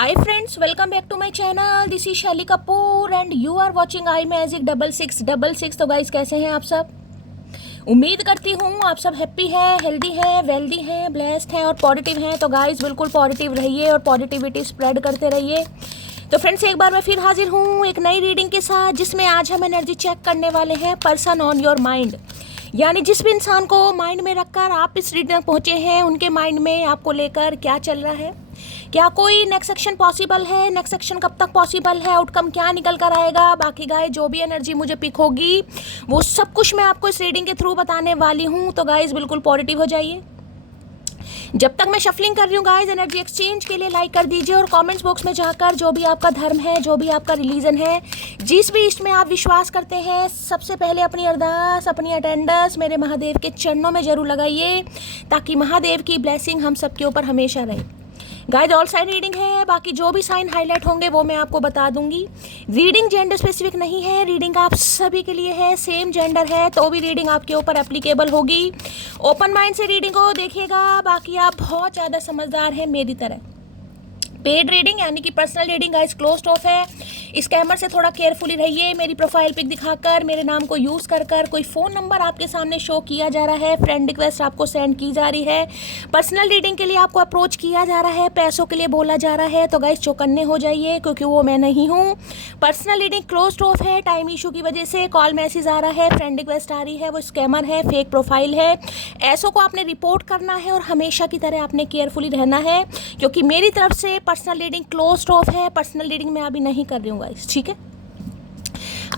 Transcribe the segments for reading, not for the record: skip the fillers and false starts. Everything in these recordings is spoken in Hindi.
Hi friends, welcome back to my channel. This is शैली Kapoor and you are watching I magic 6666। तो गाइस कैसे हैं आप सब? उम्मीद करती हूँ आप सब हैप्पी है, हेल्दी है, वेल्दी हैं, ब्लेस्ड हैं और पॉजिटिव हैं। तो गाइस बिल्कुल पॉजिटिव रहिए और पॉजिटिविटी स्प्रेड करते रहिए। तो फ्रेंड्स एक बार मैं फिर हाजिर हूँ एक नई रीडिंग के साथ, जिसमें आज हम एनर्जी चेक करने वाले हैं पर्सन ऑन योर माइंड। यानी जिस भी इंसान को माइंड में रखकर आप इस रीडिंग तक पहुँचे हैं, उनके माइंड में आपको लेकर क्या चल रहा है, क्या कोई नेक्स्ट सेक्शन पॉसिबल है, नेक्स्ट सेक्शन कब तक पॉसिबल है, आउटकम क्या निकल कर आएगा। बाकी गाइस जो भी एनर्जी मुझे पिक होगी वो सब कुछ मैं आपको इस रीडिंग के थ्रू बताने वाली हूँ। तो गाइस बिल्कुल पॉजिटिव हो जाइए। जब तक मैं शफलिंग कर रही हूँ गाइस, एनर्जी एक्सचेंज के लिए लाइक कर दीजिए और कमेंट्स बॉक्स में जाकर जो भी आपका धर्म है, जो भी आपका रिलीजन है, जिस भी इष्ट में आप विश्वास करते हैं, सबसे पहले अपनी अरदास, अपनी अटेंडेंस मेरे महादेव के चरणों में जरूर लगाइए, ताकि महादेव की ब्लेसिंग हम सबके ऊपर हमेशा रहे। गाइस ऑल साइन रीडिंग है, बाकी जो भी साइन हाईलाइट होंगे वो मैं आपको बता दूंगी। रीडिंग जेंडर स्पेसिफिक नहीं है, रीडिंग आप सभी के लिए है। सेम जेंडर है तो भी रीडिंग आपके ऊपर एप्लीकेबल होगी। ओपन माइंड से रीडिंग को देखिएगा। बाकी आप बहुत ज़्यादा समझदार हैं मेरी तरह। पेड रीडिंग यानी कि personal reading guys closed of है। स्कैमर से थोड़ा केयरफुली रहिए। मेरी प्रोफाइल पिक दिखाकर मेरे नाम को यूज़ कर कोई फ़ोन नंबर आपके सामने शो किया जा रहा है, फ्रेंड रिक्वेस्ट आपको सेंड की जा रही है, पर्सनल रीडिंग के लिए आपको अप्रोच किया जा रहा है, पैसों के लिए बोला जा रहा है, तो गाइस चौकन्ने हो जाइए, क्योंकि वो मैं नहीं हूँ। पर्सनल रीडिंग क्लोज्ड ऑफ है। टाइम इशू की वजह से कॉल मैसेज आ रहा है, फ्रेंड रिक्वेस्ट आ रही है, वो स्कैमर है, फेक प्रोफाइल है। ऐसों को आपने रिपोर्ट करना है और हमेशा की तरह आपने केयरफुली रहना है, क्योंकि मेरी तरफ से पर्सनल रीडिंग क्लोज्ड ऑफ है। पर्सनल रीडिंग मैं अभी नहीं कर रही हूँ गाइस, ठीक है।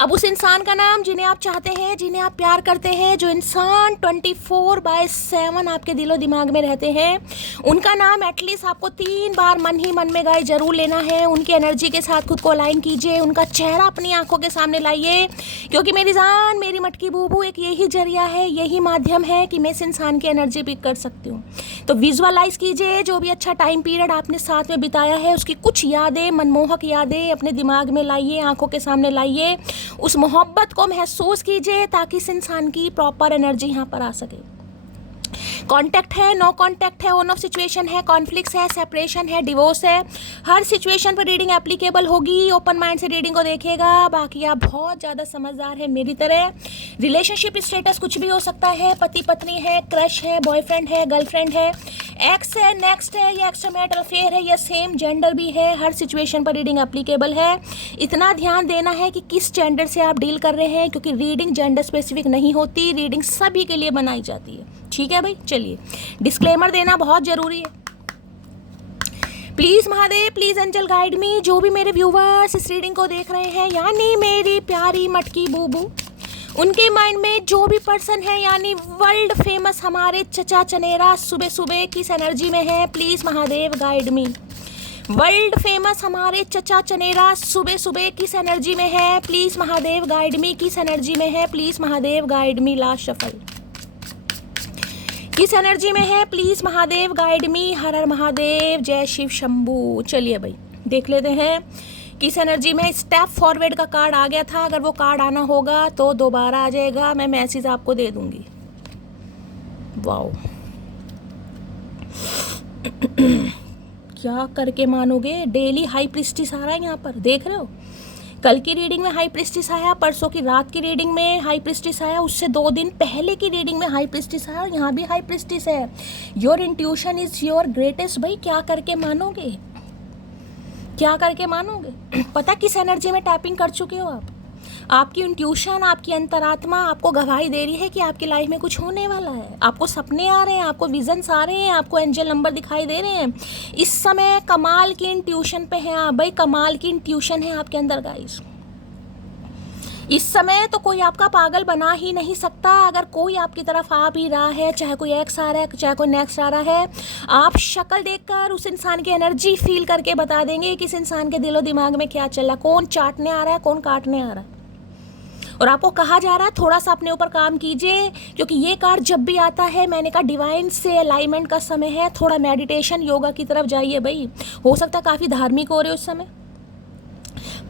अब उस इंसान का नाम जिन्हें आप चाहते हैं, जिन्हें आप प्यार करते हैं, जो इंसान 24/7 आपके दिलो दिमाग में रहते हैं, उनका नाम एटलीस्ट आपको 3 बार मन ही मन में गाइस जरूर लेना है। उनकी एनर्जी के साथ खुद को अलाइन कीजिए, उनका चेहरा अपनी आंखों के सामने लाइए, क्योंकि मेरी जान, मेरी मटकी बूबू, एक यही जरिया है, यही माध्यम है कि मैं इस इंसान की एनर्जी पिक कर सकती हूँ। तो विजुअलाइज कीजिए जो भी अच्छा टाइम पीरियड आपने साथ में बिताया है, उसकी कुछ यादें, मनमोहक यादें अपने दिमाग में लाइए, आंखों के सामने लाइए, उस मोहब्बत को महसूस कीजिए, ताकि इस इंसान की प्रॉपर एनर्जी यहाँ पर आ सके। कॉन्टैक्ट है, नो कॉन्टैक्ट है, ऑन ऑफ सिचुएशन है, कॉन्फ्लिक्ट्स है, सेपरेशन है, डिवोर्स है, हर सिचुएशन पर रीडिंग एप्लीकेबल होगी। ओपन माइंड से रीडिंग को देखिएगा। बाकी आप बहुत ज़्यादा समझदार हैं मेरी तरह। रिलेशनशिप स्टेटस कुछ भी हो सकता है, पति पत्नी है, क्रश है, बॉयफ्रेंड है, गर्लफ्रेंड है, एक्स है, नेक्स्ट है, या एक्स्ट्रामैरिटल अफेयर है, या सेम जेंडर भी है। हर सिचुएशन पर रीडिंग एप्लीकेबल है। इतना ध्यान देना है कि किस जेंडर से आप डील कर रहे हैं, क्योंकि रीडिंग जेंडर स्पेसिफिक नहीं होती, रीडिंग सभी के लिए बनाई जाती है, ठीक है भाई। चलिए, डिस्क्लेमर देना बहुत जरूरी है। Please Mahadev, please angel guide me. जो भी मेरे व्यूवर्स इस रीडिंग को देख रहे हैं, यानी मेरी प्यारी मटकी बूबू, उनके माइंड में जो भी पर्सन है, यानी वर्ल्ड फेमस हमारे चचा चनेरा सुबह सुबह किस एनर्जी में है, please Mahadev guide me. World famous हमारे चचा चनेरा सुबह सुबह किस एनर्जी में है, प्लीज महादेव गाइड मी। किस एनर्जी में है, please Mahadev guide me. Last shuffle, किस एनर्जी में है, प्लीज महादेव गाइड मी। हर हर महादेव, जय शिव शंभू। चलिए भाई देख लेते हैं किस एनर्जी में। स्टेप फॉरवर्ड का कार्ड आ गया था, अगर वो कार्ड आना होगा तो दोबारा आ जाएगा, मैं मैसेज आपको दे दूंगी। वाओ क्या करके मानोगे, डेली हाई प्रिस्टिस आ रहा है यहाँ पर, देख रहे हो। कल की रीडिंग में हाई प्रिस्टिस आया, परसों की रात की रीडिंग में हाई प्रिस्टिस आया, उससे 2 दिन पहले की रीडिंग में हाई प्रिस्टिस आया, और यहाँ भी हाई प्रिस्टिस है। Your intuition is your greatest. भाई क्या करके मानोगे, क्या करके मानोगे। पता किस एनर्जी में टैपिंग कर चुके हो आप। आपकी इंट्यूशन, आपकी अंतरात्मा आपको गवाही दे रही है कि आपकी लाइफ में कुछ होने वाला है। आपको सपने आ रहे हैं, आपको विजन्स आ रहे हैं, आपको एंजल नंबर दिखाई दे रहे हैं। इस समय कमाल की इंट्यूशन पे हैं आप भाई, कमाल की इंट्यूशन है आपके अंदर गाइस। इस समय तो कोई आपका पागल बना ही नहीं सकता। अगर कोई आपकी तरफ आ भी रहा है, चाहे कोई एक्स आ रहा है, चाहे कोई नेक्स्ट आ रहा है, आप शक्ल देखकर उस इंसान की एनर्जी फील करके बता देंगे कि इस इंसान के दिलो दिमाग में क्या चल रहा है, कौन चाटने आ रहा है, कौन काटने आ रहा है। और आपको कहा जा रहा है थोड़ा सा अपने ऊपर काम कीजिए, क्योंकि ये कार्ड जब भी आता है, मैंने कहा डिवाइन से अलाइनमेंट का समय है। थोड़ा मेडिटेशन, योगा की तरफ जाइए भाई। हो सकता है काफ़ी धार्मिक हो रहे हो उस समय।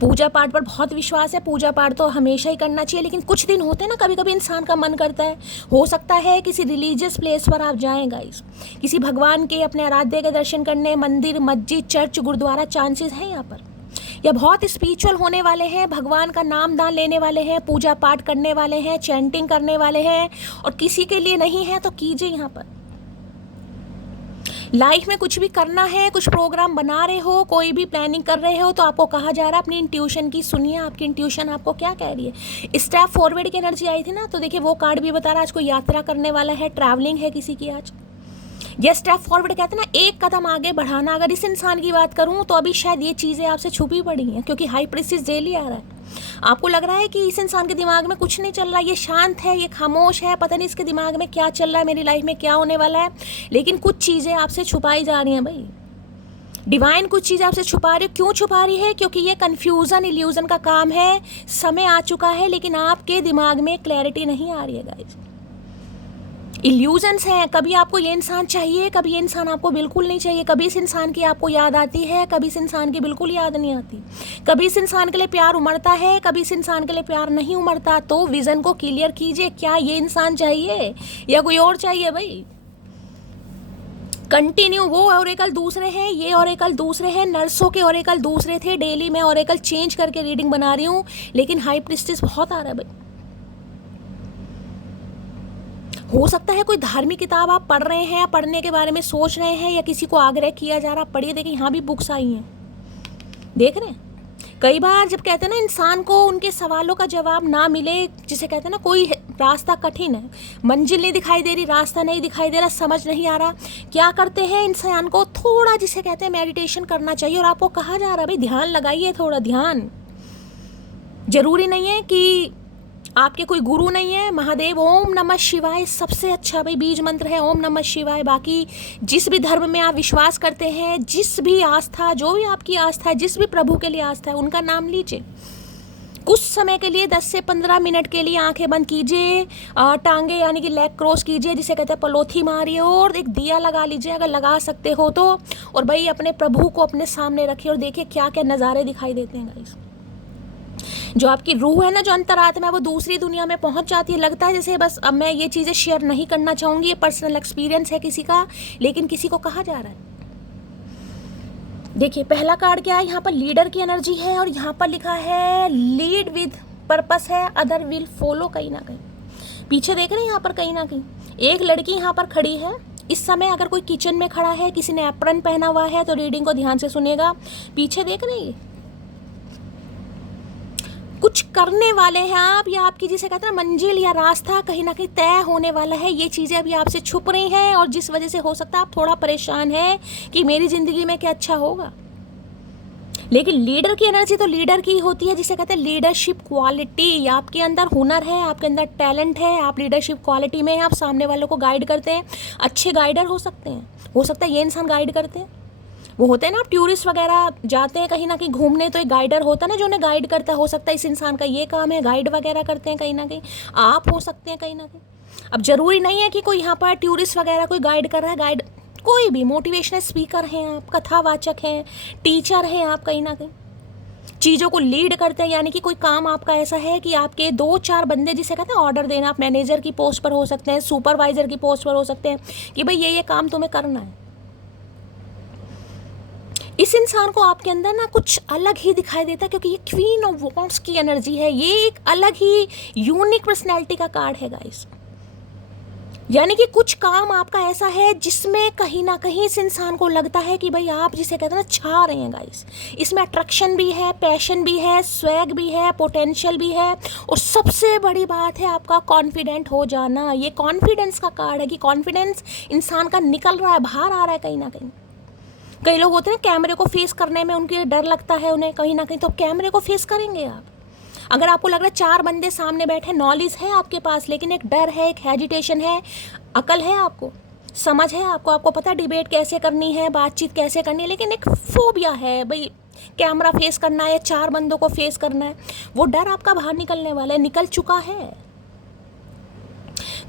पूजा पाठ पर बहुत विश्वास है, पूजा पाठ तो हमेशा ही करना चाहिए, लेकिन कुछ दिन होते हैं ना, कभी कभी इंसान का मन करता है, हो सकता है किसी रिलीजियस प्लेस पर आप जाएं गाइस, किसी भगवान के अपने आराध्य के दर्शन करने, मंदिर, मस्जिद, चर्च, गुरुद्वारा, चांसेस हैं यहाँ पर, या बहुत स्पिरिचुअल होने वाले हैं, भगवान का नाम दान लेने वाले हैं, पूजा पाठ करने वाले हैं, चैंटिंग करने वाले हैं, और किसी के लिए नहीं है तो कीजिए। यहाँ पर लाइफ में कुछ भी करना है, कुछ प्रोग्राम बना रहे हो, कोई भी प्लानिंग कर रहे हो, तो आपको कहा जा रहा है अपनी इंट्यूशन की सुनिए, आपकी इंट्यूशन आपको क्या कह रही है। स्टेप फॉरवर्ड की एनर्जी आई थी ना, तो देखिए वो कार्ड भी बता रहा है आज कोई यात्रा करने वाला है, ट्रैवलिंग है किसी की आज। ये स्टेप फॉरवर्ड कहते हैं ना, एक कदम आगे बढ़ाना। अगर इस इंसान की बात करूं तो अभी शायद ये चीज़ें आपसे छुपी पड़ी हैं, क्योंकि हाई प्रीस्टिस डेली आ रहा है। आपको लग रहा है कि इस इंसान के दिमाग में कुछ नहीं चल रहा, ये शांत है, ये खामोश है, पता नहीं इसके दिमाग में क्या चल रहा है, मेरी लाइफ में क्या होने वाला है, लेकिन कुछ चीज़ें आपसे छुपाई जा रही हैं भाई। डिवाइन कुछ चीज़ आपसे छुपा रही है। क्यों छुपा रही है? क्योंकि ये कन्फ्यूज़न, इल्यूज़न का काम है। समय आ चुका है, लेकिन आपके दिमाग में क्लैरिटी नहीं आ रही है गाइस। इल्यूजन्स हैं, कभी आपको ये इंसान चाहिए, कभी ये इंसान आपको बिल्कुल नहीं चाहिए, कभी इस इंसान की आपको याद आती है, कभी इस इंसान की बिल्कुल याद नहीं आती, कभी इस इंसान के लिए प्यार उमड़ता है, कभी इस इंसान के लिए प्यार नहीं उमड़ता। तो विज़न को क्लियर कीजिए, क्या ये इंसान चाहिए या कोई और चाहिए भाई। कंटिन्यू, वो ओरेकल दूसरे हैं, ये ओरेकल दूसरे हैं, नर्सों के ओरेकल दूसरे थे। डेली मैं ओरेकल चेंज करके रीडिंग बना रही हूँ, लेकिन हाई प्रीस्टिस बहुत आ रहा है भाई। हो सकता है कोई धार्मिक किताब आप पढ़ रहे हैं या पढ़ने के बारे में सोच रहे हैं, या किसी को आग्रह किया जा रहा, पढ़िए। देखिए यहाँ भी बुक्स आई हैं, देख रहे हैं। कई बार जब कहते हैं ना इंसान को उनके सवालों का जवाब ना मिले, जिसे कहते हैं ना कोई रास्ता कठिन है, मंजिल नहीं दिखाई दे रही, रास्ता नहीं दिखाई दे रहा, समझ नहीं आ रहा, क्या करते हैं इंसान को थोड़ा, जिसे कहते हैं मेडिटेशन करना चाहिए। और आपको कहा जा रहा है भाई ध्यान लगाइए, थोड़ा ध्यान। जरूरी नहीं है कि आपके कोई गुरु नहीं है, महादेव ओम नमः शिवाय सबसे अच्छा भाई बीज मंत्र है, ओम नमः शिवाय। बाकी जिस भी धर्म में आप विश्वास करते हैं, जिस भी आस्था, जो भी आपकी आस्था है, जिस भी प्रभु के लिए आस्था है, उनका नाम लीजिए। कुछ समय के लिए 10 से 15 मिनट के लिए आंखें बंद कीजिए, टांगे यानी कि लेग क्रॉस कीजिए, जिसे कहते हैं पलोथी मारिए, और एक दिया लगा लीजिए अगर लगा सकते हो तो। और भाई अपने प्रभु को अपने सामने रखिए और देखिए क्या क्या नज़ारे दिखाई देते हैं गाइस। जो आपकी रूह है ना, जो अंतरात्मा है, वो दूसरी दुनिया में पहुंच जाती है। लगता है जैसे बस अब मैं ये चीज़ें शेयर नहीं करना चाहूँगी, ये पर्सनल एक्सपीरियंस है किसी का, लेकिन किसी को कहा जा रहा है। देखिए पहला कार्ड क्या है, यहाँ पर लीडर की एनर्जी है, और यहाँ पर लिखा है लीड विद पर्पस है, अदर विल फॉलो। कहीं ना कहीं पीछे देख रहे हैं, यहाँ पर कहीं ना कहीं एक लड़की यहाँ पर खड़ी है। इस समय अगर कोई किचन में खड़ा है, किसी ने एप्रन पहना हुआ है, तो रीडिंग को ध्यान से सुनिएगा। पीछे देख रहे हैं, कुछ करने वाले हैं आप, या आपकी जिसे कहते हैं मंजिल या रास्ता कहीं ना कहीं तय होने वाला है। ये चीज़ें अभी आपसे छुप रही हैं, और जिस वजह से हो सकता है आप थोड़ा परेशान हैं कि मेरी ज़िंदगी में क्या अच्छा होगा। लेकिन लीडर की एनर्जी तो लीडर की होती है, जिसे कहते हैं लीडरशिप क्वालिटी। आपके अंदर हुनर है, आपके अंदर टैलेंट है, आप लीडरशिप क्वालिटी में हैं, आप सामने वालों को गाइड करते हैं, अच्छे गाइडर हो सकते हैं। हो सकता है ये इंसान गाइड करते हैं, वो होते हैं ना, आप टूरिस्ट वगैरह जाते हैं कहीं ना कहीं घूमने, तो एक गाइडर होता है ना जो उन्हें गाइड करता है। हो सकता है इस इंसान का ये काम है, गाइड वगैरह करते हैं, कहीं ना कहीं आप हो सकते हैं कहीं ना कहीं। अब जरूरी नहीं है कि कोई यहाँ पर टूरिस्ट वगैरह कोई गाइड कर रहा है, गाइड कोई भी मोटिवेशनल स्पीकर हैं आप, कथावाचक हैं, टीचर हैं आप, कहीं ना कहीं चीज़ों को लीड करते हैं। यानी कि कोई काम आपका ऐसा है कि आपके 2-4 बंदे, जिसे कहते हैं ऑर्डर देना, आप मैनेजर की पोस्ट पर हो सकते हैं, सुपरवाइजर की पोस्ट पर हो सकते हैं, कि भाई ये काम तुम्हें करना है। इस इंसान को आपके अंदर ना कुछ अलग ही दिखाई देता है, क्योंकि ये क्वीन ऑफ वॉन्ड्स की एनर्जी है। ये एक अलग ही यूनिक पर्सनैलिटी का कार्ड है गाइस। यानी कि कुछ काम आपका ऐसा है जिसमें कहीं ना कहीं इस इंसान को लगता है कि भाई आप जिसे कहते हैं ना छा रहे हैं गाइस। इसमें अट्रैक्शन भी है, पैशन भी है, स्वैग भी है, पोटेंशियल भी है, और सबसे बड़ी बात है आपका कॉन्फिडेंट हो जाना। ये कॉन्फिडेंस का कार्ड है कि कॉन्फिडेंस इंसान का निकल रहा है, बाहर आ रहा है कहीं ना कहीं। कई लोग होते हैं कैमरे को फेस करने में उनके डर लगता है उन्हें कहीं ना कहीं, तो कैमरे को फेस करेंगे आप। अगर आपको लग रहा है 4 बंदे सामने बैठे, नॉलेज है आपके पास, लेकिन एक डर है, एक हेजिटेशन है, अकल है आपको, समझ है आपको पता है डिबेट कैसे करनी है, बातचीत कैसे करनी है, लेकिन एक फोबिया है भाई, कैमरा फेस करना है, 4 बंदों को फेस करना है। वो डर आपका बाहर निकलने वाला है, निकल चुका है।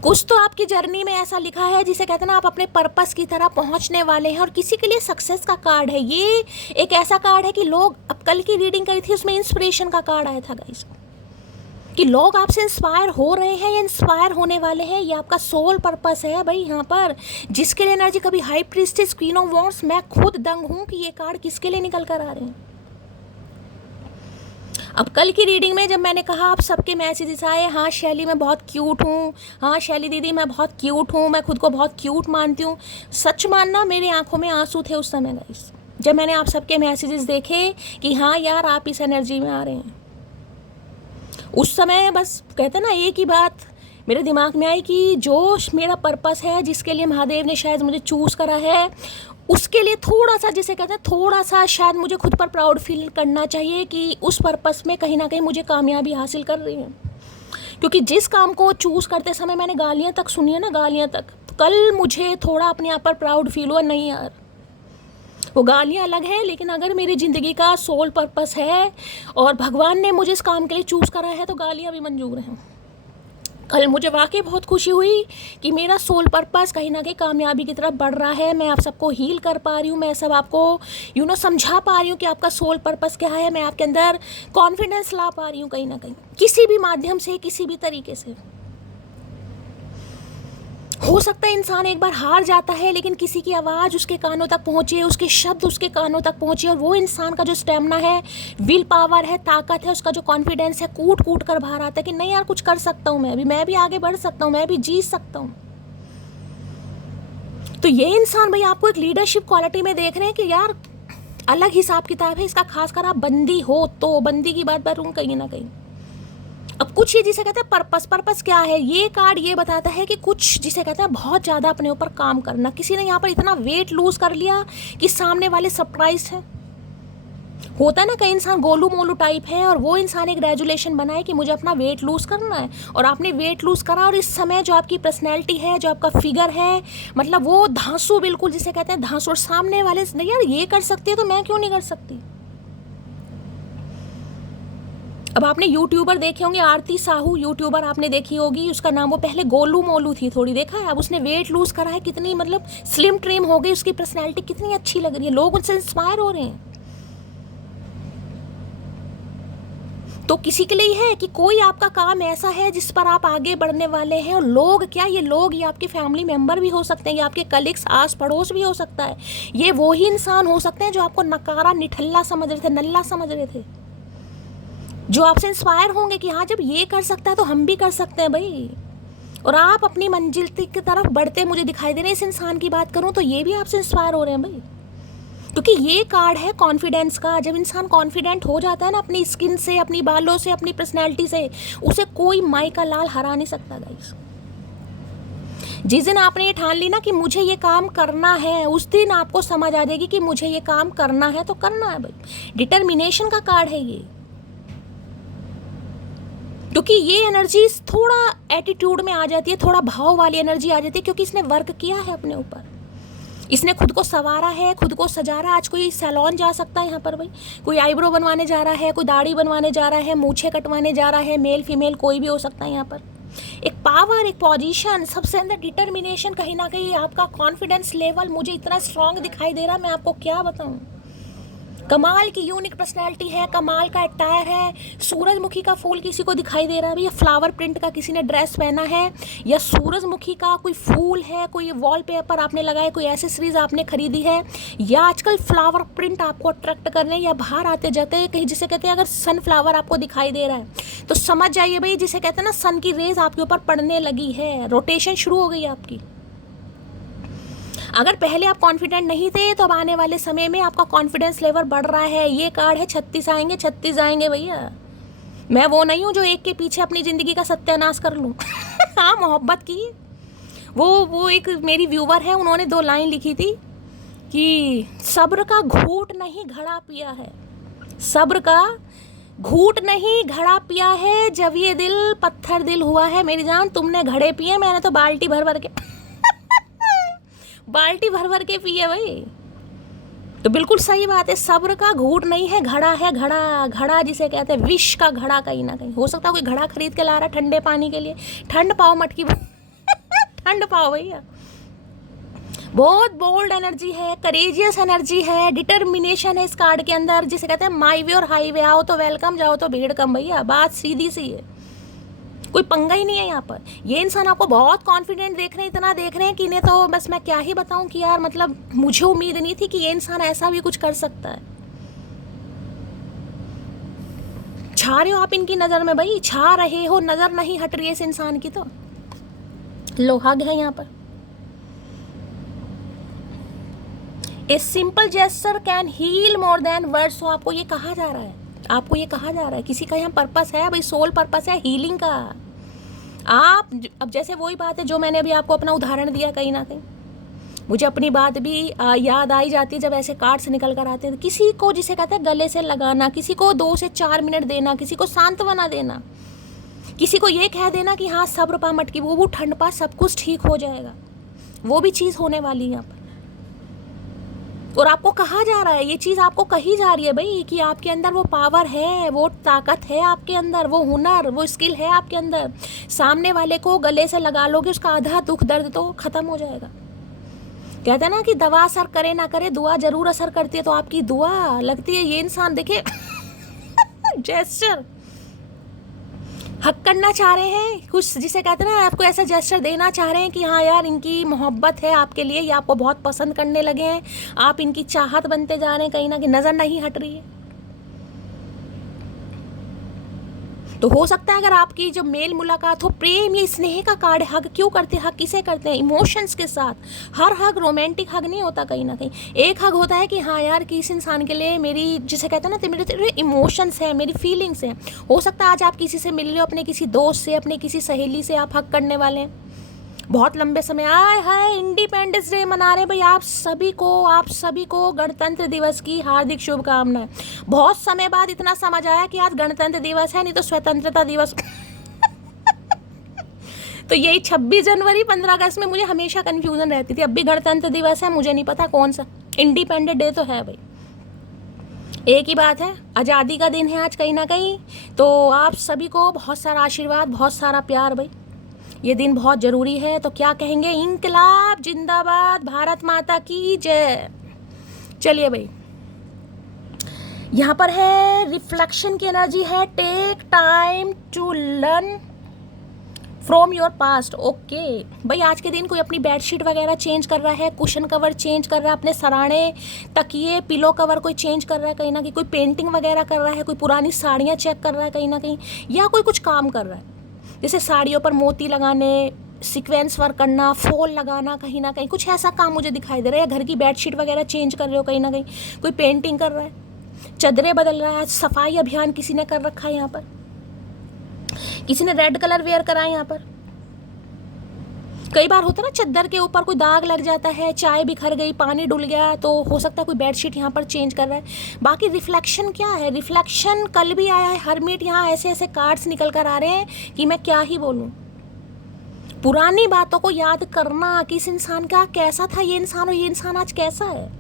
कुछ तो आपकी जर्नी में ऐसा लिखा है जिसे कहते हैं ना आप अपने पर्पस की तरह पहुंचने वाले हैं, और किसी के लिए सक्सेस का कार्ड है। ये एक ऐसा कार्ड है कि लोग, अब कल की रीडिंग करी थी उसमें इंस्पिरेशन का कार्ड आया था गाइस, कि लोग आपसे इंस्पायर हो रहे हैं या इंस्पायर होने वाले हैं। ये आपका सोल पर्पस है भाई। यहाँ पर जिसके लिए एनर्जी, कभी high priestess, queen of wands, मैं खुद दंग हूँ कि ये कार्ड किसके लिए निकल कर आ रहे हैं। अब कल की रीडिंग में जब मैंने कहा आप सबके मैसेजेस आए, हाँ शैली मैं बहुत क्यूट हूँ, हाँ शैली दीदी मैं बहुत क्यूट हूँ, मैं खुद को बहुत क्यूट मानती हूँ। सच मानना मेरी आंखों में आंसू थे उस समय गाइस, जब मैंने आप सबके मैसेजेस देखे कि हाँ यार आप इस एनर्जी में आ रहे हैं। उस समय बस कहते ना एक ही बात मेरे दिमाग में आई कि जो मेरा पर्पस है, जिसके लिए महादेव ने शायद मुझे चूज़ करा है, उसके लिए थोड़ा सा, जिसे कहते हैं थोड़ा सा शायद मुझे खुद पर प्राउड फील करना चाहिए कि उस पर्पस में कहीं ना कहीं मुझे कामयाबी हासिल कर रही है। क्योंकि जिस काम को चूज़ करते समय मैंने गालियाँ तक सुनी है ना, गालियाँ तक, तो कल मुझे थोड़ा अपने आप पर प्राउड फील हुआ, नहीं यार वो गालियाँ अलग हैं, लेकिन अगर मेरी ज़िंदगी का सोल पर्पस है और भगवान ने मुझे इस काम के लिए चूज़ करा है तो गालियाँ भी मंजूर हैं। कल मुझे वाकई बहुत खुशी हुई कि मेरा सोल पर्पस कहीं ना कहीं कामयाबी की तरफ बढ़ रहा है। मैं आप सबको हील कर पा रही हूँ, मैं सब आपको समझा पा रही हूँ कि आपका सोल पर्पस क्या है। मैं आपके अंदर कॉन्फिडेंस ला पा रही हूँ कहीं ना कहीं, किसी भी माध्यम से, किसी भी तरीके से। हो सकता है इंसान एक बार हार जाता है, लेकिन किसी की आवाज़ उसके कानों तक पहुँचे, उसके शब्द उसके कानों तक पहुँचे, और वो इंसान का जो स्टेमिना है, विल पावर है, ताकत है, उसका जो कॉन्फिडेंस है, कूट कूट कर बाहर आता है कि नहीं यार कुछ कर सकता हूँ, मैं भी आगे बढ़ सकता हूँ, मैं भी जीत सकता हूँ। तो ये इंसान भाई आपको एक लीडरशिप क्वालिटी में देख रहे हैं कि यार अलग हिसाब किताब है इसका, खासकर आप बंदी हो तो। बंदी की बात करूँ कहीं ना कहीं। अब कुछ ये जिसे कहते हैं पर्पस क्या है, ये कार्ड ये बताता है कि कुछ जिसे कहते हैं बहुत ज़्यादा अपने ऊपर काम करना। किसी ने यहाँ पर इतना वेट लूज कर लिया कि सामने वाले सरप्राइज हैं। होता है ना, कई इंसान गोलू मोलू टाइप है और वो इंसान एक ग्रेजुलेशन बनाए कि मुझे अपना वेट लूज करना है, और आपने वेट लूज करा, और इस समय जो आपकी पर्सनैलिटी है, जो आपका फिगर है, मतलब वो धांसू, बिल्कुल जिसे कहते हैं धांसू। और सामने वाले नहीं यार ये कर सकती है तो मैं क्यों नहीं कर सकती। अब आपने यूट्यूबर देखे होंगे, आरती साहू यूट्यूबर आपने देखी होगी, उसका नाम वो पहले गोलू मोलू थी थोड़ी, देखा है। अब उसने वेट लूज करा है, कितनी मतलब स्लिम ट्रिम हो गई, उसकी पर्सनैलिटी कितनी अच्छी लग रही है, लोग उनसे इंस्पायर हो रहे हैं। तो किसी के लिए है कि कोई आपका काम ऐसा है जिस पर आप आगे बढ़ने वाले हैं, और लोग क्या, ये लोग ये आपके फैमिली मेंबर भी हो सकते हैं, ये आपके कलीग्स, आस पड़ोस भी हो सकता है, ये वो ही इंसान हो सकते हैं जो आपको नकारा निठल्ला समझ रहे थे, नल्ला समझ रहे थे, जो आपसे इंस्पायर होंगे कि हाँ जब ये कर सकता है तो हम भी कर सकते हैं भाई। और आप अपनी मंजिल की तरफ बढ़ते मुझे दिखाई दे रहे हैं। इस इंसान की बात करूँ तो ये भी आपसे इंस्पायर हो रहे हैं भाई, क्योंकि ये कार्ड है कॉन्फिडेंस का। जब इंसान कॉन्फिडेंट हो जाता है ना अपनी स्किन से, अपनी बालों से, अपनी पर्सनैलिटी से, उसे कोई माई का लाल हरा नहीं सकता गाइस। जिस दिन आपने ये ठान ली ना कि मुझे ये काम करना है, उस दिन आपको समझ आ जाएगी कि मुझे ये काम करना है तो करना है भाई। डिटर्मिनेशन का कार्ड है ये, क्योंकि ये एनर्जी थोड़ा एटीट्यूड में आ जाती है, थोड़ा भाव वाली एनर्जी आ जाती है, क्योंकि इसने वर्क किया है अपने ऊपर, इसने खुद को संवारा है, खुद को सजा रहा है। आज कोई सैलून जा सकता है यहाँ पर भाई, कोई आईब्रो बनवाने जा रहा है, कोई दाढ़ी बनवाने जा रहा है, मूछें कटवाने जा रहा है, मेल फीमेल कोई भी हो सकता है यहाँ पर। एक पावर, एक पोजीशन, सबसे अंदर डिटर्मिनेशन, कहीं ना कहीं आपका कॉन्फिडेंस लेवल मुझे इतना स्ट्रांग दिखाई दे रहा है, मैं आपको क्या बताऊँ। कमाल की यूनिक पर्सनैलिटी है, कमाल का अटायर है। सूरजमुखी का फूल किसी को दिखाई दे रहा है, या फ्लावर प्रिंट का किसी ने ड्रेस पहना है, या सूरजमुखी का कोई फूल है, कोई वॉलपेपर आपने लगाया, कोई एसेसरीज आपने खरीदी है, या आजकल फ्लावर प्रिंट आपको अट्रैक्ट करने, या बाहर आते जाते कहीं जिसे कहते हैं अगर सनफ्लावर आपको दिखाई दे रहा है तो समझ जाइए भाई, जिसे कहते हैं ना सन की रेज आपके ऊपर पड़ने लगी है, रोटेशन शुरू हो गई आपकी। अगर पहले आप कॉन्फिडेंट नहीं थे तो अब आने वाले समय में आपका कॉन्फिडेंस लेवल बढ़ रहा है। ये कार्ड है 36 आएंगे, 36 आएंगे भैया। मैं वो नहीं हूँ जो एक के पीछे अपनी ज़िंदगी का सत्यानाश कर लूँ। हाँ मोहब्बत की वो एक मेरी व्यूवर है, उन्होंने 2 लाइन लिखी थी कि सब्र का घूंट नहीं घड़ा पिया है, सब्र का घूंट नहीं घड़ा पिया है, जब ये दिल पत्थर दिल हुआ है। मेरी जान तुमने घड़े पिए, मैंने तो बाल्टी भर भर के बाल्टी भर भर के पिए भाई। तो बिल्कुल सही बात है, सब्र का घूंट नहीं है, घड़ा है, घड़ा। घड़ा जिसे कहते हैं विष का घड़ा, कहीं ना कहीं हो सकता है कोई घड़ा खरीद के ला रहा है ठंडे पानी के लिए, ठंड पाओ मटकी ठंड पाओ भैया। बहुत बोल्ड एनर्जी है, करेजियस एनर्जी है, डिटर्मिनेशन है इस कार्ड के अंदर, जिसे कहते हैं माई वे और हाई वे। आओ तो वेलकम, जाओ तो भीड़ कम भैया, बात सीधी सी है, कोई पंगा ही नहीं है यहाँ पर। ये इंसान आपको बहुत कॉन्फिडेंट देख रहे हैं, इतना देख रहे हैं कि इन्हें तो बस मैं क्या ही बताऊं कि यार मतलब मुझे उम्मीद नहीं थी कि ये इंसान ऐसा भी कुछ कर सकता है। छा रहे हो आप इनकी नज़र में भाई, छा रहे हो, नज़र नहीं हट रही है इस इंसान की। तो लोहाग है यहाँ पर। A simple gesture can heal more than words. तो आपको ये कहा जा रहा है, आपको ये कहा जा रहा है, किसी का यहाँ पर्पस है भाई, सोल पर्पस है हीलिंग का। आप अब जैसे वही बात है जो मैंने अभी आपको अपना उदाहरण दिया, कहीं ना कहीं मुझे अपनी बात भी याद आई जाती है जब ऐसे कार्ड्स निकल कर आते हैं। किसी को जिसे कहते हैं गले से लगाना, किसी को 2 से 4 मिनट देना, किसी को सांत्वना देना, किसी को ये कह देना कि हाँ सब्र पा मटकी वो ठंड पा, सब कुछ ठीक हो जाएगा। वो भी चीज़ होने वाली है यहाँ पर। और आपको कहा जा रहा है, ये चीज़ आपको कही जा रही है भाई कि आपके अंदर वो पावर है, वो ताकत है आपके अंदर, वो हुनर, वो स्किल है आपके अंदर। सामने वाले को गले से लगा लोगे, उसका आधा दुख दर्द तो ख़त्म हो जाएगा। कहते हैं ना कि दवा असर करे ना करे, दुआ जरूर असर करती है। तो आपकी दुआ लगती है, ये इंसान देखिए जेस्चर हक करना चाह रहे हैं कुछ, जिसे कहते हैं ना आपको ऐसा जेस्चर देना चाह रहे हैं कि हाँ यार इनकी मोहब्बत है आपके लिए, ये आपको बहुत पसंद करने लगे हैं, आप इनकी चाहत बनते जा रहे हैं, कहीं ना कहीं नज़र नहीं हट रही है। तो हो सकता है अगर आपकी जो मेल मुलाकात हो, प्रेम या स्नेह का कार्ड, हग क्यों करते हैं, हग किसे करते हैं, इमोशंस के साथ। हर हग रोमांटिक हग नहीं होता, कहीं ना कहीं एक हग होता है कि हाँ यार कि इस इंसान के लिए मेरी, जिसे कहते हैं ना मेरे इमोशंस हैं, मेरी फीलिंग्स हैं। हो सकता है आज आप किसी से मिल रहे हो, अपने किसी दोस्त से, अपने किसी सहेली से आप हग करने वाले हैं, बहुत लंबे समय। आए हाय इंडिपेंडेंस डे मना रहे भाई, आप सभी को गणतंत्र दिवस की हार्दिक शुभकामनाएं। बहुत समय बाद इतना समझ आया कि आज गणतंत्र दिवस है, नहीं तो स्वतंत्रता दिवस तो यही 26 जनवरी 15 अगस्त में मुझे हमेशा कंफ्यूजन रहती थी। अब भी गणतंत्र दिवस है, मुझे नहीं पता कौन सा, इंडिपेंडेंस डे तो है भाई, एक ही बात है, आज़ादी का दिन है आज कहीं ना कहीं। तो आप सभी को बहुत सारा आशीर्वाद, बहुत सारा प्यार भाई, ये दिन बहुत ज़रूरी है। तो क्या कहेंगे, इंकलाब जिंदाबाद, भारत माता की जय। चलिए भाई, यहाँ पर है रिफ्लेक्शन की एनर्जी है, take time to learn from your past. Okay भाई, आज के दिन कोई अपनी बेडशीट वगैरह चेंज कर रहा है, कुशन कवर चेंज कर रहा है, अपने सराणे, तकिए, पिलो कवर कोई चेंज कर रहा है, कहीं ना कहीं कोई पेंटिंग वगैरह कर रहा है, कोई पुरानी साड़ियाँ चेक कर रहा है कहीं ना कहीं, या कोई कुछ काम कर रहा है, जैसे साड़ियों पर मोती लगाने, सीक्वेंस वर्क करना, फॉल लगाना, कहीं ना कहीं कुछ ऐसा काम मुझे दिखाई दे रहा है। या घर की बेडशीट वगैरह चेंज कर रहे हो, कहीं ना कहीं कोई पेंटिंग कर रहा है, चादरें बदल रहा है, सफाई अभियान किसी ने कर रखा है। यहाँ पर किसी ने रेड कलर वेयर करा है। यहाँ पर कई बार होता है ना, चादर के ऊपर कोई दाग लग जाता है, चाय बिखर गई, पानी डुल गया, तो हो सकता है कोई बेडशीट यहाँ पर चेंज कर रहा है। बाकी रिफ्लेक्शन क्या है, रिफ्लेक्शन कल भी आया है, हरमिट, यहाँ ऐसे ऐसे कार्ड्स निकल कर आ रहे हैं कि मैं क्या ही बोलूँ। पुरानी बातों को याद करना कि इस इंसान का कैसा था ये इंसान, और ये इंसान आज कैसा है।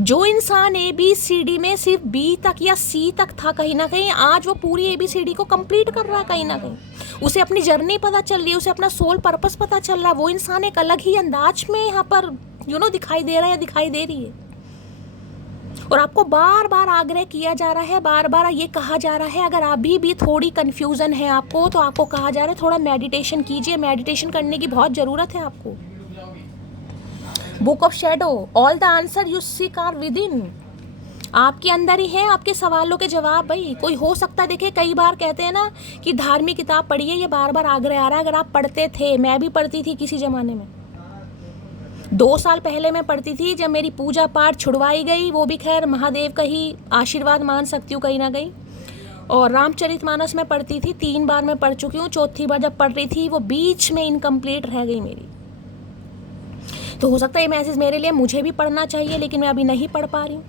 जो इंसान ABCD में सिर्फ B तक या C तक था, कहीं ना कहीं आज वो पूरी ABCD को कंप्लीट कर रहा है। कहीं ना कहीं उसे अपनी जर्नी पता चल रही है, उसे अपना सोल पर्पस पता चल रहा है। वो इंसान एक अलग ही अंदाज में यहाँ पर दिखाई दे रहा है या दिखाई दे रही है। और आपको बार बार आग्रह किया जा रहा है, बार बार ये कहा जा रहा है, अगर अभी भी थोड़ी कन्फ्यूज़न है आपको, तो आपको कहा जा रहा है थोड़ा मेडिटेशन कीजिए। मेडिटेशन करने की बहुत ज़रूरत है आपको। Book of shadow, all the answer you seek are within, आपके अंदर ही है आपके सवालों के जवाब भाई। कोई हो सकता है, देखिए कई बार कहते हैं ना कि धार्मिक किताब पढ़िए, ये बार बार आग्रह आ रहा है। अगर आप पढ़ते थे, मैं भी पढ़ती थी किसी ज़माने में, 2 साल पहले मैं पढ़ती थी जब मेरी पूजा पाठ छुड़वाई गई, वो भी खैर महादेव का ही आशीर्वाद मान सकती हूँ कहीं ना कहीं। और रामचरितमानस में पढ़ती थी, 3 बार मैं पढ़ चुकी हूँ, 4थी बार जब पढ़ रही थी वो बीच में इनकम्प्लीट रह गई मेरी। तो हो सकता है ये मैसेज मेरे लिए, मुझे भी पढ़ना चाहिए, लेकिन मैं अभी नहीं पढ़ पा रही हूँ।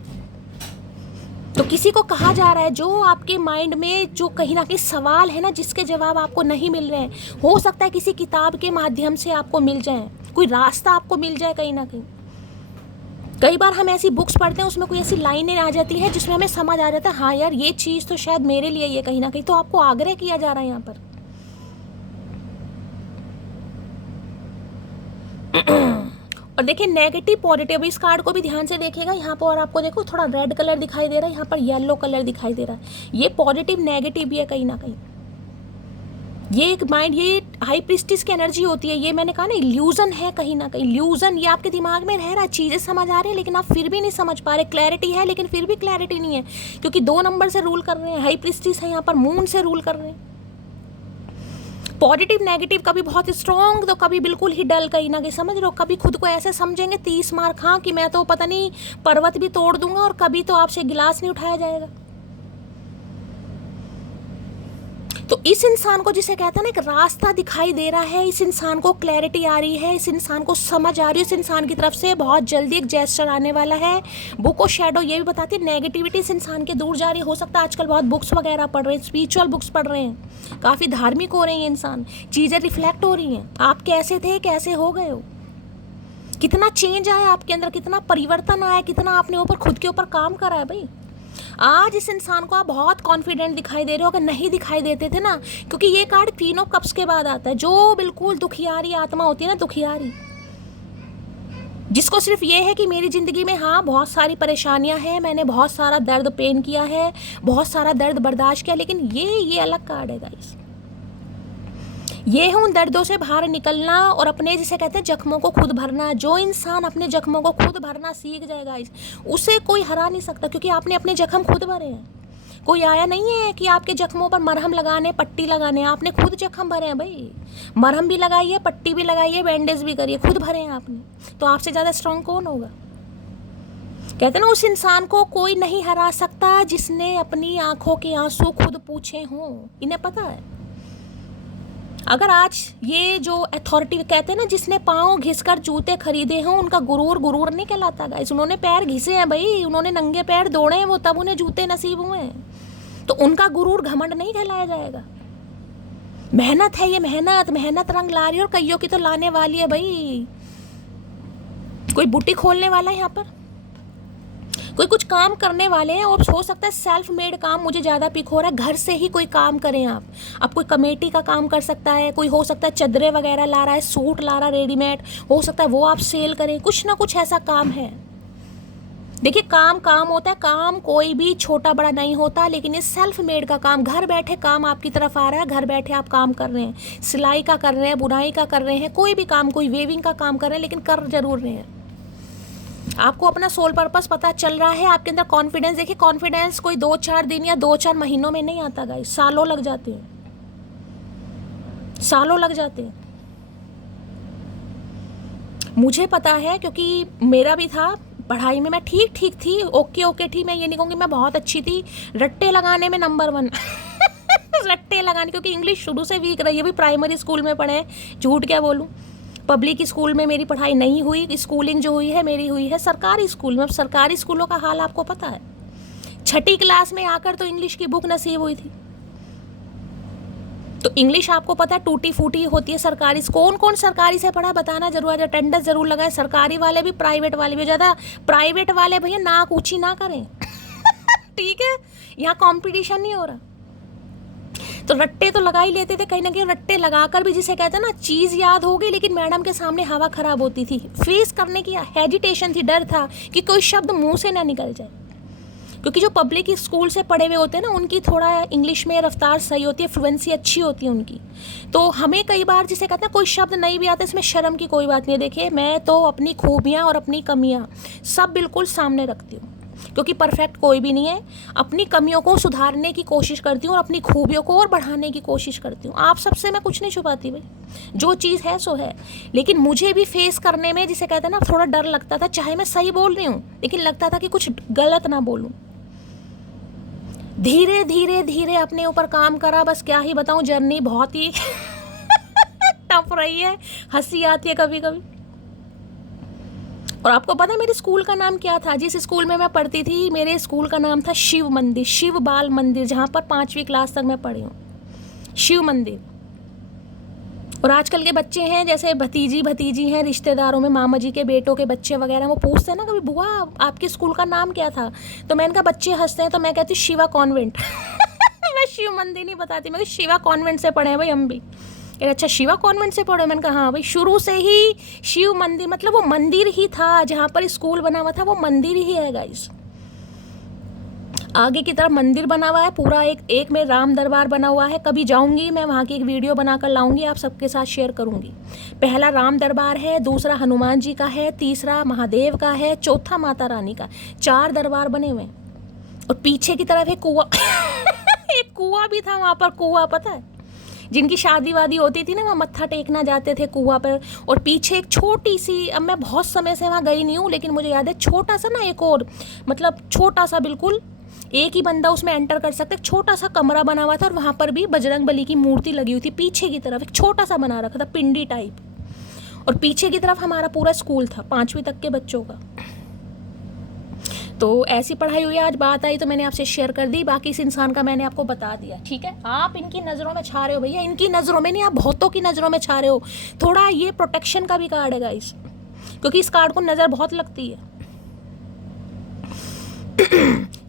तो किसी को कहा जा रहा है, जो आपके माइंड में जो कहीं ना कहीं सवाल है ना, जिसके जवाब आपको नहीं मिल रहे हैं, हो सकता है किसी किताब के माध्यम से आपको मिल जाए, कोई रास्ता आपको मिल जाए कहीं ना कहीं। कई बार हम ऐसी बुक्स पढ़ते हैं, उसमें कोई ऐसी लाइनें आ जाती है जिसमें हमें समझ आ जाता है, हाँ यार ये चीज़ तो शायद मेरे लिए ये, कहीं ना कहीं। तो आपको आग्रह किया जा रहा है यहाँ पर और देखिए नेगेटिव पॉजिटिव, इस कार्ड को भी ध्यान से देखिएगा, यहाँ पर और आपको देखो थोड़ा रेड कलर दिखाई दे रहा है, यहाँ पर येलो कलर दिखाई दे रहा है। ये पॉजिटिव नेगेटिव भी है कहीं ना कहीं। ये एक माइंड, ये हाई प्रीस्टिस की एनर्जी होती है। ये मैंने कहा ना इल्यूजन है कहीं ना कहीं, इल्यूजन। ये आपके दिमाग में रह रहा है, चीज़ें समझ आ रही है लेकिन आप फिर भी नहीं समझ पा रहे। क्लैरिटी है लेकिन फिर भी क्लैरिटी नहीं है, क्योंकि 2 नंबर से रूल कर रहे हैं, हाई प्रीस्टिस है यहाँ पर, मून से रूल कर रहे हैं। पॉजिटिव नेगेटिव, कभी बहुत स्ट्रॉन्ग तो कभी बिल्कुल ही डल, कहीं ना कहीं समझ रहे हो। कभी खुद को ऐसे समझेंगे 30 मार्क, हाँ कि मैं तो पता नहीं पर्वत भी तोड़ दूंगा, और कभी तो आपसे गिलास नहीं उठाया जाएगा। तो इस इंसान को, जिसे कहते हैं ना एक रास्ता दिखाई दे रहा है, इस इंसान को क्लैरिटी आ रही है, इस इंसान को समझ आ रही है, इस इंसान की तरफ से बहुत जल्दी एक जेस्चर आने वाला है। बुक ऑफ शैडो ये भी बताती है नेगेटिविटी इस इंसान के दूर जा रही हो सकता है आजकल बहुत बुक्स वगैरह पढ़ रहे हैं, स्पिरिचुअल बुक्स पढ़ रहे हैं, काफ़ी धार्मिक हो रहे हैं इंसान, चीज़ें रिफ्लेक्ट हो रही हैं। आप कैसे थे, कैसे हो गए हो, कितना चेंज आया आपके अंदर, कितना परिवर्तन आया, कितना आपने ऊपर खुद के ऊपर काम करा है भाई। आज इस इंसान को आप बहुत कॉन्फिडेंट दिखाई दे रहे हो, अगर नहीं दिखाई देते थे ना, क्योंकि ये कार्ड 3 कप्स के बाद आता है, जो बिल्कुल दुखियारी आत्मा होती है ना, दुखियारी, जिसको सिर्फ ये है कि मेरी ज़िंदगी में हाँ बहुत सारी परेशानियां हैं, मैंने बहुत सारा दर्द पेन किया है, बहुत सारा दर्द बर्दाश्त किया, लेकिन ये अलग कार्ड है गाइस। ये है उन दर्दों से बाहर निकलना और अपने, जिसे कहते हैं जख्मों को खुद भरना। जो इंसान अपने जख्मों को खुद भरना सीख जाएगा उसे कोई हरा नहीं सकता, क्योंकि आपने अपने जख्म खुद भरे हैं। कोई आया नहीं है कि आपके जख्मों पर मरहम लगाने, पट्टी लगाने, आपने खुद जख्म भरे हैं भाई। मरहम भी लगाइए, पट्टी भी लगाइए, बैंडेज भी करिए, खुद भरे हैं आपने, तो आपसे ज़्यादा स्ट्रांग कौन होगा। कहते हैं ना उस इंसान को कोई नहीं हरा सकता जिसने अपनी आंखों के आंसू खुद पूछे हों। इन्हें पता है, अगर आज ये जो अथॉरिटी कहते हैं ना, जिसने पाँव घिसकर जूते खरीदे हों, उनका गुरूर नहीं कहलाता गाइस। उन्होंने पैर घिसे हैं भाई, उन्होंने नंगे पैर दौड़े हैं, वो तब उन्हें जूते नसीब हुए हैं, तो उनका गुरूर घमंड नहीं कहलाया जाएगा। मेहनत है ये, मेहनत रंग ला रही है, और कईयों की तो लाने वाली है भाई। कोई बुटीक खोलने वाला है यहाँ पर, कोई कुछ काम करने वाले हैं, और हो सकता है सेल्फ मेड काम मुझे ज़्यादा पिक हो रहा है, घर से ही कोई काम करें आप कोई कमेटी का काम कर सकता है, कोई हो सकता है चद्दरें वगैरह ला रहा है, सूट ला रहा है रेडीमेड, हो सकता है वो आप सेल करें, कुछ ना कुछ ऐसा काम है। देखिए काम होता है, काम कोई भी छोटा बड़ा नहीं होता, लेकिन ये सेल्फ मेड का काम, घर बैठे काम आपकी तरफ आ रहा है, घर बैठे आप काम कर रहे हैं, सिलाई का कर रहे हैं, बुनाई का कर रहे हैं, कोई भी काम, कोई वेविंग का काम कर रहे हैं, लेकिन कर जरूर रहे हैं। आपको अपना सोल पर्पस पता चल रहा है, आपके अंदर कॉन्फिडेंस। देखिए कॉन्फिडेंस कोई 2-4 दिन या 2-4 महीनों में नहीं आता गाइस, सालों लग जाते हैं, सालों लग जाते हैं। मुझे पता है क्योंकि मेरा भी था, पढ़ाई में मैं ठीक थी, ओके थी, मैं ये नहीं कहूँगी मैं बहुत अच्छी थी, रट्टे लगाने में नंबर 1 रट्टे लगाने, क्योंकि इंग्लिश शुरू से वीक रही है, भी प्राइमरी स्कूल में पढ़े, झूठ क्या बोलूँ। पब्लिक स्कूल में मेरी पढ़ाई नहीं हुई, स्कूलिंग जो हुई है मेरी हुई है सरकारी स्कूल में। अब सरकारी स्कूलों का हाल आपको पता है, 6ठी क्लास में आकर तो इंग्लिश की बुक नसीब हुई थी। तो इंग्लिश आपको पता है टूटी फूटी होती है सरकारी। कौन सरकारी से पढ़ा बताना जरूर, अटेंडेंस जरूर लगाए, सरकारी वाले भी प्राइवेट वाले भी। ज़्यादा प्राइवेट वाले भैया नाक ऊँची ना करें ठीक है, यहाँ कॉम्पिटिशन नहीं हो रहा। तो रट्टे तो लगा ही लेते थे, कहीं ना कहीं रट्टे लगाकर भी, जिसे कहते हैं ना चीज़ याद हो गई, लेकिन मैडम के सामने हवा खराब होती थी, फेस करने की हेजिटेशन थी, डर था कि कोई शब्द मुंह से ना निकल जाए, क्योंकि जो पब्लिक स्कूल से पढ़े हुए होते हैं ना, उनकी थोड़ा इंग्लिश में रफ्तार सही होती है, फ्लुएंसी अच्छी होती है उनकी। तो हमें कई बार, जिसे कहते हैं कोई शब्द नहीं भी आता, इसमें शर्म की कोई बात नहीं है। देखिए मैं तो अपनी खूबियाँ और अपनी कमियाँ सब बिल्कुल सामने रखती हूँ, क्योंकि परफेक्ट कोई भी नहीं है। अपनी कमियों को सुधारने की कोशिश करती हूँ और अपनी खूबियों को और बढ़ाने की कोशिश करती हूँ। आप सबसे मैं कुछ नहीं छुपाती भाई, जो चीज़ है सो है। लेकिन मुझे भी फेस करने में, जिसे कहते हैं ना, थोड़ा डर लगता था, चाहे मैं सही बोल रही हूँ, लेकिन लगता था कि कुछ गलत ना बोलूँ। धीरे धीरे धीरे अपने ऊपर काम करा, बस क्या ही बताऊँ, जर्नी बहुत ही टफ रही है, हंसी आती है कभी कभी। और आपको पता है मेरे स्कूल का नाम क्या था? जिस स्कूल में मैं पढ़ती थी, मेरे स्कूल का नाम था शिव मंदिर, शिव बाल मंदिर, जहाँ पर 5वीं क्लास तक मैं पढ़ी हूँ, शिव मंदिर। और आजकल के बच्चे हैं, जैसे भतीजी हैं रिश्तेदारों में, मामा जी के बेटों के बच्चे वगैरह, वो पूछते हैं ना कभी, बुआ आपके स्कूल का नाम क्या था? तो मैंने कहा, बच्चे हंसते हैं तो मैं कहती शिवा कॉन्वेंट मैं शिव मंदिर नहीं बताती, मैं शिवा कॉन्वेंट से पढ़े हैं भाई हम भी। यार अच्छा शिवा कॉन्वेंट से पढ़े? मैंने कहा हाँ भाई, शुरू से ही शिव मंदिर, मतलब वो मंदिर ही था जहाँ पर स्कूल बना हुआ था, वो मंदिर ही है गाइस। आगे की तरफ मंदिर बना हुआ है पूरा, एक में राम दरबार बना हुआ है। कभी जाऊंगी मैं वहाँ की एक वीडियो बनाकर लाऊंगी, आप सबके साथ शेयर करूंगी। पहला राम दरबार है, दूसरा हनुमान जी का है, तीसरा महादेव का है, चौथा माता रानी का। 4 दरबार बने हुए हैं। और पीछे की तरफ एक कुआं एक कुआं भी था वहाँ पर। कुआं पता है, जिनकी शादी वादी होती थी ना, वहाँ मत्था टेकना जाते थे कुआं पर। और पीछे एक छोटी सी, अब मैं बहुत समय से वहाँ गई नहीं हूँ लेकिन मुझे याद है, छोटा सा ना एक और, मतलब छोटा सा बिल्कुल एक ही बंदा उसमें एंटर कर सकता है, छोटा सा कमरा बना हुआ था। और वहाँ पर भी बजरंग बली की मूर्ति लगी हुई थी पीछे की तरफ, एक छोटा सा बना रखा था पिंडी टाइप। और पीछे की तरफ हमारा पूरा स्कूल था 5वीं तक के बच्चों का। तो ऐसी पढ़ाई हुई। आज बात आई तो मैंने आपसे शेयर कर दी, बाकी इस इंसान का मैंने आपको बता दिया, ठीक है। आप इनकी नज़रों में छा रहे हो भैया, इनकी नज़रों में नहीं, आप बहुतों की नज़रों में छा रहे हो। थोड़ा ये प्रोटेक्शन का भी कार्ड है गाइस, क्योंकि इस कार्ड को नज़र बहुत लगती है।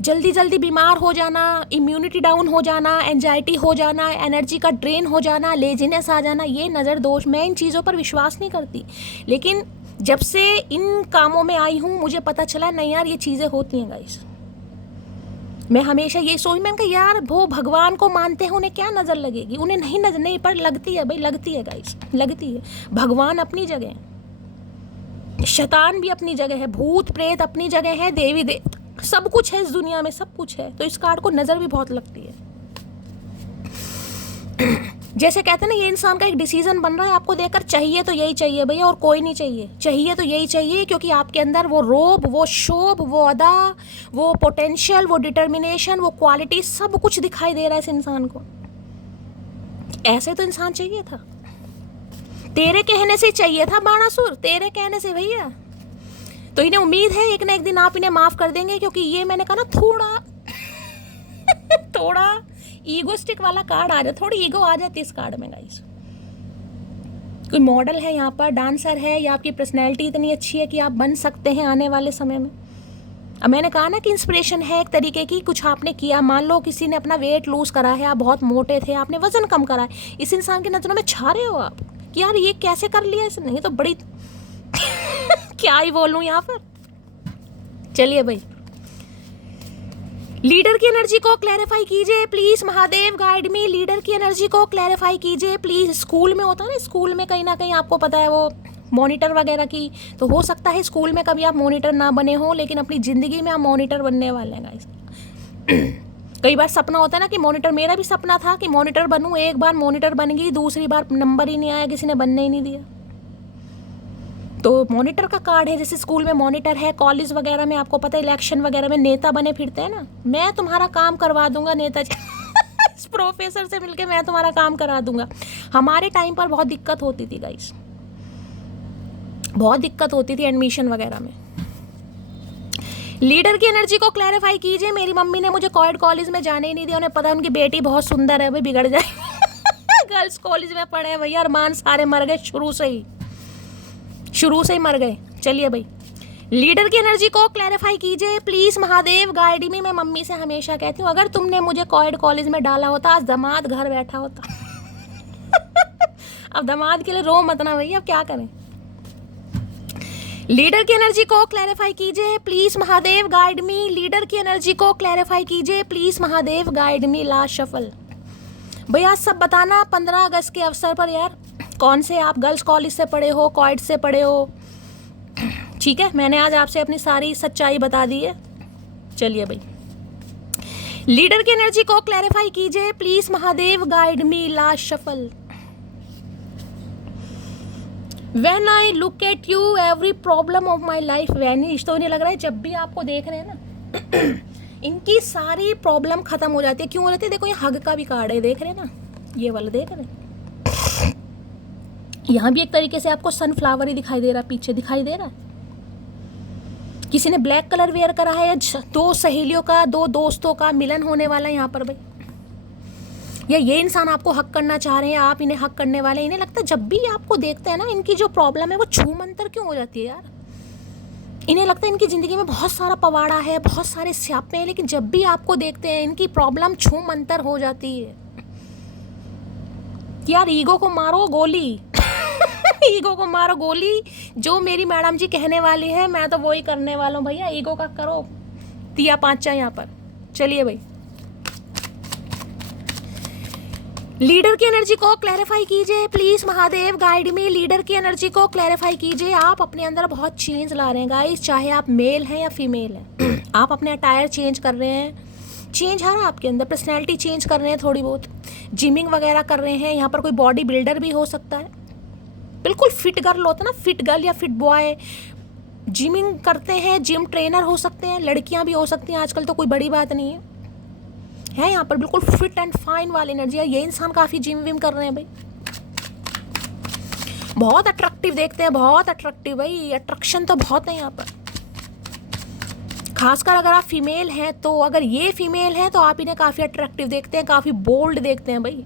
जल्दी जल्दी बीमार हो जाना, इम्यूनिटी डाउन हो जाना, एंजाइटी हो जाना, एनर्जी का ड्रेन हो जाना, लेजीनेस आ जाना, ये नज़र दोष। मैं इन चीज़ों पर विश्वास नहीं करती, लेकिन जब से इन कामों में आई हूँ मुझे पता चला नहीं यार ये चीज़ें होती हैं गाइस। मैं हमेशा ये सोच, मैंने कहा यार वो भगवान को मानते हैं, उन्हें क्या नज़र लगेगी? उन्हें नहीं नजर, नहीं, पर लगती है भाई, लगती है गाइस, लगती है। भगवान अपनी जगह है, शैतान भी अपनी जगह है, भूत प्रेत अपनी जगह है, देवी देवता सब कुछ है इस दुनिया में, सब कुछ है। तो इस कार्ड को नज़र भी बहुत लगती है। जैसे कहते हैं ना, ये इंसान का एक डिसीजन बन रहा है आपको देखकर, चाहिए तो यही चाहिए भैया और कोई नहीं चाहिए, चाहिए तो यही चाहिए, क्योंकि आपके अंदर वो रोब, वो शोभ, वो अदा, वो पोटेंशियल, वो डिटर्मिनेशन, वो क्वालिटी, सब कुछ दिखाई दे रहा है इस इंसान को। ऐसे तो इंसान चाहिए था, तेरे कहने से चाहिए था बाणासुर, तेरे कहने से भैया। तो इन्हें उम्मीद है एक ना एक दिन आप इन्हें माफ कर देंगे, क्योंकि ये मैंने कहा ना थोड़ा ईगोस्टिक वाला कार्ड आ जाता, थोड़ी ईगो आ जाती है इस कार्ड में गाइस। कोई मॉडल है यहाँ पर, डांसर है, या आपकी पर्सनैलिटी इतनी अच्छी है कि आप बन सकते हैं आने वाले समय में। अब मैंने कहा ना कि इंस्पिरेशन है एक तरीके की, कुछ आपने किया, मान लो किसी ने अपना वेट लूज करा है, आप बहुत मोटे थे, आपने वजन कम करा है, इस इंसान की नज़रों में छा रहे हो आप कि यार ये कैसे कर लिया इसने, ये तो बड़ी क्या ही बोलूं यहाँ पर। चलिए भाई, लीडर की एनर्जी को क्लैरिफाई कीजिए please, Mahadev guide me. Leader की एनर्जी को क्लैरिफाई कीजिए प्लीज। स्कूल में होता है ना, स्कूल में कहीं ना कहीं आपको पता है वो मॉनिटर वगैरह की, तो हो सकता है स्कूल में कभी आप मॉनिटर ना बने हो, लेकिन अपनी ज़िंदगी में आप मॉनिटर बनने वाले हैं गाइस। कई बार सपना होता है ना कि मॉनिटर, मेरा भी सपना था कि मॉनिटर बनूं, एक बार मॉनिटर बन गई, दूसरी बार नंबर ही नहीं आया, किसी ने बनने ही नहीं दिया। तो मॉनिटर का कार्ड है, जैसे स्कूल में मॉनिटर है, कॉलेज वगैरह में आपको पता है इलेक्शन वगैरह में नेता बने फिरते हैं ना, मैं तुम्हारा काम करवा दूंगा नेताजी इस प्रोफेसर से मिलके मैं तुम्हारा काम करा दूंगा। हमारे टाइम पर बहुत दिक्कत होती थी गाइस, बहुत दिक्कत होती थी एडमिशन वगैरह में। लीडर की एनर्जी को क्लैरिफाई कीजिए। मेरी मम्मी ने मुझे कॉलेज कॉलेज में जाने ही नहीं दिया, उन्हें पता है उनकी बेटी बहुत सुंदर है, भाई बिगड़ जाए गर्ल्स कॉलेज में पढ़े भैया, अरमान सारे मर गए, शुरू से ही मर गए। चलिए भाई, लीडर की एनर्जी को क्लैरिफाई कीजिए प्लीज, महादेव गाइड मी। मैं मम्मी से हमेशा कहती हूँ, अगर तुमने मुझे कॉलेज कॉलेज में डाला होता, आज दामाद घर बैठा होता अब दामाद के लिए रो मत ना भैया, अब क्या करें। लीडर की एनर्जी को क्लैरिफाई कीजिए please, Mahadev guide me. Leader की एनर्जी को क्लैरिफाई कीजिए please, Mahadev guide me. Last shuffle भैया, सब बताना 15 अगस्त के अवसर पर यार, कौन से आप गर्ल्स कॉलेज से पढ़े हो, क्वाइट से पढ़े हो, ठीक है। मैंने आज आपसे अपनी सारी सच्चाई बता दी है। चलिए भाई, लीडर की एनर्जी को क्लैरिफाई कीजिए please, Mahadev guide me. Last shuffle. When I look at you, every problem of my life vanish। तो इन्हें लग रहा है जब भी आपको देख रहे हैं ना इनकी सारी प्रॉब्लम खत्म हो जाती है। क्यों हो जाती है? देखो ये हग का भी कार्ड है, देख रहे हैं ना, ये वाला देख रहे हैं। यहाँ भी एक तरीके से आपको सनफ्लावर ही दिखाई दे रहा है, पीछे दिखाई दे रहा है। किसी ने ब्लैक कलर वेयर करा है, दो सहेलियों का, दो दोस्तों का मिलन होने वाला है यहाँ पर भाई, या ये इंसान आपको हक करना चाह रहे हैं, आप इन्हें हक करने वाले। इन्हें लगता है जब भी आपको देखते हैं ना, इनकी जो प्रॉब्लम है वो छू मंतर क्यों हो जाती है यार। इन्हें लगता है इनकी ज़िंदगी में बहुत सारा पवाड़ा है, बहुत सारे स्यापे हैं, लेकिन जब भी आपको देखते हैं इनकी प्रॉब्लम छू मंतर हो जाती है। यार ईगो को मारो गोली। ईगो को मारो गोली, जो मेरी मैडम जी कहने वाली है मैं तो वही करने वाला हूँ भैया। ईगो का करो तिया पांचा यहाँ पर। चलिए भाई, लीडर की एनर्जी को क्लैरिफाई कीजिए please Mahadev, guide me. Leader की एनर्जी को क्लैरिफाई कीजिए। आप अपने अंदर बहुत चेंज ला रहे हैं गाइस, चाहे आप मेल हैं या फीमेल हैं। आप अपने अटायर चेंज कर रहे हैं, चेंज आ रहा है आपके अंदर, पर्सनैलिटी चेंज कर रहे हैं थोड़ी बहुत, जिमिंग वगैरह कर रहे हैं। यहाँ पर कोई बॉडी बिल्डर भी हो सकता है, बिल्कुल फिट गर्ल होता है ना, फिट गर्ल या फिट बॉय, जिमिंग करते हैं, जिम ट्रेनर हो सकते हैं, लड़कियां भी हो सकती हैं आजकल, तो कोई बड़ी बात नहीं है यहाँ पर बिल्कुल फिट एंड फाइन वाली एनर्जी है। ये इंसान काफ़ी जिम विम कर रहे हैं भाई, बहुत अट्रैक्टिव देखते हैं, बहुत अट्रैक्टिव भाई, अट्रैक्शन तो बहुत है यहाँ पर। खासकर अगर आप फीमेल हैं तो, अगर ये फीमेल है तो आप इन्हें काफ़ी अट्रैक्टिव देखते हैं, काफ़ी बोल्ड देखते हैं भाई।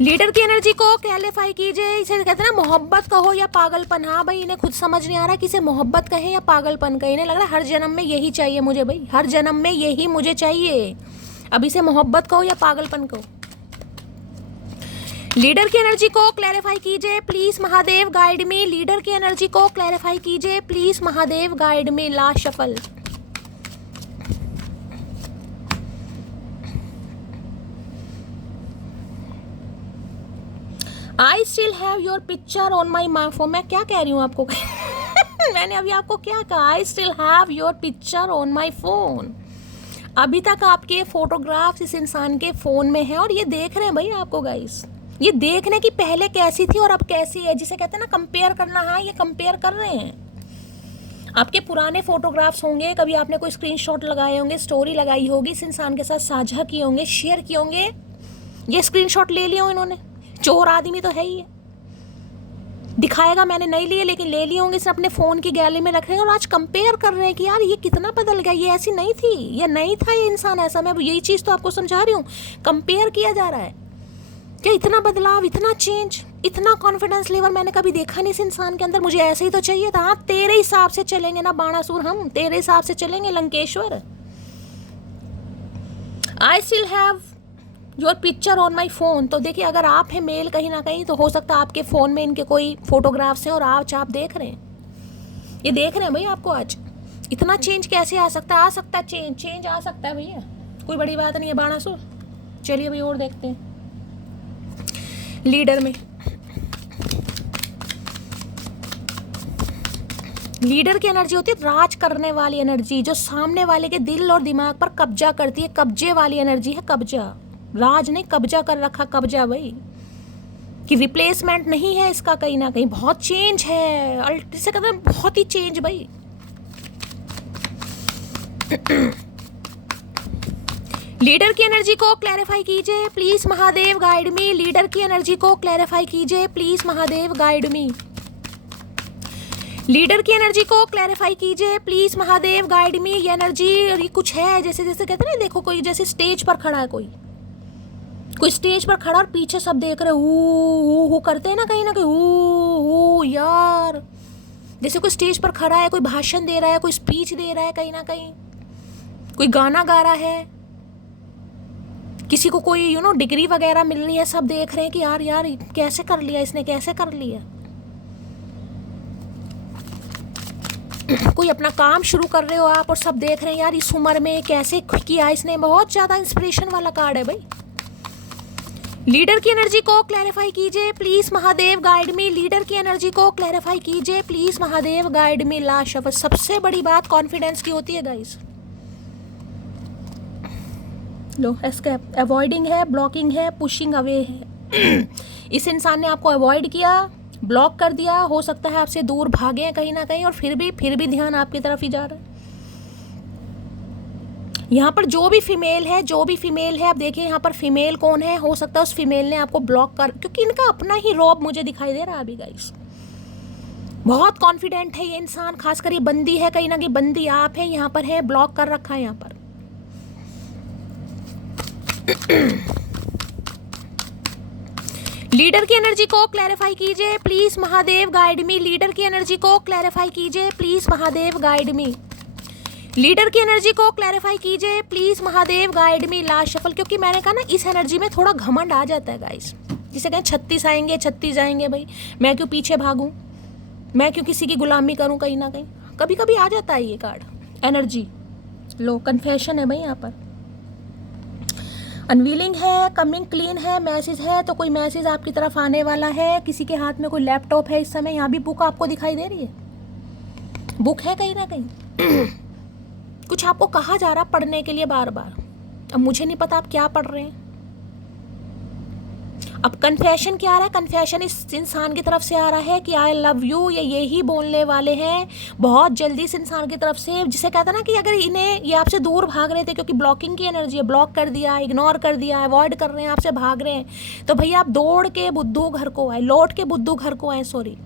लीडर की एनर्जी को क्लैरिफाई कीजिए। इसे कहते हैं ना मोहब्बत कहो या पागलपन। हाँ भाई, इन्हें खुद समझ नहीं आ रहा कि इसे मोहब्बत कहें या पागलपन कहें। इन्हें लग रहा है हर जन्म में यही चाहिए मुझे भाई, हर जन्म में यही मुझे चाहिए। अब इसे मोहब्बत कहो या पागलपन कहो। लीडर की एनर्जी को क्लैरिफाई कीजिए please Mahadev, guide me. Leader की एनर्जी को क्लैरिफाई कीजिए please Mahadev, guide me. Last shuffle. I still have your picture on my phone. मैं क्या कह रही हूँ आपको? मैंने अभी आपको क्या कहा? I still have your picture on my phone. अभी तक आपके फोटोग्राफ्स इस इंसान के फ़ोन में हैं और ये देख रहे हैं भाई आपको गाइस। ये देख रहे हैं कि पहले कैसी थी और अब कैसी है, जिसे कहते हैं ना कंपेयर करना। हाँ, ये कंपेयर कर रहे हैं। आपके पुराने फोटोग्राफ्स होंगे, कभी आपने कोई स्क्रीनशॉट लगाए होंगे, स्टोरी लगाई होगी, इस इंसान के साथ साझा किए होंगे, शेयर किए होंगे। ये स्क्रीनशॉट ले लिए हो इन्होंने, चोर आदमी तो है ही है, दिखाएगा मैंने नहीं लिए लेकिन ले लिए होंगे, इसे अपने फ़ोन की गैलरी में रख रहे हैं और आज कंपेयर कर रहे हैं कि यार ये कितना बदल गया, ये ऐसी नहीं थी, ये नहीं था ये इंसान ऐसा। मैं यही चीज़ तो आपको समझा रही हूँ, कंपेयर किया जा रहा है कि इतना बदलाव, इतना चेंज, इतना कॉन्फिडेंस लेवल मैंने कभी देखा नहीं इस इंसान के अंदर। मुझे ऐसे ही तो चाहिए था। हाँ, तेरे हिसाब से चलेंगे ना बाणासुर, हम तेरे हिसाब से चलेंगे Lankeshwar. I still have your picture on my phone. तो देखिए, अगर आप हैं मेल कहीं ना कहीं तो हो सकता है आपके फ़ोन में इनके कोई फोटोग्राफ्स हैं और आज आप देख रहे हैं, ये देख रहे हैं भाई आपको। आज इतना चेंज कैसे आ सकता है? आ सकता है चेंज आ सकता है भैया, कोई बड़ी बात नहीं है बाणासुर। चलिए भाई और देखते हैं लीडर में। लीडर की एनर्जी होती है राज करने वाली एनर्जी, जो सामने वाले के दिल और दिमाग पर कब्जा करती है। कब्जे वाली एनर्जी है, कब्जा, राज ने कब्जा कर रखा, कब्जा भाई, कि रिप्लेसमेंट नहीं है इसका कहीं ना कहीं। बहुत चेंज है, से कहते हैं बहुत ही चेंज भाई। लीडर की एनर्जी को क्लैरिफाई कीजिए please Mahadev, guide me. Leader की एनर्जी को क्लैरिफाई कीजिए please Mahadev, guide me. Leader की एनर्जी को क्लैरिफाई कीजिए प्लीज महादेव, गाइड मी। ये एनर्जी कुछ है जैसे जैसे कहते हैं ना, देखो कोई जैसे स्टेज पर खड़ा है, कोई स्टेज पर खड़ा और पीछे सब देख रहे हु करते हैं ना कहीं ना कहीं, यार जैसे कोई स्टेज पर खड़ा है, कोई भाषण दे रहा है, कोई स्पीच दे रहा है, कहीं ना कहीं कोई गाना गा रहा है, किसी को कोई डिग्री वगैरह मिल रही है, सब देख रहे हैं कि यार यार कैसे कर लिया इसने, कैसे कर लिया। कोई अपना काम शुरू कर रहे हो आप और सब देख रहे हैं यार इस उम्र में कैसे किया इसने। बहुत ज़्यादा इंस्पिरेशन वाला कार्ड है भाई। लीडर की एनर्जी को क्लैरिफाई कीजिए please Mahadev, guide me. Leader की एनर्जी को क्लैरिफाई कीजिए please Mahadev, guide me. Last शब्द। सबसे बड़ी बात कॉन्फिडेंस की होती है गाइस। लो, एस्केप, अवॉइडिंग है, ब्लॉकिंग है, पुशिंग अवे है। इस इंसान ने आपको अवॉइड किया, ब्लॉक कर दिया, हो सकता है आपसे दूर भागे हैं कहीं ना कहीं, और फिर भी ध्यान आपकी तरफ ही जा रहा है। यहाँ पर जो भी फीमेल है, आप देखिए यहाँ पर फीमेल कौन है, हो सकता है उस फीमेल ने आपको ब्लॉक कर, क्योंकि इनका अपना ही रॉब मुझे दिखाई दे रहा है अभी गाइस। बहुत कॉन्फिडेंट है ये इंसान, खासकर ये बंदी है कहीं ना कहीं, बंदी आप है, यहाँ पर है, ब्लॉक कर रखा है यहाँ पर। लीडर की एनर्जी को क्लैरिफाई कीजिए please Mahadev, guide me. Leader की एनर्जी को क्लैरिफाई कीजिए please Mahadev, guide me. Leader की एनर्जी को क्लैरिफाई कीजिए please Mahadev, guide me last shuffle. क्योंकि मैंने कहा ना, इस एनर्जी में थोड़ा घमंड आ जाता है गाइस, जिसे कहें 36 आएंगे 36 जाएंगे। भाई मैं क्यों पीछे भागूं, मैं क्यों किसी की गुलामी करूं, कहीं ना कहीं कभी कभी आ जाता है ये कार्ड एनर्जी। लो कन्फेशन है भाई यहाँ पर, अनवीलिंग है, कमिंग क्लीन है, मैसेज है। तो कोई मैसेज आपकी तरफ आने वाला है। किसी के हाथ में कोई लैपटॉप है इस समय। यहाँ भी बुक आपको दिखाई दे रही है, बुक है कहीं ना कहीं। कुछ आपको कहा जा रहा पढ़ने के लिए बार बार। अब मुझे नहीं पता आप क्या पढ़ रहे हैं। अब कन्फेशन क्या आ रहा है? कन्फेशन इस इंसान की तरफ से आ रहा है कि आई लव यू, ये यही बोलने वाले हैं बहुत जल्दी इस इंसान की तरफ से, जिसे कहता है ना कि अगर इन्हें ये आपसे दूर भाग रहे थे, क्योंकि ब्लॉकिंग की एनर्जी है, ब्लॉक कर दिया, इग्नोर कर दिया, अवॉइड कर रहे हैं, आपसे भाग रहे हैं, तो भैया आप दौड़ के बुद्धू घर को आए, लौट के बुद्धू घर को आए। सॉरी,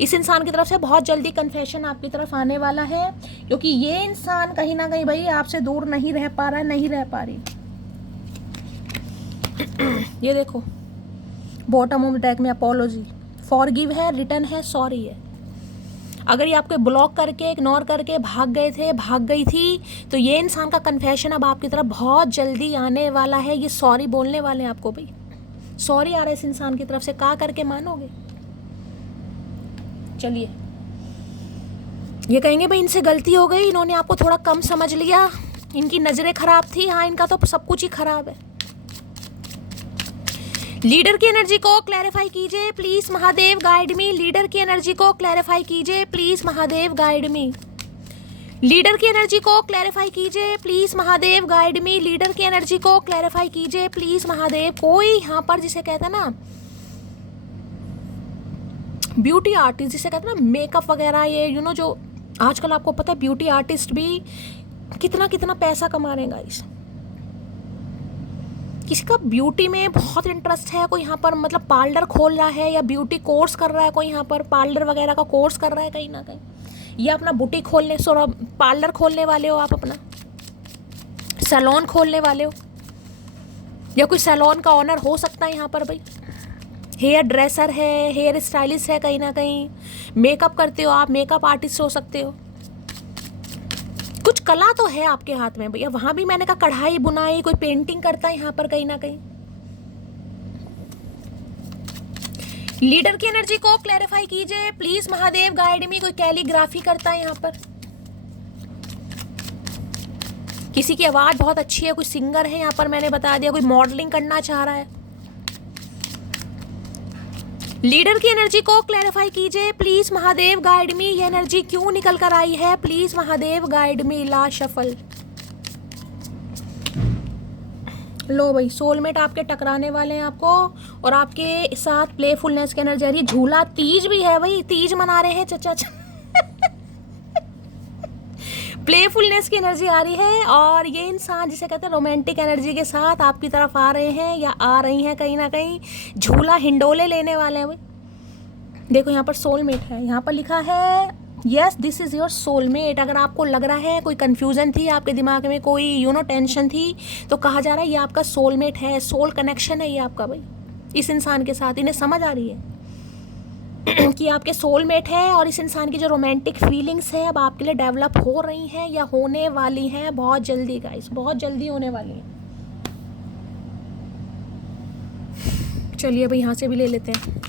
इस इंसान की तरफ से बहुत जल्दी कन्फेशन आपकी तरफ आने वाला है, क्योंकि ये इंसान कहीं ना कहीं भाई आपसे दूर नहीं रह पा रहा है, नहीं रह पा रही। ये देखो बॉटम ऑफ डेक में अपोलॉजी, फॉरगिव है, रिटर्न है, सॉरी है। अगर ये आपको ब्लॉक करके इग्नोर करके भाग गए थे, भाग गई थी, तो ये इंसान का कन्फेशन अब आपकी तरफ बहुत जल्दी आने वाला है। ये सॉरी बोलने वाले हैं आपको भाई, सॉरी आ रहा है इस इंसान की तरफ से। क्या करके मानोगे? चलिए, ये कहेंगे भाई इनसे गलती हो गई, इन्होंने आपको थोड़ा कम समझ लिया, इनकी नज़रें खराब थी। हाँ, इनका तो सब कुछ ही खराब है। लीडर की एनर्जी को क्लैरिफाई कीजिए please Mahadev, guide me. Leader की एनर्जी को क्लैरिफाई कीजिए please Mahadev, guide me. Leader की एनर्जी को क्लैरिफाई कीजिए please Mahadev, guide me. Leader की एनर्जी को क्लैरिफाई कीजिए प्लीज महादेव। कोई यहाँ पर जिसे कहता है ना ब्यूटी आर्टिस्ट, जिसे कहते हैं ना मेकअप वगैरह, ये जो आजकल आपको पता है ब्यूटी आर्टिस्ट भी कितना कितना पैसा कमा रहे हैं गाइस। किसी का ब्यूटी में बहुत इंटरेस्ट है, कोई यहाँ पर मतलब पार्लर खोल रहा है या ब्यूटी कोर्स कर रहा है, कोई यहाँ पर पार्लर वगैरह का कोर्स कर रहा है कहीं ना कहीं, या अपना बुटीक खोलने, पार्लर खोलने वाले हो आप, अपना सैलून खोलने वाले हो, या कोई सैलून का ऑनर हो सकता है यहाँ पर भाई। हेयर ड्रेसर है, हेयर स्टाइलिस्ट है कहीं ना कहीं, मेकअप करते हो आप, मेकअप आर्टिस्ट हो सकते हो। कुछ कला तो है आपके हाथ में भैया। वहां भी मैंने कहा कढ़ाई बुनाई, कोई पेंटिंग करता है यहाँ पर कहीं ना कहीं। लीडर की एनर्जी को क्लैरिफाई कीजिए प्लीज महादेव, गाइड मी। कोई कैलीग्राफी करता है यहाँ पर, किसी की आवाज बहुत अच्छी है, कोई सिंगर है यहाँ पर, मैंने बता दिया, कोई मॉडलिंग करना चाह रहा है। लीडर की एनर्जी को क्लैरिफाई कीजिए प्लीज महादेव, गाइड मी। ये एनर्जी क्यों निकल कर आई है? Please Mahadev, guide me. Last shuffle. लो भाई, सोलमेट आपके टकराने वाले हैं आपको, और आपके साथ प्लेफुलनेस की एनर्जी आ रही है। झूला तीज भी है भाई, तीज मना रहे हैं चचा। प्लेफुलनेस की एनर्जी आ रही है, और ये इंसान जिसे कहते हैं रोमांटिक एनर्जी के साथ आपकी तरफ आ रहे हैं या आ रही हैं कहीं ना कहीं। झूला हिंडोले लेने वाले हैं भाई। देखो यहाँ पर सोलमेट है, यहाँ पर लिखा है yes this is your soulmate. अगर आपको लग रहा है कोई कन्फ्यूजन थी आपके दिमाग में, कोई टेंशन थी, तो कहा जा रहा है ये आपका सोलमेट है, सोल कनेक्शन है ये आपका भाई इस इंसान के साथ। इन्हें समझ आ रही है कि आपके सोलमेट है, और इस इंसान की जो रोमांटिक फीलिंग्स है अब आपके लिए डेवलप हो रही हैं या होने वाली हैं बहुत जल्दी गाइस, बहुत जल्दी होने वाली हैं। चलिए भाई यहाँ से भी ले लेते हैं।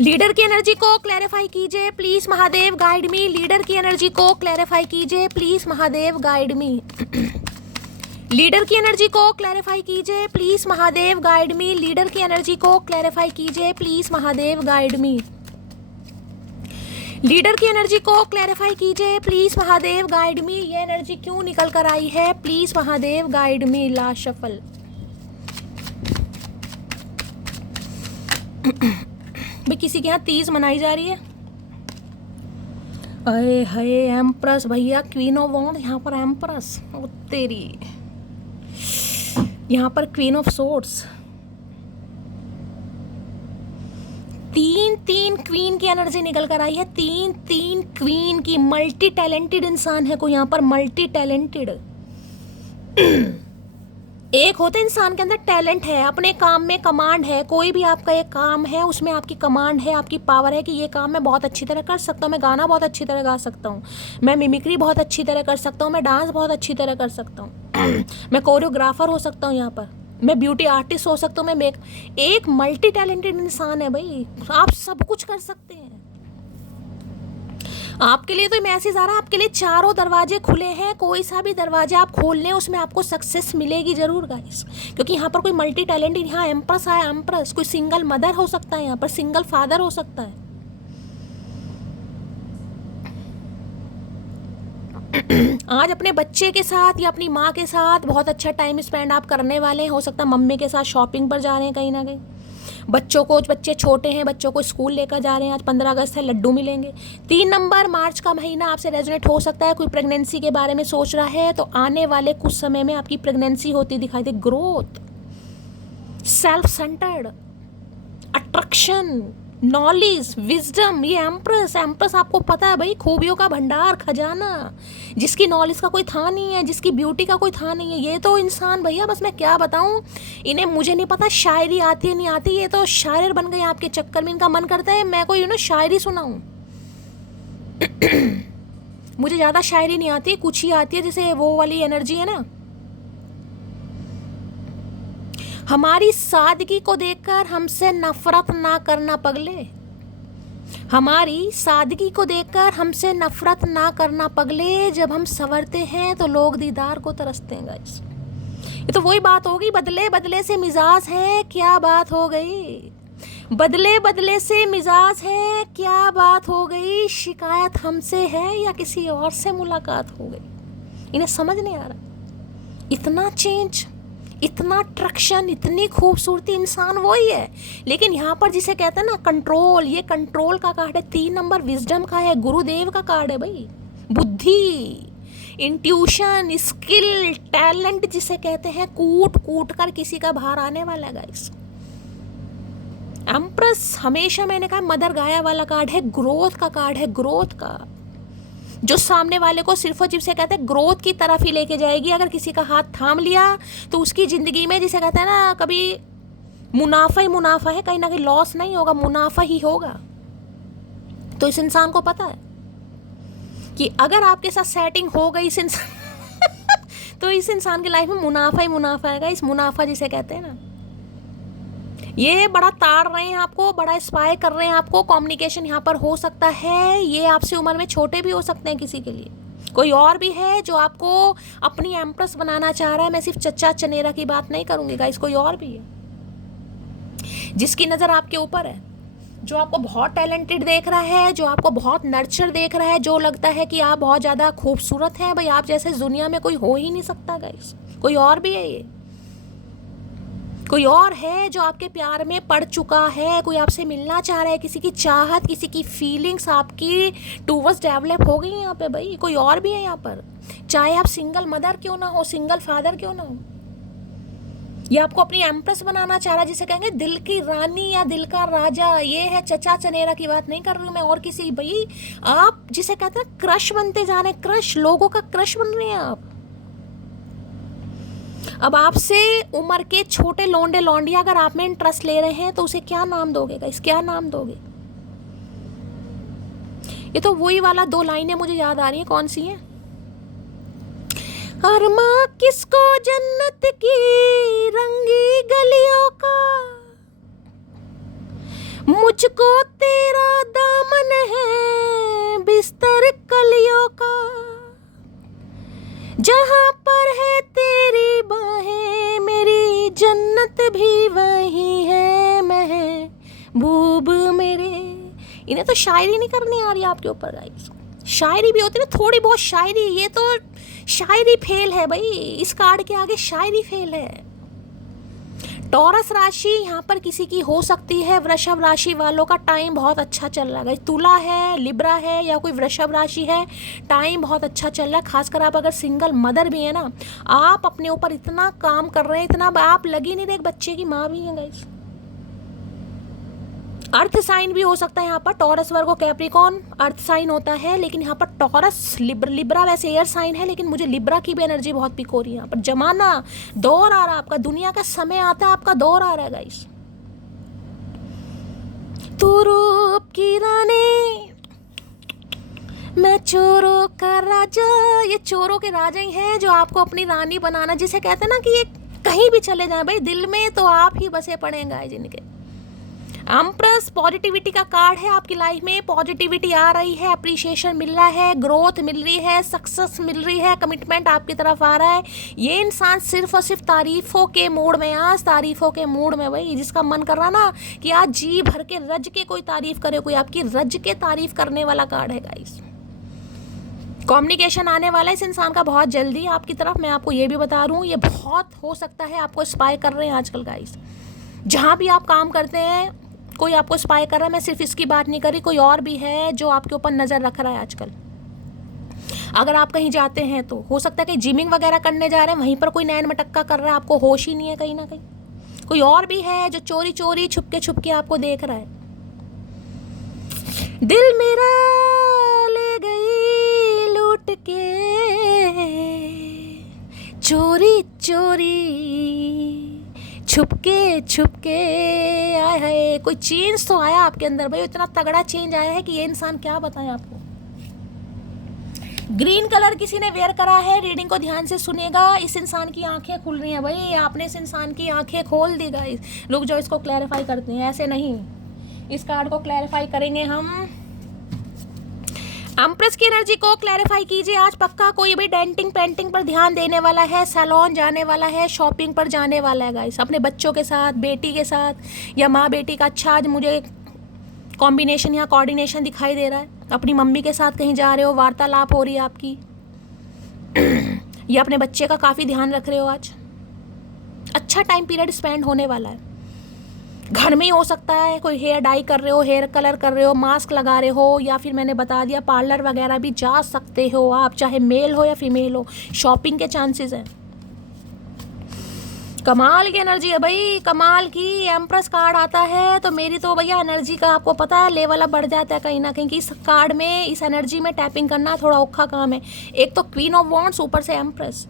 लीडर की एनर्जी को क्लैरिफाई कीजिए please Mahadev, guide me. Leader की एनर्जी को क्लैरिफाई कीजिए please Mahadev, guide me. Leader की एनर्जी को क्लैरिफाई कीजिए please Mahadev, guide me. Leader की एनर्जी को क्लैरिफाई कीजिए please Mahadev, guide me. Leader की एनर्जी को क्लैरिफाई कीजिए प्लीज महादेव, गाइड मी। ये एनर्जी क्यों निकल कर आई है? Please Mahadev, guide me. Last shuffle. भाई किसी के यहाँ तीज मनाई जा रही है। अरे हये एम्प्रेस भैया, क्वीन ऑफ वॉन्ड, यहाँ पर एम्प्रेस, ओ तेरी, यहाँ पर क्वीन ऑफ सोर्ड्स। तीन क्वीन की एनर्जी निकल कर आई है, तीन क्वीन की। मल्टी टैलेंटेड इंसान है कोई यहाँ पर, मल्टी टैलेंटेड। एक होता है इंसान के अंदर टैलेंट है, अपने काम में कमांड है, कोई भी आपका एक काम है उसमें आपकी कमांड है, आपकी पावर है कि ये काम मैं बहुत अच्छी तरह कर सकता हूँ, मैं गाना बहुत अच्छी तरह गा सकता हूँ, मैं मिमिक्री बहुत अच्छी तरह कर सकता हूँ, मैं डांस बहुत अच्छी तरह कर सकता हूँ मैं कोरियोग्राफर हो सकता हूँ, यहाँ पर मैं ब्यूटी आर्टिस्ट हो सकता हूँ, मैं एक मल्टी टैलेंटेड इंसान है भाई, आप सब कुछ कर सकते हैं। आपके लिए तो मैसेज आ रहा है, आपके लिए चारों दरवाजे खुले हैं, कोई सा भी दरवाजा आप खोल लें उसमें आपको सक्सेस मिलेगी जरूर गाइस, क्योंकि यहाँ पर कोई मल्टी टैलेंटेड, यहाँ एम्प्रेस आया, एम्प्रेस कोई सिंगल मदर हो सकता है, यहाँ पर सिंगल फादर हो सकता है आज अपने बच्चे के साथ या अपनी माँ के साथ बहुत अच्छा टाइम स्पेंड आप करने वाले हैं, हो सकता है मम्मी के साथ शॉपिंग पर जा रहे हैं कहीं ना कहीं, बच्चों को, बच्चे छोटे हैं, बच्चों को स्कूल लेकर जा रहे हैं, आज 15 अगस्त है, लड्डू मिलेंगे। 3 नंबर मार्च का महीना आपसे रेजोनेट हो सकता है, कोई प्रेगनेंसी के बारे में सोच रहा है तो आने वाले कुछ समय में आपकी प्रेगनेंसी होती दिखाई दे। Growth, self centred, attraction, knowledge, wisdom, ये एम्प्रेस, एम्प्रेस आपको पता है भाई, खूबियों का भंडार, खजाना, जिसकी नॉलेज का कोई था नहीं है, जिसकी ब्यूटी का कोई था नहीं है, ये तो इंसान भैया बस मैं क्या बताऊं, इन्हें मुझे नहीं पता शायरी आती है नहीं आती, ये तो शायर बन गए आपके चक्कर में, इनका मन करता है मैं कोई शायरी सुनाऊं मुझे ज़्यादा शायरी नहीं आती, कुछ ही आती है, जैसे वो वाली एनर्जी है ना। हमारी सादगी को देखकर हमसे नफरत ना करना पगले, हमारी सादगी को देखकर हमसे नफरत ना करना पगले, जब हम संवरते हैं तो लोग दीदार को तरसते हैं गाइस। ये तो वही बात होगी, बदले बदले से मिजाज है, क्या बात हो गई, बदले बदले से मिजाज है, क्या बात हो गई, शिकायत हमसे है या किसी और से मुलाकात हो गई। इन्हें समझ नहीं आ रहा, इतना चेंज, इतना अट्रैक्शन, इतनी खूबसूरती, इंसान वही है, लेकिन यहाँ पर जिसे कहते हैं ना कंट्रोल, ये कंट्रोल का कार्ड है। 3 नंबर विजडम का है, गुरुदेव का कार्ड है भाई, बुद्धि, इंट्यूशन, स्किल, टैलेंट जिसे कहते हैं, कूट कूट कर किसी का बाहर आने वाला है गाइस। एम्प्रेस हमेशा मैंने कहा मदर गाया वाला कार्ड है, ग्रोथ का कार्ड है, ग्रोथ का, जो सामने वाले को सिर्फ और जिसे कहते हैं ग्रोथ की तरफ ही लेके जाएगी। अगर किसी का हाथ थाम लिया तो उसकी ज़िंदगी में जिसे कहते हैं ना कभी मुनाफा ही मुनाफा है, कहीं ना कहीं लॉस नहीं होगा, मुनाफा ही होगा। तो इस इंसान को पता है कि अगर आपके साथ सेटिंग हो गई इस इंसान तो इस इंसान की लाइफ में मुनाफा ही मुनाफा है। इस मुनाफा जिसे कहते हैं ना, ये बड़ा ताड़ रहे हैं आपको, बड़ा स्पाई कर रहे हैं आपको, कम्युनिकेशन यहाँ पर हो सकता है। ये आपसे उम्र में छोटे भी हो सकते हैं, किसी के लिए कोई और भी है जो आपको अपनी एम्प्रेस बनाना चाह रहा है। मैं सिर्फ चच्चा चनेरा की बात नहीं करूँगी गाइस, कोई और भी है जिसकी नज़र आपके ऊपर है, जो आपको बहुत टैलेंटेड देख रहा है, जो आपको बहुत नर्चर देख रहा है, जो लगता है कि आप बहुत ज़्यादा खूबसूरत हैं भाई, आप जैसे दुनिया में कोई हो ही नहीं सकता गाइस। कोई और भी है, ये कोई और है जो आपके प्यार में पड़ चुका है, कोई आपसे मिलना चाह रहा है, किसी की चाहत, किसी की फीलिंग्स आपकी टूवर्ड्स डेवलप हो गई हैं यहाँ पे भाई। कोई और भी है यहाँ पर, चाहे आप सिंगल मदर क्यों ना हो, सिंगल फादर क्यों ना हो, ये आपको अपनी एम्प्रेस बनाना चाह रहा है, जिसे कहेंगे दिल की रानी या दिल का राजा। ये है चचा चनेरा की बात नहीं कर रही हूँ मैं, और किसी भाई, आप जिसे कहते हैं क्रश बनते जा रहे हैं, क्रश, लोगों का क्रश बन रहे हैं आप। अब आपसे उम्र के छोटे लौंडे लौंडिया अगर आप में इंटरेस्ट ले रहे हैं तो उसे क्या नाम दोगे गाइस, क्या नाम दोगे? ये तो वही वाला 2 लाइनें मुझे याद आ रही हैं, कौन सी हैं? अरमा किसको जन्नत की रंगी गलियों का, मुझको तेरा दामन है बिस्तर कलियों का, जहां पर है तेरी बाहें मेरी जन्नत भी वही है महबूब मेरे। इन्हें तो शायरी नहीं करनी आ रही आपके ऊपर गाइस, शायरी भी होती है ना थोड़ी बहुत शायरी, ये तो शायरी फेल है भाई, इस कार्ड के आगे शायरी फेल है। टॉरस राशि यहाँ पर किसी की हो सकती है, वृषभ राशि वालों का टाइम बहुत अच्छा चल रहा है, तुला है, लिब्रा है या कोई वृषभ राशि है, टाइम बहुत अच्छा चल रहा है। खासकर आप अगर सिंगल मदर भी है ना, आप अपने ऊपर इतना काम कर रहे हैं, इतना आप लगी नहीं रहे, एक बच्चे की माँ भी हैं गाइस, अर्थ साइन भी हो सकता है यहाँ पर, टॉरस, वर्गो, कैप्रिकॉर्न अर्थ साइन होता है, लेकिन यहाँ पर टॉरस, लिब्रा वैसे एयर साइन है, लेकिन मुझे लिब्रा की भी एनर्जी बहुत पिक हो रही है यहाँ पर। जमाना, दौर आ रहा है आपका, दुनिया का समय आता है, आपका दौर आ रहा है गाइस। तू रूप की रानी, मैं चोरों का राजा, ये चोरों के राजा ही हैं जो आपको अपनी रानी बनाना, जिसे कहते हैं ना कि ये कहीं भी चले जाएं भाई, दिल में तो आप ही बसे पड़े गाइस जिनके। एम्प्रेस पॉजिटिविटी का कार्ड है, आपकी लाइफ में पॉजिटिविटी आ रही है, अप्रिशिएशन मिल रहा है, ग्रोथ मिल रही है, सक्सेस मिल रही है, कमिटमेंट आपकी तरफ आ रहा है। ये इंसान सिर्फ और सिर्फ तारीफों के मूड में, आज तारीफों के मूड में भाई, जिसका मन कर रहा ना कि आज जी भर के रज के कोई तारीफ करे, कोई आपकी रज के तारीफ करने वाला कार्ड है गाइस। कम्युनिकेशन आने वाला है इस इंसान का बहुत जल्दी आपकी तरफ। मैं आपको ये भी बता रहा हूँ, ये बहुत हो सकता है आपको स्पाई कर रहे हैं आजकल गाइस। जहाँ भी आप काम करते हैं कोई आपको स्पाई कर रहा है। मैं सिर्फ इसकी बात नहीं कर रही, कोई और भी है जो आपके ऊपर नज़र रख रहा है आजकल। अगर आप कहीं जाते हैं तो हो सकता है कि जिमिंग वगैरह करने जा रहे हैं, वहीं पर कोई नैन मटक्का कर रहा है, आपको होश ही नहीं है कहीं ना कहीं। कोई और भी है जो चोरी चोरी छुपके आपको देख रहा है। दिल मेरा ले गई लूट के, चोरी चोरी छुपके आया है। कोई चेंज तो आया आपके अंदर भाई, इतना तगड़ा चेंज आया है कि ये इंसान क्या बताएं आपको। ग्रीन कलर किसी ने वेयर करा है, रीडिंग को ध्यान से सुनिएगा। इस इंसान की आंखें खुल रही हैं भाई, आपने इस इंसान की आंखें खोल दी गाइस। लोग जो इसको क्लैरिफाई करते हैं, ऐसे नहीं, इस कार्ड को क्लैरिफाई करेंगे हम। एम्प्रेस की एनर्जी को क्लैरिफाई कीजिए आज पक्का। कोई भी डेंटिंग पेंटिंग पर ध्यान देने वाला है, सैलून जाने वाला है, शॉपिंग पर जाने वाला है गाइस, अपने बच्चों के साथ, बेटी के साथ या माँ बेटी का। अच्छा आज मुझे कॉम्बिनेशन या कोऑर्डिनेशन दिखाई दे रहा है। अपनी मम्मी के साथ कहीं जा रहे हो, वार्तालाप हो रही है आपकी, या अपने बच्चे का काफ़ी ध्यान रख रहे हो आज। अच्छा टाइम पीरियड स्पेंड होने वाला है। घर में ही हो सकता है, कोई हेयर डाई कर रहे हो, हेयर कलर कर रहे हो, मास्क लगा रहे हो, या फिर मैंने बता दिया पार्लर वगैरह भी जा सकते हो आप, चाहे मेल हो या फीमेल हो। शॉपिंग के चांसेस हैं। कमाल की एनर्जी है भाई, कमाल की। एम्प्रेस कार्ड आता है तो मेरी तो भैया एनर्जी का आपको पता है लेवल अब बढ़ जाता है कहीं ना कहीं, कि इस कार्ड में, इस एनर्जी में टैपिंग करना थोड़ा औखा काम है। एक तो क्वीन ऑफ वॉन्ड्स, ऊपर से एम्प्रेस,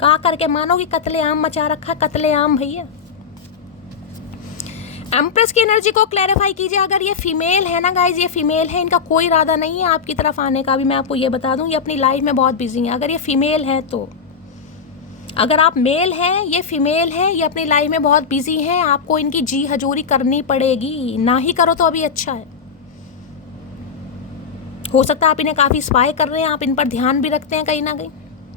कहा करके मानो कि कत्लेआम मचा रखा, कत्लेआम भैया। एम्प्रेस की एनर्जी को क्लैरिफाई कीजिए। अगर ये फीमेल है ना गाइज, ये फीमेल है, इनका कोई इरादा नहीं है आपकी तरफ आने का भी, मैं आपको ये बता दूं। ये अपनी लाइफ में बहुत बिजी हैं। अगर ये फीमेल है तो, अगर आप मेल हैं, ये फीमेल है, ये अपनी लाइफ में बहुत बिजी हैं, आपको इनकी जी हजूरी करनी पड़ेगी। ना ही करो तो अभी अच्छा है। हो सकता है आप इन्हें काफ़ी स्पाई कर रहे हैं, आप इन पर ध्यान भी रखते हैं कहीं ना कहीं।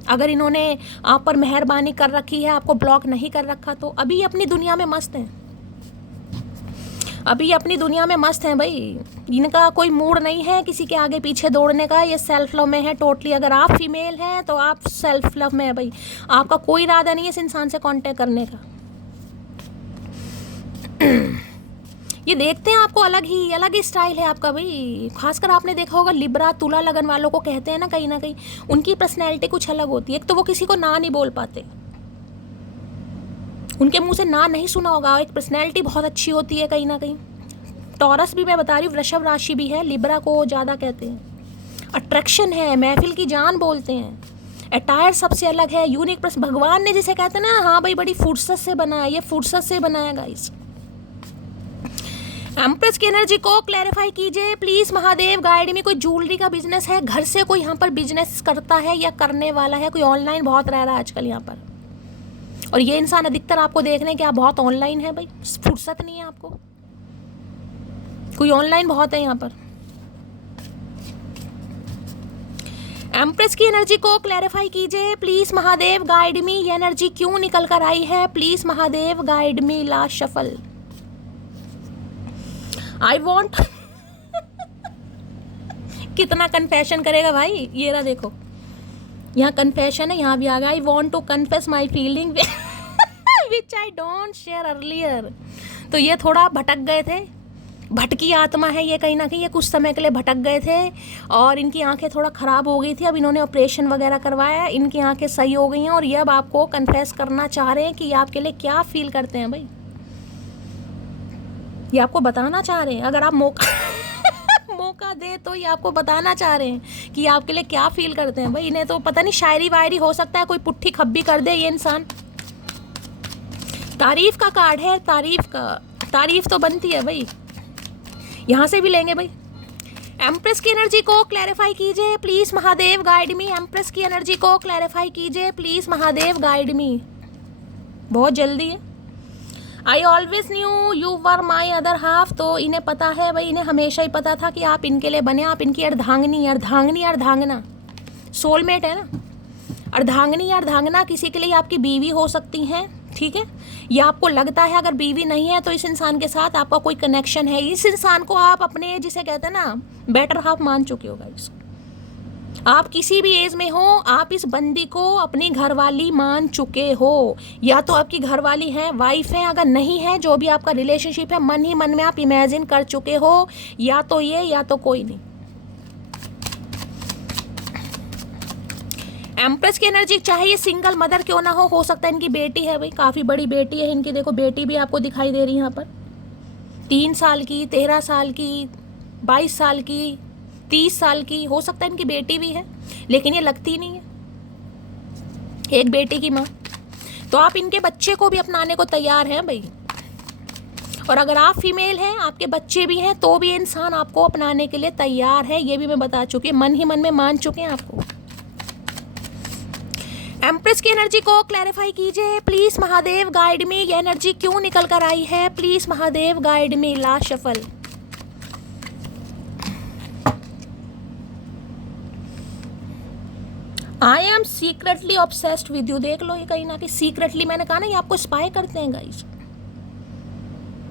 अगर इन्होंने आप पर मेहरबानी कर रखी है, आपको ब्लॉक नहीं कर रखा, तो अभी अपनी दुनिया में मस्त हैं, अभी अपनी दुनिया में मस्त हैं भाई। इनका कोई मूड नहीं है किसी के आगे पीछे दौड़ने का, ये सेल्फ लव में है टोटली। अगर आप फीमेल हैं तो आप सेल्फ लव में है भाई, आपका कोई इरादा नहीं है इस इंसान से कांटेक्ट करने का। ये देखते हैं आपको अलग ही स्टाइल है आपका भाई। खासकर आपने देखा होगा लिब्रा, तुला लगन वालों को कहते हैं ना कहीं उनकी पर्सनैलिटी कुछ अलग होती है। एक तो वो किसी को ना नहीं बोल पाते, उनके मुंह से ना नहीं सुना होगा। एक पर्सनैलिटी बहुत अच्छी होती है कहीं ना कहीं। टॉरस भी मैं बता रही हूँ, वृषभ राशि भी है, लिब्रा को ज़्यादा कहते हैं। अट्रैक्शन है, महफिल की जान बोलते हैं। अटायर सबसे अलग है, यूनिक पर्सन। भगवान ने जिसे कहते हैं ना, हाँ भाई बड़ी फुर्सत से बनाया, ये फुर्सत से बनाया गाइस। एम्प्रेस की एनर्जी को क्लैरिफाई कीजिए प्लीज़ महादेव, गाइड में। कोई ज्वेलरी का बिजनेस है, घर से कोई यहाँ पर बिजनेस करता है या करने वाला है, कोई ऑनलाइन बहुत रह रहा है आजकल यहाँ पर। और ये इंसान अधिकतर आपको देख रहे हैं कि आप बहुत ऑनलाइन है भाई, फुर्सत नहीं है आपको, कोई ऑनलाइन बहुत है यहाँ पर। एम्प्रेस की एनर्जी को क्लैरिफाई कीजिए प्लीज महादेव, गाइड मी। ये एनर्जी क्यों निकल कर आई है, please Mahadev guide me. Last shuffle, I want कितना कन्फेशन करेगा भाई, ये रहा देखो, यहाँ कन्फेशन है, यहाँ भी आ गया। I want to confess my feeling which I don't share earlier. तो ये थोड़ा भटक गए थे, भटकी आत्मा है ये कहीं ना कहीं। ये कुछ समय के लिए भटक गए थे और इनकी आंखें थोड़ा ख़राब हो गई थी। अब इन्होंने ऑपरेशन वगैरह करवाया, इनकी आंखें सही हो गई हैं और ये अब आपको कन्फेस करना चाह रहे हैं कि आपके लिए क्या फील करते हैं भाई। ये आपको बताना चाह रहे हैं, अगर आप मौका दे तो ये आपको बताना चाह रहे हैं कि आपके लिए क्या फील करते हैं। भाई इन्हें तो पता नहीं, शायरी वायरी हो सकता है, कोई पुट्ठी खब्बी कर दे ये इंसान। तारीफ का कार्ड है, तारीफ तो बनती है भाई, यहाँ से भी लेंगे भाई। एम्प्रेस की एनर्जी को क्लैरिफाई कीजिए please Mahadev, guide me. Empress की एनर्जी को क्लैरिफाई कीजिए प्लीज महादेव, गाइड मी। बहुत जल्दी है। I always new you were my other half. तो इन्हें पता है भाई, इन्हें हमेशा ही पता था कि आप इनके लिए बने, आप इनकी अर्धांगना सोलमेट है ना। अर्धांगना किसी के लिए आपकी बीवी हो सकती हैं, ठीक है। या आपको लगता है अगर बीवी नहीं है तो इस इंसान के साथ आपका कोई कनेक्शन है, इस इंसान को आप अपने, जिसे कहते हैं ना, बेटर हाफ मान चुके हो गाइस। आप किसी भी एज में हो, आप इस बंदी को अपनी घरवाली मान चुके हो। या तो आपकी घरवाली है, वाइफ है, अगर नहीं है, जो भी आपका रिलेशनशिप है, मन ही मन में आप इमेजिन कर चुके हो, या तो ये या तो कोई नहीं। एम्प्रेस की एनर्जी, चाहे ये सिंगल मदर क्यों ना हो सकता है इनकी बेटी है भाई, काफ़ी बड़ी बेटी है इनकी। देखो बेटी भी आपको दिखाई दे रही है यहाँ पर, 3 साल की, 13 साल की, 22 साल की, 30 साल की, हो सकता है इनकी बेटी भी है, लेकिन ये लगती नहीं है एक बेटी की माँ। तो आप इनके बच्चे को भी अपनाने को तैयार हैं भाई। और अगर आप फीमेल हैं, आपके बच्चे भी हैं, तो भी ये इंसान आपको अपनाने के लिए तैयार है, ये भी मैं बता चुकी हूँ, मन ही मन में मान चुके हैं आपको। एम्प्रेस की एनर्जी को क्लैरिफाई कीजिए प्लीज महादेव, गाइड में। ये एनर्जी क्यों निकल कर आई है, प्लीज महादेव, गाइड में। Last shuffle. I am secretly obsessed with you. देख लो ये कहीं ना कहीं सीक्रेटली, मैंने कहा ना ये आपको स्पाई करते हैं गाइस,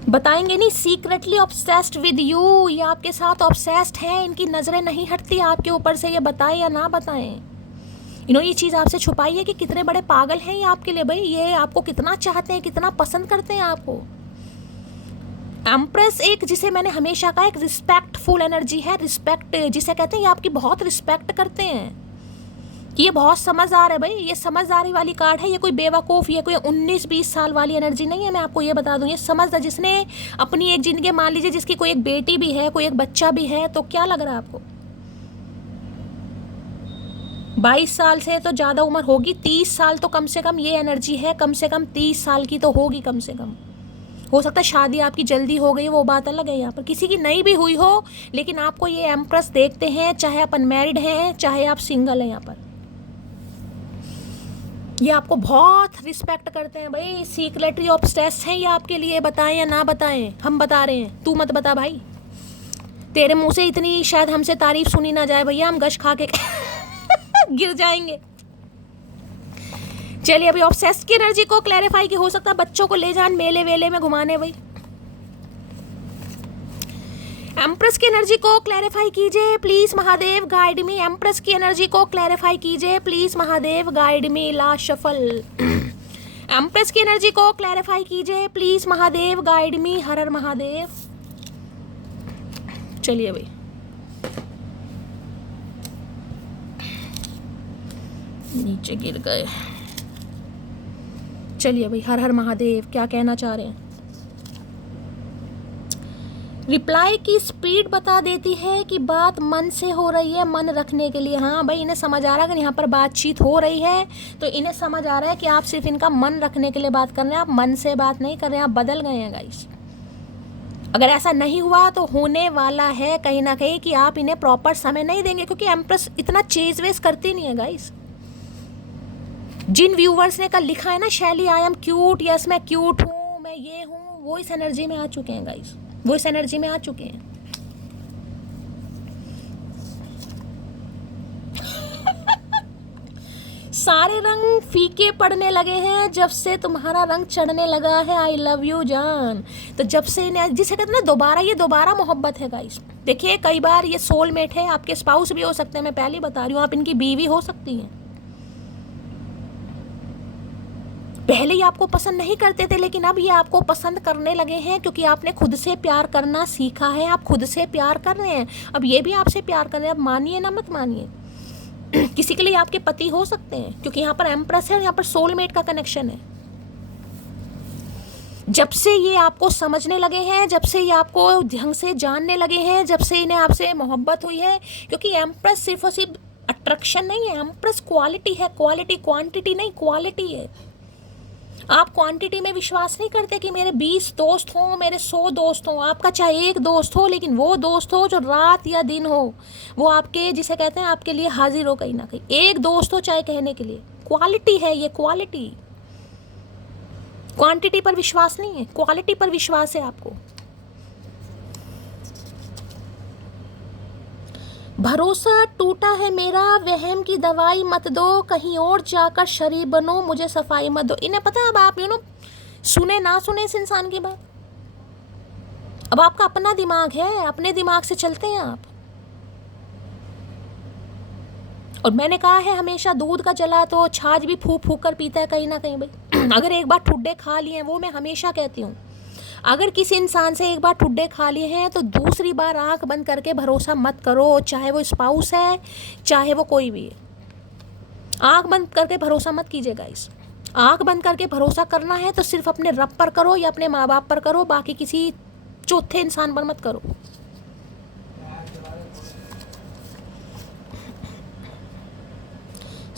बताएंगे नहीं। सीक्रेटली ऑब्सेस्ड विद यू, ये आपके साथ ऑब्सेस्ड है, इनकी नजरें नहीं हटती आपके ऊपर से, ये बताएं या ना बताएं, इन्होंने ये चीज़ आपसे छुपाई है कि कितने बड़े पागल हैं ये आपके लिए भाई। ये आपको कितना चाहते हैं, कितना पसंद करते हैं आपको। एम्प्रेस एक, जिसे मैंने हमेशा कहा, एक रिस्पेक्टफुल एनर्जी है। रिस्पेक्ट जिसे कहते हैं, ये आपकी बहुत रिस्पेक्ट करते हैं कि ये बहुत समझदार है भाई। ये समझदारी वाली कार्ड है, ये कोई बेवकूफ़, ये कोई 19-20 साल वाली एनर्जी नहीं है। मैं आपको ये बता दूं, ये समझदार, जिसने अपनी एक ज़िंदगी, मान लीजिए जिसकी कोई एक बेटी भी है, कोई एक बच्चा भी है, तो क्या लग रहा है आपको? 22 साल से तो ज़्यादा उम्र होगी, 30 साल तो कम से कम ये एनर्जी है, कम से कम 30 साल की तो होगी कम से कम। हो सकता है शादी आपकी जल्दी हो गई, वो बात अलग है, यहाँ पर किसी की नहीं भी हुई हो, लेकिन आपको ये एम्प्रेस देखते हैं, चाहे आप अनमैरिड हैं, चाहे आप सिंगल हैं, यहाँ पर ये आपको बहुत रिस्पेक्ट करते हैं भाई। सीक्रेटली ऑब्सेस्ड हैं ये आपके लिए, बताएं या ना बताएं, हम बता रहे हैं, तू मत बता भाई। तेरे मुंह से इतनी शायद हमसे तारीफ सुनी ना जाए भैया, हम गश खा के गिर जाएंगे। चलिए अभी ऑब्सेस्ड की एनर्जी को क्लैरिफाई की, हो सकता है बच्चों को ले जान मेले वेले में घुमाने भाई। एम्प्रेस की एनर्जी को क्लैरिफाई कीजिए please Mahadev, guide me. Empress की एनर्जी को क्लैरिफाई कीजिए please Mahadev, guide me. Last shuffle. Empress की एनर्जी को क्लैरिफाई कीजिए प्लीज महादेव, गाइड मी। हर हर महादेव। चलिए भाई, नीचे गिर गए। चलिए भाई, हर हर महादेव, क्या कहना चाह रहे हैं? रिप्लाई की स्पीड बता देती है कि बात मन से हो रही है, मन रखने के लिए। हाँ भाई, इन्हें समझ आ रहा है अगर यहाँ पर बातचीत हो रही है तो इन्हें समझ आ रहा है कि आप सिर्फ इनका मन रखने के लिए बात कर रहे हैं, आप मन से बात नहीं कर रहे हैं, आप बदल गए हैं गाइस। अगर ऐसा नहीं हुआ तो होने वाला है कहीं ना कहीं कि आप इन्हें प्रॉपर समय नहीं देंगे, क्योंकि एम्प्रेस इतना चेज वेज करती नहीं है गाइस। जिन व्यूवर्स ने कल लिखा है ना, शैली आई एम क्यूट, यस मैं क्यूट हूँ, मैं ये हूँ, वो इस एनर्जी में आ चुके हैं गाइस, वो इस एनर्जी में आ चुके हैं। सारे रंग फीके पड़ने लगे हैं जब से तुम्हारा रंग चढ़ने लगा है। आई लव यू जान। तो जब से इन्हें, जिसे कहते हैं ना दोबारा, ये दोबारा मोहब्बत है गाइस। देखिए कई बार ये सोलमेट है, आपके स्पाउस भी हो सकते हैं, मैं पहले बता रही हूँ, आप इनकी बीवी हो सकती हैं। पहले ही आपको पसंद नहीं करते थे, लेकिन अब ये आपको पसंद करने लगे हैं, क्योंकि आपने खुद से प्यार करना सीखा है, आप खुद से प्यार कर रहे हैं, अब ये भी आपसे प्यार कर रहे हैं। अब मानिए ना मत मानिए, किसी के लिए आपके पति हो सकते हैं, क्योंकि यहाँ पर एम्प्रेस है और यहाँ पर सोलमेट का कनेक्शन है। जब से ये आपको समझने लगे हैं, जब से ये आपको ढंग से जानने लगे हैं, जब से इन्हें आपसे मोहब्बत हुई है, क्योंकि एम्प्रेस सिर्फ और सिर्फ अट्रैक्शन नहीं है, एम्प्रेस क्वालिटी है, क्वालिटी, क्वांटिटी नहीं, क्वालिटी है। आप क्वांटिटी में विश्वास नहीं करते कि मेरे 20 दोस्त हों, मेरे 100 दोस्त हों। आपका चाहे एक दोस्त हो, लेकिन वो दोस्त हो जो रात या दिन हो, वो आपके, जिसे कहते हैं, आपके लिए हाजिर हो कहीं ना कहीं। एक दोस्त हो चाहे कहने के लिए, क्वालिटी है ये, क्वालिटी। क्वांटिटी पर विश्वास नहीं है, क्वालिटी पर विश्वास है आपको। भरोसा टूटा है मेरा, वहम की दवाई मत दो, कहीं और जाकर शरीर बनो, मुझे सफाई मत दो। इन्हें पता है, अब आप सुने ना सुने इस इंसान की बात, अब आपका अपना दिमाग है, अपने दिमाग से चलते हैं आप। और मैंने कहा है हमेशा, दूध का जला तो छाछ भी फूक फूक कर पीता है कहीं ना कहीं भाई। अगर एक बार ठुड्डे खा लिए हैं, वो मैं हमेशा कहती हूँ, अगर किसी इंसान से एक बार ठुड्डे खा लिए हैं तो दूसरी बार आंख बंद करके भरोसा मत करो, चाहे वो स्पाउस है, चाहे वो कोई भी है। आंख बंद करके भरोसा मत कीजिएगा। इस आंख बंद करके भरोसा करना है तो सिर्फ अपने रब पर करो या अपने माँ बाप पर करो, बाकी किसी चौथे इंसान पर मत करो।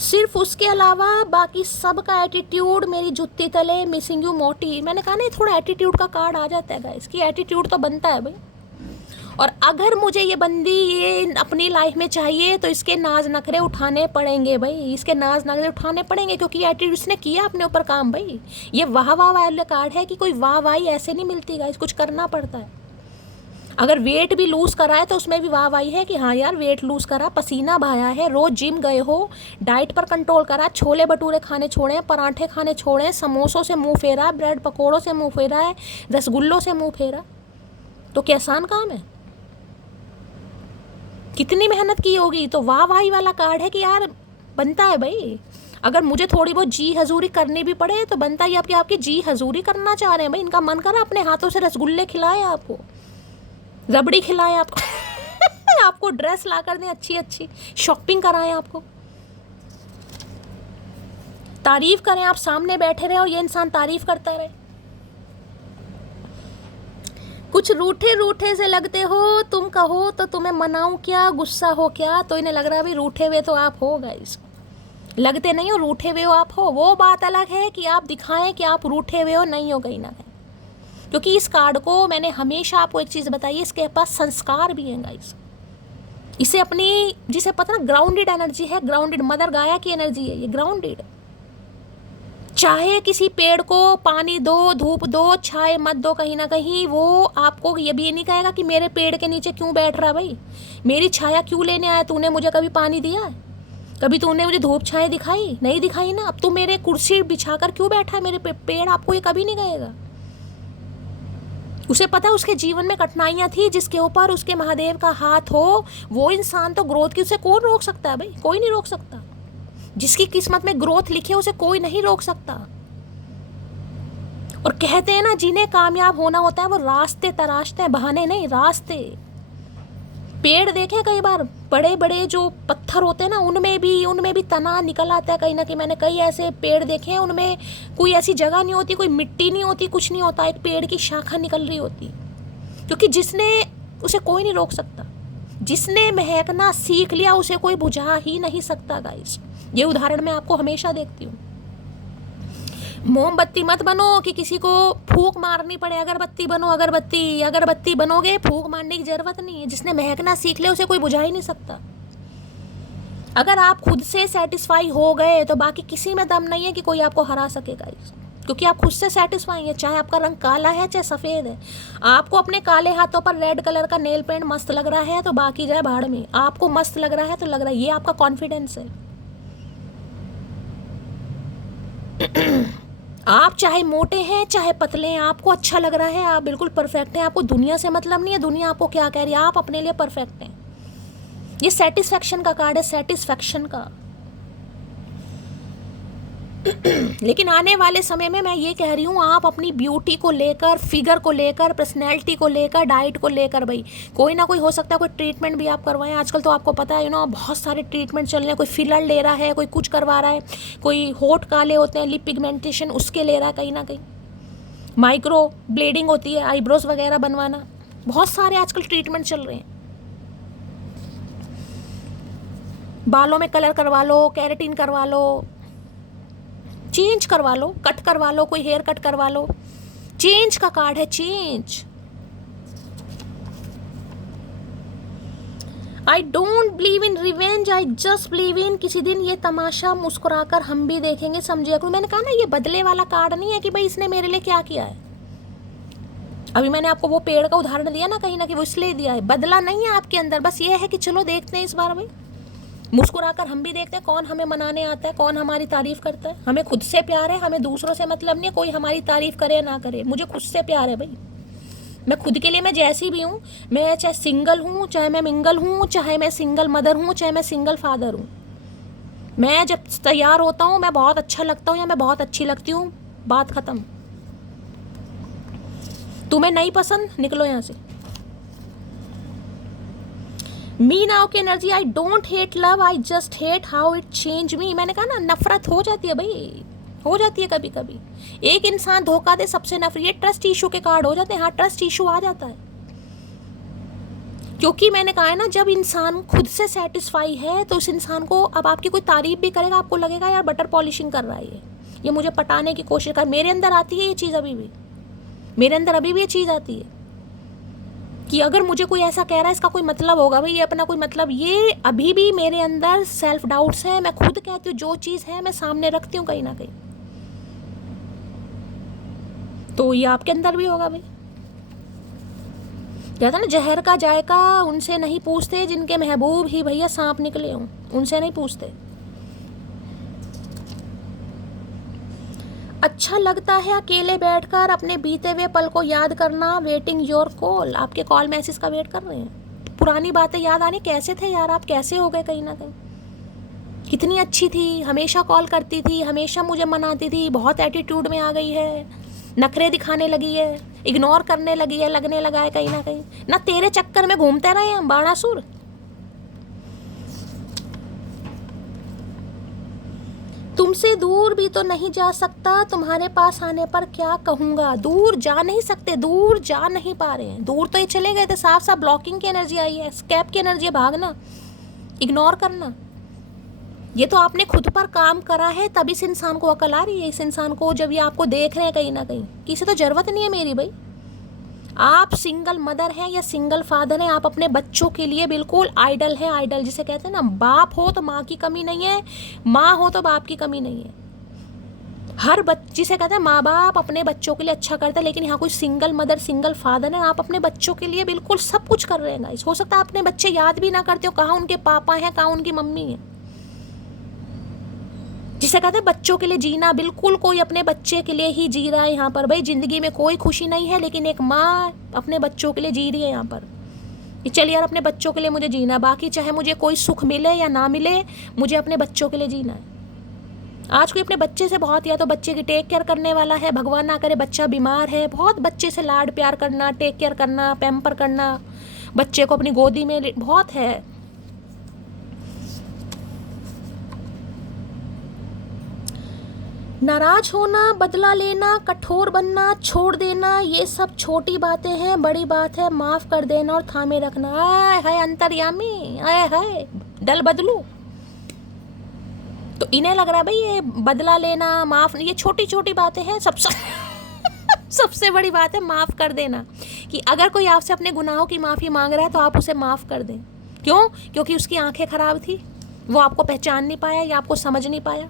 सिर्फ उसके अलावा बाकी सब का एटीट्यूड मेरी जुत्ती तले, मिसिंग यू मोटी। मैंने कहा ना, थोड़ा एटीट्यूड का कार्ड आ जाता है गाइस, कि एटीट्यूड तो बनता है भाई। और अगर मुझे ये बंदी ये अपनी लाइफ में चाहिए तो इसके नाज नखरे उठाने पड़ेंगे भाई, इसके नाज नखरे उठाने पड़ेंगे, क्योंकि एटीट्यूड इसने किया अपने ऊपर काम भाई। ये वाह वाह वाले कार्ड है कि कोई वाह वाही ऐसे नहीं मिलती गाइस, कुछ करना पड़ता है। अगर वेट भी लूज़ करा है तो उसमें भी वाह वाही है कि हाँ यार वेट लूज़ करा, पसीना बहाया है, रोज़ जिम गए हो, डाइट पर कंट्रोल करा, छोले भटूरे खाने छोड़े, पराठे खाने छोड़े, समोसों से मुंह फेरा, ब्रेड पकौड़ों से मुंह फेरा है, रसगुल्लों से मुंह फेरा, तो क्या आसान काम है? कितनी मेहनत की होगी। तो वाह वाही वाला कार्ड है कि यार बनता है भाई। अगर मुझे थोड़ी बहुत जी हजूरी करनी भी पड़े तो बनता ही, आपकी जी हजूरी करना चाह रहे हैं भाई, इनका मन करा अपने हाथों से रसगुल्ले खिलाए, आपको रबड़ी खिलाएं, आपको आपको ड्रेस ला कर दें, अच्छी अच्छी शॉपिंग कराएं, आपको तारीफ करें, आप सामने बैठे रहे और ये इंसान तारीफ करता रहे। कुछ रूठे रूठे से लगते हो, तुम कहो तो तुम्हें मनाऊं क्या, गुस्सा हो क्या। तो इन्हें लग रहा है भाई रूठे हुए तो आप हो गाइस, लगते नहीं हो, रूठे हुए हो आप हो। वो बात अलग है कि आप दिखाएं कि आप रूठे हुए हो, नहीं हो कहीं ना कहीं। क्योंकि इस कार्ड को मैंने हमेशा आपको एक चीज़ बताई है, इसके पास संस्कार भी हैं गाइस। इसे अपनी, जिसे पता ना, ग्राउंडेड एनर्जी है, ग्राउंडेड मदर गाया की एनर्जी है ये, ग्राउंडेड। चाहे किसी पेड़ को पानी दो, धूप दो, छाए मत दो, कहीं ना कहीं वो आपको ये भी नहीं कहेगा कि मेरे पेड़ के नीचे क्यों बैठ रहा भाई, मेरी छाया क्यों लेने आया, तूने मुझे कभी पानी दिया, कभी तूने मुझे धूप छाए दिखाई, नहीं दिखाई ना, अब तू मेरे कुर्सी बिछाकर क्यों बैठा है मेरे पेड़, आपको ये कभी नहीं कहेगा। उसे पता है उसके जीवन में कठिनाइयां थी, जिसके ऊपर उसके महादेव का हाथ हो, वो इंसान तो ग्रोथ की, उसे कौन रोक सकता है भाई, कोई नहीं रोक सकता। जिसकी किस्मत में ग्रोथ लिखी है उसे कोई नहीं रोक सकता। और कहते हैं ना, जिन्हें कामयाब होना होता है वो रास्ते तराशते हैं, बहाने नहीं, रास्ते। पेड़ देखे कई बार, बड़े बड़े जो पत्थर होते हैं ना, उनमें भी तना निकल आता है कहीं ना कहीं। मैंने कई ऐसे पेड़ देखे हैं, उनमें कोई ऐसी जगह नहीं होती, कोई मिट्टी नहीं होती, कुछ नहीं होता, एक पेड़ की शाखा निकल रही होती। क्योंकि जिसने, उसे कोई नहीं रोक सकता। जिसने महकना सीख लिया उसे कोई बुझा ही नहीं सकता गाइस। ये उदाहरण मैं आपको हमेशा देखती हूँ। मोमबत्ती मत बनो कि किसी को फूंक मारनी पड़े, अगरबत्ती बनो, अगरबत्ती बनोगे, फूंक मारने की जरूरत नहीं है। जिसने महकना सीख लिया उसे कोई बुझा ही नहीं सकता। अगर आप खुद से सेटिस्फाई हो गए तो बाकी किसी में दम नहीं है कि कोई आपको हरा सकेगा, क्योंकि आप खुद से सेटिस्फाई हैं। चाहे आपका रंग काला है चाहे सफ़ेद है, आपको अपने काले हाथों पर रेड कलर का नेल पेंट मस्त लग रहा है तो बाकी जाए भाड़ में, आपको मस्त लग रहा है तो लग रहा है, ये आपका कॉन्फिडेंस है। आप चाहे मोटे हैं चाहे पतले हैं, आपको अच्छा लग रहा है, आप बिल्कुल परफेक्ट हैं, आपको दुनिया से मतलब नहीं है दुनिया आपको क्या कह रही है, आप अपने लिए परफेक्ट हैं। ये सेटिस्फैक्शन का कार्ड है, सेटिस्फैक्शन का। लेकिन आने वाले समय में मैं ये कह रही हूँ, आप अपनी ब्यूटी को लेकर, फिगर को लेकर, पर्सनैलिटी को लेकर, डाइट को लेकर भाई कोई ना कोई हो सकता है कोई ट्रीटमेंट भी आप करवाएं। आजकल तो आपको पता है बहुत सारे ट्रीटमेंट चल रहे हैं। कोई फिलर ले रहा है, कोई कुछ करवा रहा है, कोई होठ काले होते हैं, लिप पिगमेंटेशन उसके ले रहा है कहीं ना कहीं। माइक्रो ब्लेडिंग होती है, आईब्रोज वगैरह बनवाना, बहुत सारे आजकल ट्रीटमेंट चल रहे हैं। बालों में कलर करवा लो, केराटिन करवा लो, चेंज करवा लो, कट करवा लो, कोई हेयर कट करवा लो। चेंज का कार्ड है, change. I don't believe in revenge, I just believe in किसी दिन ये तमाशा मुस्कुराकर हम भी देखेंगे, समझिए। मैंने कहा ना ये बदले वाला कार्ड नहीं है कि भाई इसने मेरे लिए क्या किया है। अभी मैंने आपको वो पेड़ का उदाहरण दिया ना, कहीं ना कहीं वो इसलिए दिया है, बदला नहीं है आपके अंदर, बस ये है कि चलो देखते हैं इस बार भाई, मुस्कुराकर हम भी देखते हैं कौन हमें मनाने आता है, कौन हमारी तारीफ करता है। हमें खुद से प्यार है, हमें दूसरों से मतलब नहीं है, कोई हमारी तारीफ करे या ना करे, मुझे खुद से प्यार है भाई। मैं खुद के लिए, मैं जैसी भी हूँ, मैं चाहे सिंगल हूँ, चाहे मैं मिंगल हूँ, चाहे मैं सिंगल मदर हूँ, चाहे मैं सिंगल फादर हूँ, मैं जब तैयार होता हूँ मैं बहुत अच्छा लगता हूँ या मैं बहुत अच्छी लगती हूँ, बात खत्म। तुम्हें नहीं पसंद, निकलो यहाँ से। मी नाउ की energy, I don't hate love, I just hate how it change me. मैंने कहा ना नफरत हो जाती है भाई, हो जाती है कभी कभी। एक इंसान धोखा दे, सबसे नफरत। ये ट्रस्ट इशू के कार्ड हो जाते हैं, हाँ ट्रस्ट इशू आ जाता है, क्योंकि मैंने कहा है ना जब इंसान खुद से सेटिस्फाई है तो उस इंसान को, अब आपकी कोई तारीफ भी करेगा आपको लगेगा यार बटर पॉलिशिंग कर रहा है ये मुझे पटाने की कोशिश कर। मेरे अंदर आती है ये चीज़, अभी भी मेरे अंदर अभी भी ये चीज़ आती है कि अगर मुझे कोई ऐसा कह रहा है इसका कोई मतलब होगा भाई, ये अपना कोई मतलब, ये अभी भी मेरे अंदर सेल्फ डाउट्स हैं। मैं खुद कहती हूँ जो चीज़ है मैं सामने रखती हूँ कहीं ना कहीं, तो ये आपके अंदर भी होगा भाई। कहता ना जहर का जायका उनसे नहीं पूछते जिनके महबूब ही भैया सांप निकले हों, उनसे नहीं पूछते। अच्छा लगता है अकेले बैठकर अपने बीते हुए पल को याद करना, वेटिंग योर कॉल। आपके कॉल मैसेज का वेट कर रहे हैं, पुरानी बातें याद आनी, कैसे थे यार आप, कैसे हो गए कहीं ना कहीं, कितनी अच्छी थी, हमेशा कॉल करती थी, हमेशा मुझे मनाती थी, बहुत एटीट्यूड में आ गई है, नखरे दिखाने लगी है, इग्नोर करने लगी है, लगने लगा है कहीं ना तेरे चक्कर में घूमते रहे हम बाणासुर। तुमसे दूर भी तो नहीं जा सकता, तुम्हारे पास आने पर क्या कहूँगा। दूर जा नहीं सकते, दूर जा नहीं पा रहे हैं, दूर तो ये चले गए थे, साफ साफ ब्लॉकिंग की एनर्जी आई है, स्कैप की एनर्जी है, भागना, इग्नोर करना। ये तो आपने खुद पर काम करा है तब इस इंसान को अकल आ रही है। इस इंसान को जब ये आपको देख रहे हैं कहीं ना कहीं, किसी तो ज़रूरत नहीं है मेरी भाई। आप सिंगल मदर हैं या सिंगल फादर हैं, आप अपने बच्चों के लिए बिल्कुल आइडल हैं। आइडल जिसे कहते हैं ना, बाप हो तो माँ की कमी नहीं है, माँ हो तो बाप की कमी नहीं है। हर बच्चे से कहते हैं माँ बाप अपने बच्चों के लिए अच्छा करता है, लेकिन यहाँ कोई सिंगल मदर सिंगल फादर है, आप अपने बच्चों के लिए बिल्कुल सब कुछ कर रहे हैं गाइस। हो सकता है अपने बच्चे याद भी ना करते हो कहाँ उनके पापा हैं, कहाँ उनकी मम्मी है। जिसे कहते हैं बच्चों के लिए जीना, बिल्कुल कोई अपने बच्चे के लिए ही जी रहा है यहाँ पर भाई। जिंदगी में कोई खुशी नहीं है, लेकिन एक माँ अपने बच्चों के लिए जी रही है यहाँ पर। चल यार अपने बच्चों के लिए मुझे जीना, बाकी चाहे मुझे कोई सुख मिले या ना मिले, मुझे अपने बच्चों के लिए जीना है। आज कोई अपने बच्चे से बहुत, या तो बच्चे की टेक केयर करने वाला है, भगवान ना करे बच्चा बीमार है, बहुत बच्चे से लाड प्यार करना, टेक केयर करना, पैम्पर करना, बच्चे को अपनी गोदी में बहुत है। नाराज होना, बदला लेना, कठोर बनना, छोड़ देना, ये सब छोटी बातें हैं, बड़ी बात है माफ़ कर देना और थामे रखना। आय हाय अंतर्यामी, आय हाय दल बदलू। तो इन्हें लग रहा है भाई ये बदला लेना, माफ़, ये छोटी छोटी बातें हैं। सबसे बड़ी बात है माफ़ कर देना, कि अगर कोई आपसे अपने गुनाहों की माफ़ी मांग रहा है तो आप उसे माफ़ कर दें। क्यों? क्योंकि उसकी आंखें ख़राब थी, वो आपको पहचान नहीं पाया या आपको समझ नहीं पाया।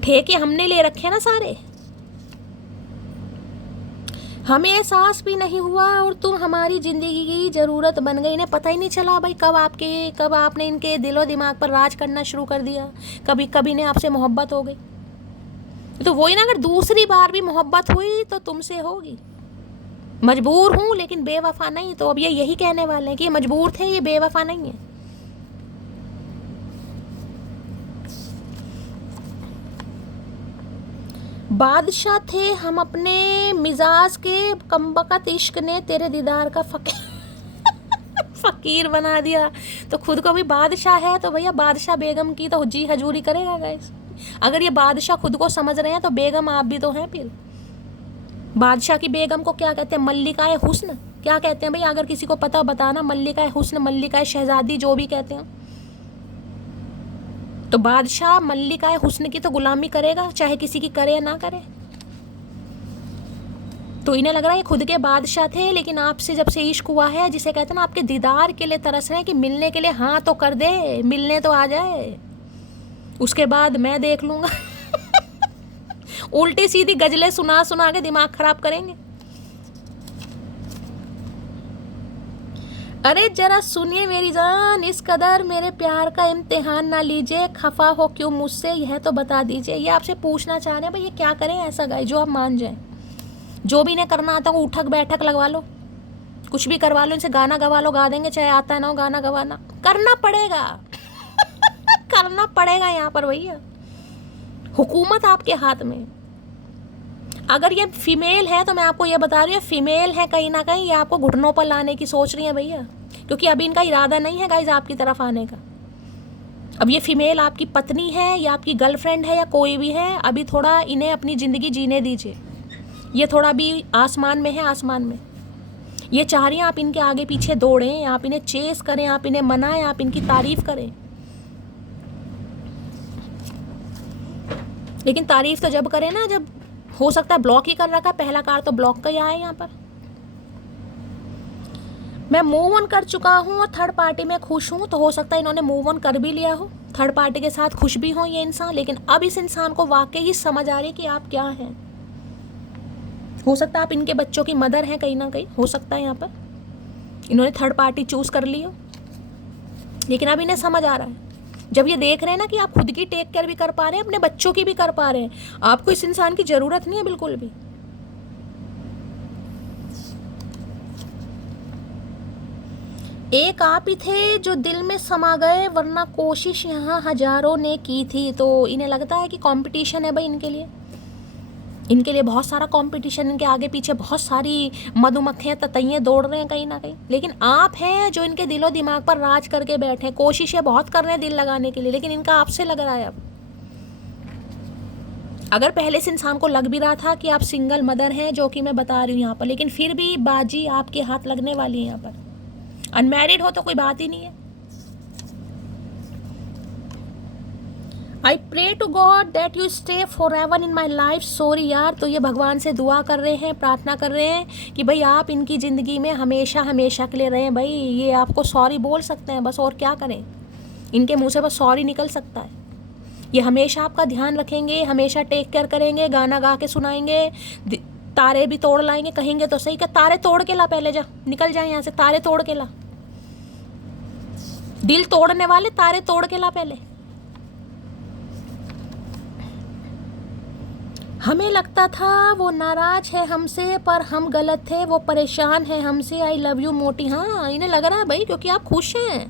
ठेके हमने ले रखे ना सारे, हमें एहसास भी नहीं हुआ और तुम हमारी ज़िंदगी की ज़रूरत बन गई। इन्हें पता ही नहीं चला भाई कब आपने इनके दिलो दिमाग पर राज करना शुरू कर दिया, कभी ने आपसे मोहब्बत हो गई। तो वही ना, अगर दूसरी बार भी मोहब्बत हुई तो तुमसे होगी। मजबूर हूँ लेकिन बेवफा नहीं, तो अब ये यही कहने वाले हैं कि ये मजबूर थे, ये बेवफा नहीं है। बादशाह थे हम अपने मिजाज के, कमबख्त इश्क ने तेरे दीदार का फकीर बना दिया। तो खुद को भी बादशाह है तो भैया बादशाह बेगम की तो जी हजूरी करेगा गाइस। अगर ये बादशाह खुद को समझ रहे हैं तो बेगम आप भी तो हैं फिर। बादशाह की बेगम को क्या कहते हैं? मल्लिकाए हुस्न। क्या कहते हैं भाई? अगर किसी को पता बताना। मल्लिकाए हुस्न, मल्लिकाए शहजादी, जो भी कहते हैं। तो बादशाह मल्लिकाए हुस्न की तो गुलामी करेगा, चाहे किसी की करे या ना करे। तो इन्हें लग रहा है खुद के बादशाह थे, लेकिन आपसे जब से इश्क हुआ है, जिसे कहते हैं ना, आपके दीदार के लिए तरस रहे हैं कि मिलने के लिए हाँ तो कर दे, मिलने तो आ जाए, उसके बाद मैं देख लूंगा। उल्टी सीधी गजलें सुना सुना के दिमाग खराब करेंगे। अरे जरा सुनिए मेरी जान, इस कदर मेरे प्यार का इम्तिहान ना लीजिए, खफा हो क्यों मुझसे यह तो बता दीजिए। ये आपसे पूछना चाह रहे हैं भाई, ये क्या करें ऐसा गाय जो आप मान जाएं। जो भी इन्हें करना आता है उठक बैठक लगवा लो, कुछ भी करवा लो, इनसे गाना गवा लो, गा देंगे, चाहे आता ना हो गाना गवाना। करना पड़ेगा। करना पड़ेगा यहाँ पर भैया, हुकूमत आपके हाथ में। अगर ये फीमेल है तो मैं आपको ये बता रही हूँ, फीमेल है कहीं ना कहीं, ये आपको घुटनों पर लाने की सोच रही है भैया, क्योंकि अभी इनका इरादा नहीं है गाइज आपकी तरफ आने का। अब ये फीमेल आपकी पत्नी है या आपकी गर्लफ्रेंड है या कोई भी है, अभी थोड़ा इन्हें अपनी ज़िंदगी जीने दीजिए। ये थोड़ा भी आसमान में है, आसमान में। ये चाह रही हैं आप इनके आगे पीछे दौड़ें, आप इन्हें चेस करें, आप इन्हें मनाएं, आप इनकी तारीफ करें। लेकिन तारीफ तो जब करें ना, जब हो सकता है ब्लॉक ही कर रखा, पहला कार तो ब्लॉक का ही आया यहाँ पर। मैं मूव ऑन कर चुका हूँ और थर्ड पार्टी में खुश हूँ, तो हो सकता है इन्होंने मूव ऑन कर भी लिया हो, थर्ड पार्टी के साथ खुश भी हो ये इंसान, लेकिन अब इस इंसान को वाकई ही समझ आ रही कि आप क्या हैं। हो सकता है आप इनके बच्चों की मदर हैं कहीं ना कहीं, हो सकता है यहाँ पर इन्होंने थर्ड पार्टी चूज कर ली हो, लेकिन अब इन्हें समझ आ रहा है। जब ये देख रहे हैं ना कि आप खुद की टेक केयर भी कर पा रहे हैं, अपने बच्चों की भी कर पा रहे हैं, आपको इस इंसान की जरूरत नहीं है बिल्कुल भी। एक आप ही थे जो दिल में समा गए, वरना कोशिश यहाँ हजारों ने की थी। तो इन्हें लगता है कि कंपटीशन है भाई इनके लिए, इनके लिए बहुत सारा कंपटीशन, इनके आगे पीछे बहुत सारी मधुमक्खियाँ ततैयाँ दौड़ रहे हैं कहीं ना कहीं, लेकिन आप हैं जो इनके दिलो दिमाग पर राज करके बैठे। कोशिशें बहुत कर रहे हैं दिल लगाने के लिए, लेकिन इनका आपसे लग रहा है अब। अगर पहले इस इंसान को लग भी रहा था कि आप सिंगल मदर हैं, जो कि मैं बता रही हूँ यहाँ पर, लेकिन फिर भी बाजी आपके हाथ लगने वाली है यहाँ पर। अनमैरिड हो तो कोई बात ही नहीं है। I pray to God that you stay forever in my life. Sorry यार, तो ये भगवान से दुआ कर रहे हैं, प्रार्थना कर रहे हैं कि भाई आप इनकी ज़िंदगी में हमेशा हमेशा के लिए रहें। भाई ये आपको सॉरी बोल सकते हैं बस, और क्या करें, इनके मुंह से बस सॉरी निकल सकता है। ये हमेशा आपका ध्यान रखेंगे, हमेशा टेक केयर करेंगे, गाना गा के सुनाएंगे, तारे भी तोड़ लाएंगे। कहेंगे तो सही, क्या तारे तोड़ के ला, पहले जा निकल जाए यहाँ से, तारे तोड़ के ला। दिल तोड़ने वाले तारे तोड़ के ला पहले। हमें लगता था वो नाराज है हमसे, पर हम गलत थे, वो परेशान है हमसे। आई लव यू मोटी। हाँ, इन्हें लग रहा है भाई, क्योंकि आप खुश हैं,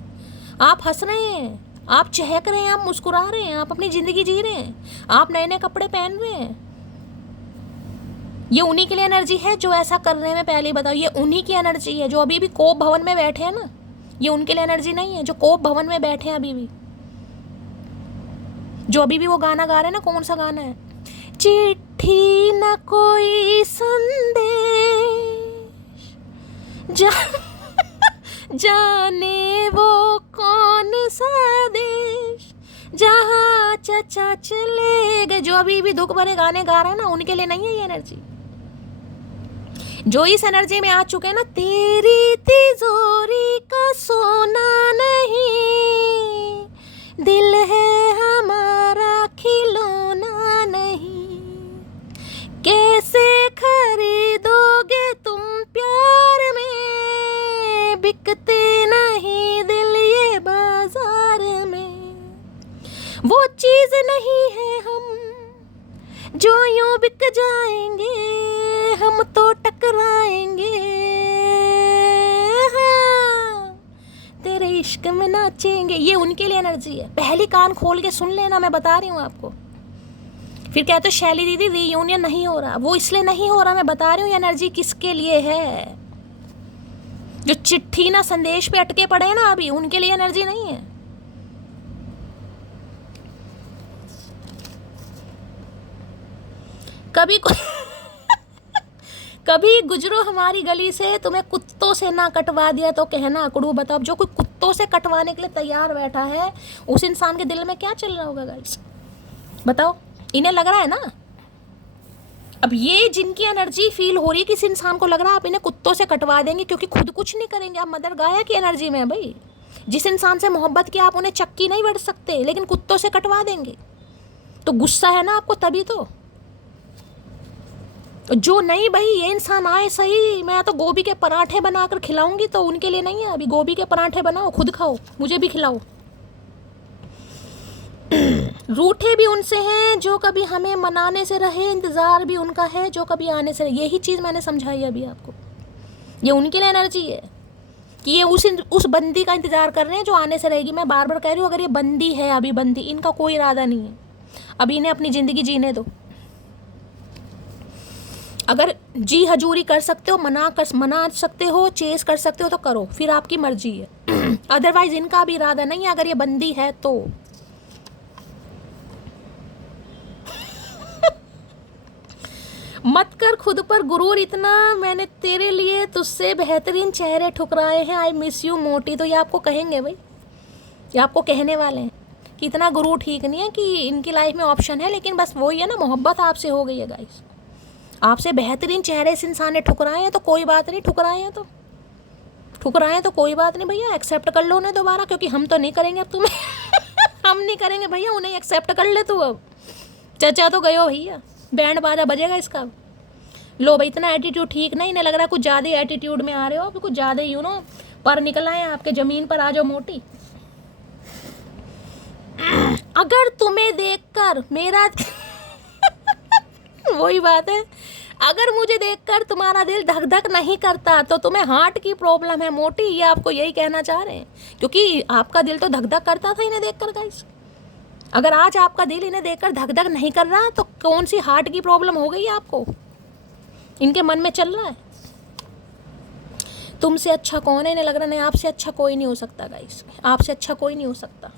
आप हंस रहे हैं, आप चहक रहे हैं, आप मुस्कुरा रहे हैं, आप अपनी ज़िंदगी जी रहे हैं, आप नए नए कपड़े पहन रहे हैं। ये उन्हीं के लिए एनर्जी है जो ऐसा कर रहे हैं। मैं पहले ही बताऊँ, ये उन्हीं की एनर्जी है जो अभी भी कोप भवन में बैठे हैं ना। ये उनके लिए एनर्जी नहीं है जो कोप भवन में बैठे हैं अभी भी, जो अभी भी वो गाना गा रहे हैं ना। कौन सा गाना है? चिट्ठी न कोई संदेश, जाने वो कौन सा देश, जहाँ चचा चले गए। जो अभी भी दुख भरे गाने गा रहे हैं ना, उनके लिए नहीं है ये एनर्जी। जो इस एनर्जी में आ चुके हैं ना, तेरी तिजोरी का सोना नहीं, दिल है हमारा खिलौना नहीं, कैसे खरीदोगे तुम प्यार में, बिकते नहीं दिल ये बाजार में। वो चीज नहीं है हम जो यूं बिक जाएंगे, हम तो टकराएंगे। हाँ, तेरे इश्क में नाचेंगे। ये उनके लिए एनर्जी है। पहली कान खोल के सुन लेना, मैं बता रही हूँ आपको। फिर कहते शैली दीदी रीयूनियन नहीं हो रहा, वो इसलिए नहीं हो रहा, मैं बता रही हूँ एनर्जी किसके लिए है। जो चिट्ठी ना संदेश पे अटके पड़े हैं ना अभी, उनके लिए एनर्जी नहीं है। कभी गुजरो हमारी गली से, तुम्हें कुत्तों से ना कटवा दिया तो कहना अकड़ू। बताओ, जो कोई कुत्तों से कटवाने के लिए तैयार बैठा है, उस इंसान के दिल में क्या चल रहा होगा गाइस? बताओ, इन्हें लग रहा है ना, अब ये जिनकी एनर्जी फील हो रही है, किसी इंसान को लग रहा है आप इन्हें कुत्तों से कटवा देंगे, क्योंकि खुद कुछ नहीं करेंगे, आप मदर गाया की एनर्जी में है भाई। जिस इंसान से मोहब्बत की आप उन्हें चक्की नहीं बढ़ सकते, लेकिन कुत्तों से कटवा देंगे, तो गुस्सा है ना आपको तभी तो। जो नहीं भाई, ये इंसान आए सही, मैं तो गोभी के पराठे बनाकर खिलाऊंगी, तो उनके लिए नहीं है अभी गोभी के पराठे बनाओ, खुद खाओ, मुझे भी खिलाओ। रूठे भी उनसे हैं जो कभी हमें मनाने से रहे, इंतज़ार भी उनका है जो कभी आने से रहे। यही चीज़ मैंने समझाई अभी आपको, ये उनके लिए एनर्जी है कि ये उस बंदी का इंतज़ार कर रहे हैं जो आने से रहेगी। मैं बार बार कह रही हूँ, अगर ये बंदी है अभी बंदी, इनका कोई इरादा नहीं है, अभी इन्हें अपनी ज़िंदगी जीने दो। अगर जी हजूरी कर सकते हो, मना सकते हो, चेस कर सकते हो तो करो, फिर आपकी मर्जी है। अदरवाइज इनका भी इरादा नहीं है अगर ये बंदी है तो। मत कर खुद पर गुरूर इतना, मैंने तेरे लिए तुझसे बेहतरीन चेहरे ठुकराए हैं, आई मिस यू मोटी। तो ये आपको कहेंगे भाई, ये आपको कहने वाले हैं कि इतना गुरूर ठीक नहीं है कि इनकी लाइफ में ऑप्शन है, लेकिन बस वही है ना, मोहब्बत आपसे हो गई है गाइस, आपसे बेहतरीन चेहरे इस इंसान ने ठुकराए हैं, तो कोई बात नहीं, ठुकराए हैं तो कोई बात नहीं भैया, एक्सेप्ट कर लो उन्हें दोबारा, क्योंकि हम तो नहीं करेंगे अब तुम्हें। हम नहीं करेंगे भैया, उन्हें एक्सेप्ट कर ले तू। अब चचा तो गयो भैया, बैंड बाजा बजेगा इसका। लो भाई, इतना एटीट्यूड ठीक नहीं, इन्हें लग रहा है कुछ ज़्यादा एटीट्यूड में आ रहे हो, कुछ ज़्यादा ही पर निकल आए आपके, ज़मीन पर आ जाओ मोटी। अगर तुम्हें देखकर मेरा वही बात है, अगर मुझे देखकर तुम्हारा दिल धक धक नहीं करता तो तुम्हें हार्ट की प्रॉब्लम है मोटी, ये आपको यही कहना चाह रहे हैं, क्योंकि आपका दिल तो धक धक करता था इन्हें देखकर गाइस। अगर आज आपका दिल इन्हें देखकर धक धक नहीं कर रहा, तो कौन सी हार्ट की प्रॉब्लम हो गई आपको, इनके मन में चल रहा है। तुमसे अच्छा कौन है, इन्हें लग रहा नहीं, आपसे अच्छा कोई नहीं हो सकता गाइस, आपसे अच्छा कोई नहीं हो सकता।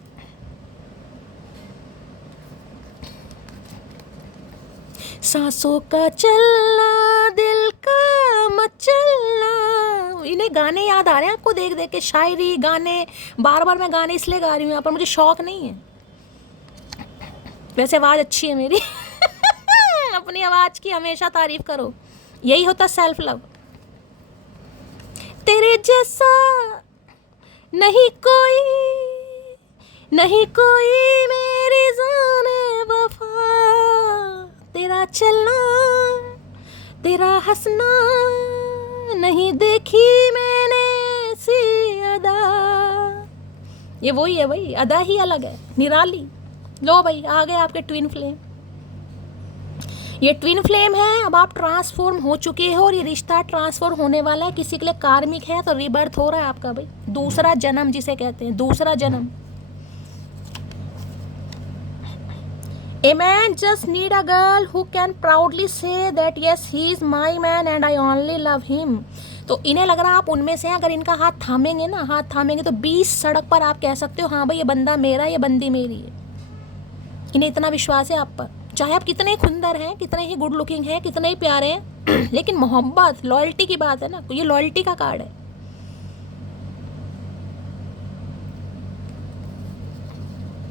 सांसों का चलना, दिल का मचलना, इन्हें गाने याद आ रहे हैं आपको देख देख के, शायरी गाने, बार बार मैं गाने इसलिए गा रही हूँ यहाँ पर, मुझे शौक नहीं है, वैसे आवाज़ अच्छी है मेरी। अपनी आवाज़ की हमेशा तारीफ करो, यही होता सेल्फ लव। तेरे जैसा नहीं कोई मेरी जाने वफा, तेरा चलना, तेरा हंसना, नहीं देखी मैंने सी अदा। ये वही है भाई, अदा ही अलग है, निराली। लो भाई, आ गए आपके ट्विन फ्लेम, ये ट्विन फ्लेम है। अब आप ट्रांसफॉर्म हो चुके हो और ये रिश्ता ट्रांसफॉर्म होने वाला है, किसी के लिए कार्मिक है तो रीबर्थ हो रहा है आपका भाई, दूसरा जन्म जिसे कहते हैं, दूसरा जन्म। A man just need a girl who can proudly say that yes he is my man and I only love him। तो इन्हें लग रहा है आप उनमें से हैं, अगर इनका हाथ थामेंगे ना, हाथ थामेंगे तो 20 सड़क पर आप कह सकते हो हाँ भाई ये बंदा मेरा, ये बंदी मेरी है। इन्हें इतना विश्वास है आप पर, चाहे आप कितने ही खुंदर हैं, कितने ही गुड लुकिंग हैं, कितने ही प्यारे हैं, लेकिन मोहब्बत, लॉयल्टी की बात है ना, ये लॉयल्टी का कार्ड है।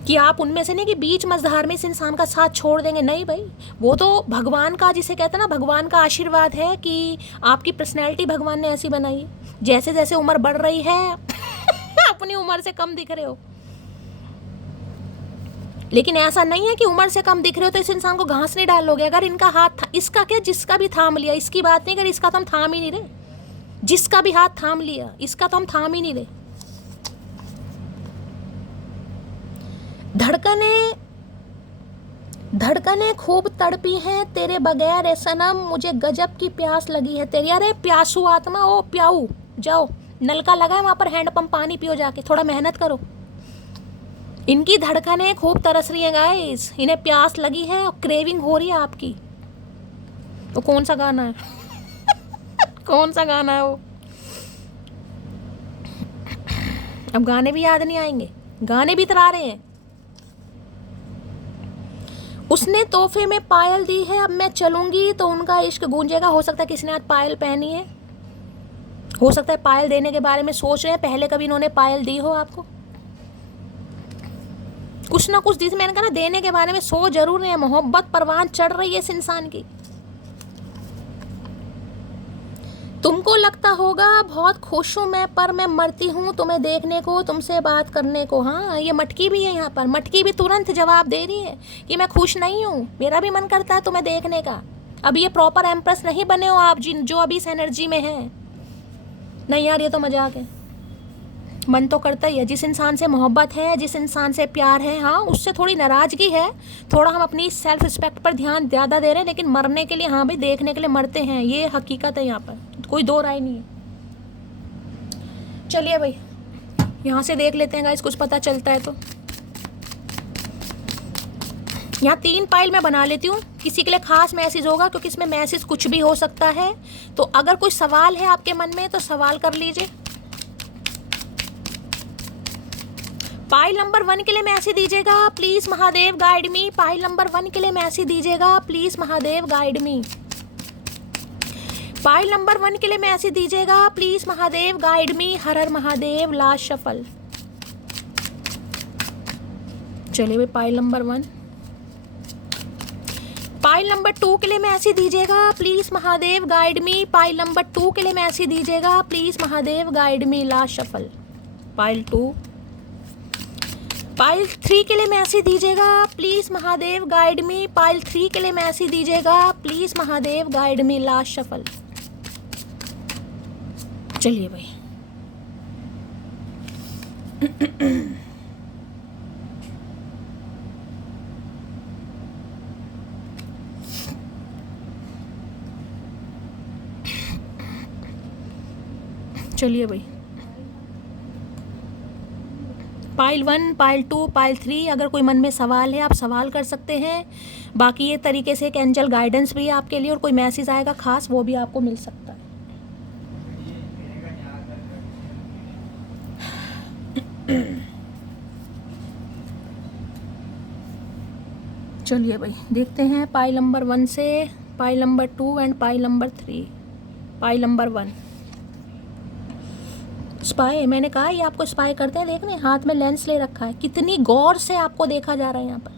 कि आप उनमें से नहीं कि बीच मझधार में इस इंसान का साथ छोड़ देंगे, नहीं भाई, वो तो भगवान का, जिसे कहते हैं ना, भगवान का आशीर्वाद है कि आपकी पर्सनैलिटी भगवान ने ऐसी बनाई, जैसे जैसे उम्र बढ़ रही है अपनी उम्र से कम दिख रहे हो, लेकिन ऐसा नहीं है कि उम्र से कम दिख रहे हो तो इस इंसान को घास नहीं डालोगे। अगर इनका हाथ इसका क्या, जिसका भी थाम लिया, इसकी बात नहीं कर, इसका तो हम थाम ही नहीं रहे, जिसका भी हाथ थाम लिया इसका तो हम थाम ही नहीं रहे। धड़कने खूब तड़पी हैं तेरे बगैर ए सनम, मुझे गजब की प्यास लगी है तेरी। अरे प्यासू आत्मा, ओ प्याऊ, जाओ नलका लगा है वहाँ पर, हैंडपंप पानी पियो जाके, थोड़ा मेहनत करो। इनकी धड़कनें खूब तरस रही हैं गाइस, इन्हें प्यास लगी है और क्रेविंग हो रही है आपकी। तो कौन सा गाना है? कौन सा गाना है वो? अब गाने भी याद नहीं आएंगे, गाने भी इतरा रहे हैं। उसने तोहफे में पायल दी है, अब मैं चलूंगी तो उनका इश्क गूंजेगा। हो सकता है किसी ने आज पायल पहनी है, हो सकता है पायल देने के बारे में सोच रहे हैं, पहले कभी इन्होंने पायल दी हो आपको। कुछ ना कुछ दी, मैंने कहा ना, देने के बारे में सोच जरूर रहे हैं। मोहब्बत परवान चढ़ रही है इस इंसान की। तुमको लगता होगा बहुत खुश हूं मैं, पर मैं मरती हूँ तुम्हें देखने को, तुमसे बात करने को। हाँ, ये मटकी भी है यहाँ पर। मटकी भी तुरंत जवाब दे रही है कि मैं खुश नहीं हूँ, मेरा भी मन करता है तुम्हें देखने का। अब ये प्रॉपर एम्प्रेस नहीं बने हो आप, जिन जो अभी इस एनर्जी में है। नहीं यार, ये तो मजाक है। मन तो करता ही है, जिस इंसान से मोहब्बत है, जिस इंसान से प्यार है, हाँ उससे थोड़ी नाराज़गी है, थोड़ा हम अपनी सेल्फ रिस्पेक्ट पर ध्यान ज़्यादा दे रहे हैं, लेकिन मरने के लिए, हाँ भाई देखने के लिए मरते हैं, ये हकीकत है, यहाँ पर कोई दो राय नहीं है। चलिए भाई यहाँ से देख लेते हैं गाइस, कुछ पता चलता है तो। यहाँ 3 पाइल मैं बना लेती हूँ, किसी के लिए खास मैसेज होगा, क्योंकि इसमें मैसेज कुछ भी हो सकता है। तो अगर कोई सवाल है आपके मन में तो सवाल कर लीजिए। पाइल नंबर 1 के लिए मैसेज दीजिएगा, please Mahadev guide me. Pile number 1 के लिए मैसेज दीजिएगा, please Mahadev guide me. Pile number 1 के लिए मैसेज दीजिएगा, please Mahadev guide me. Her her Mahadev. Last shuffle. चलिए भाई, पाइल नंबर 1। पाइल नंबर 2 के लिए मैसेज दीजिएगा, please Mahadev guide me. Pile number 2 के लिए मैसेज दीजिएगा, please Mahadev guide me. Last shuffle. Pile 2। Pile 3 के लिए मैसेज दीजिएगा, please Mahadev guide me. Pile 3 के लिए मैसेज दीजिएगा, please Mahadev guide me. Last shuffle. चलिए भाई चलिए भाई, पाइल 1, पाइल 2, पाइल 3, अगर कोई मन में सवाल है आप सवाल कर सकते हैं। बाकी ये तरीके से एक एंजल गाइडेंस भी है आपके लिए, और कोई मैसेज आएगा खास वो भी आपको मिल सकता है। चलिए भाई देखते हैं पाइल नंबर 1 से pile number 2 and pile number 3। Pile number 1 spy. मैंने कहा ये आपको स्पाई करते हैं, देख रहे हैं हाथ में लेंस ले रखा है, कितनी गौर से आपको देखा जा रहा है यहाँ पर,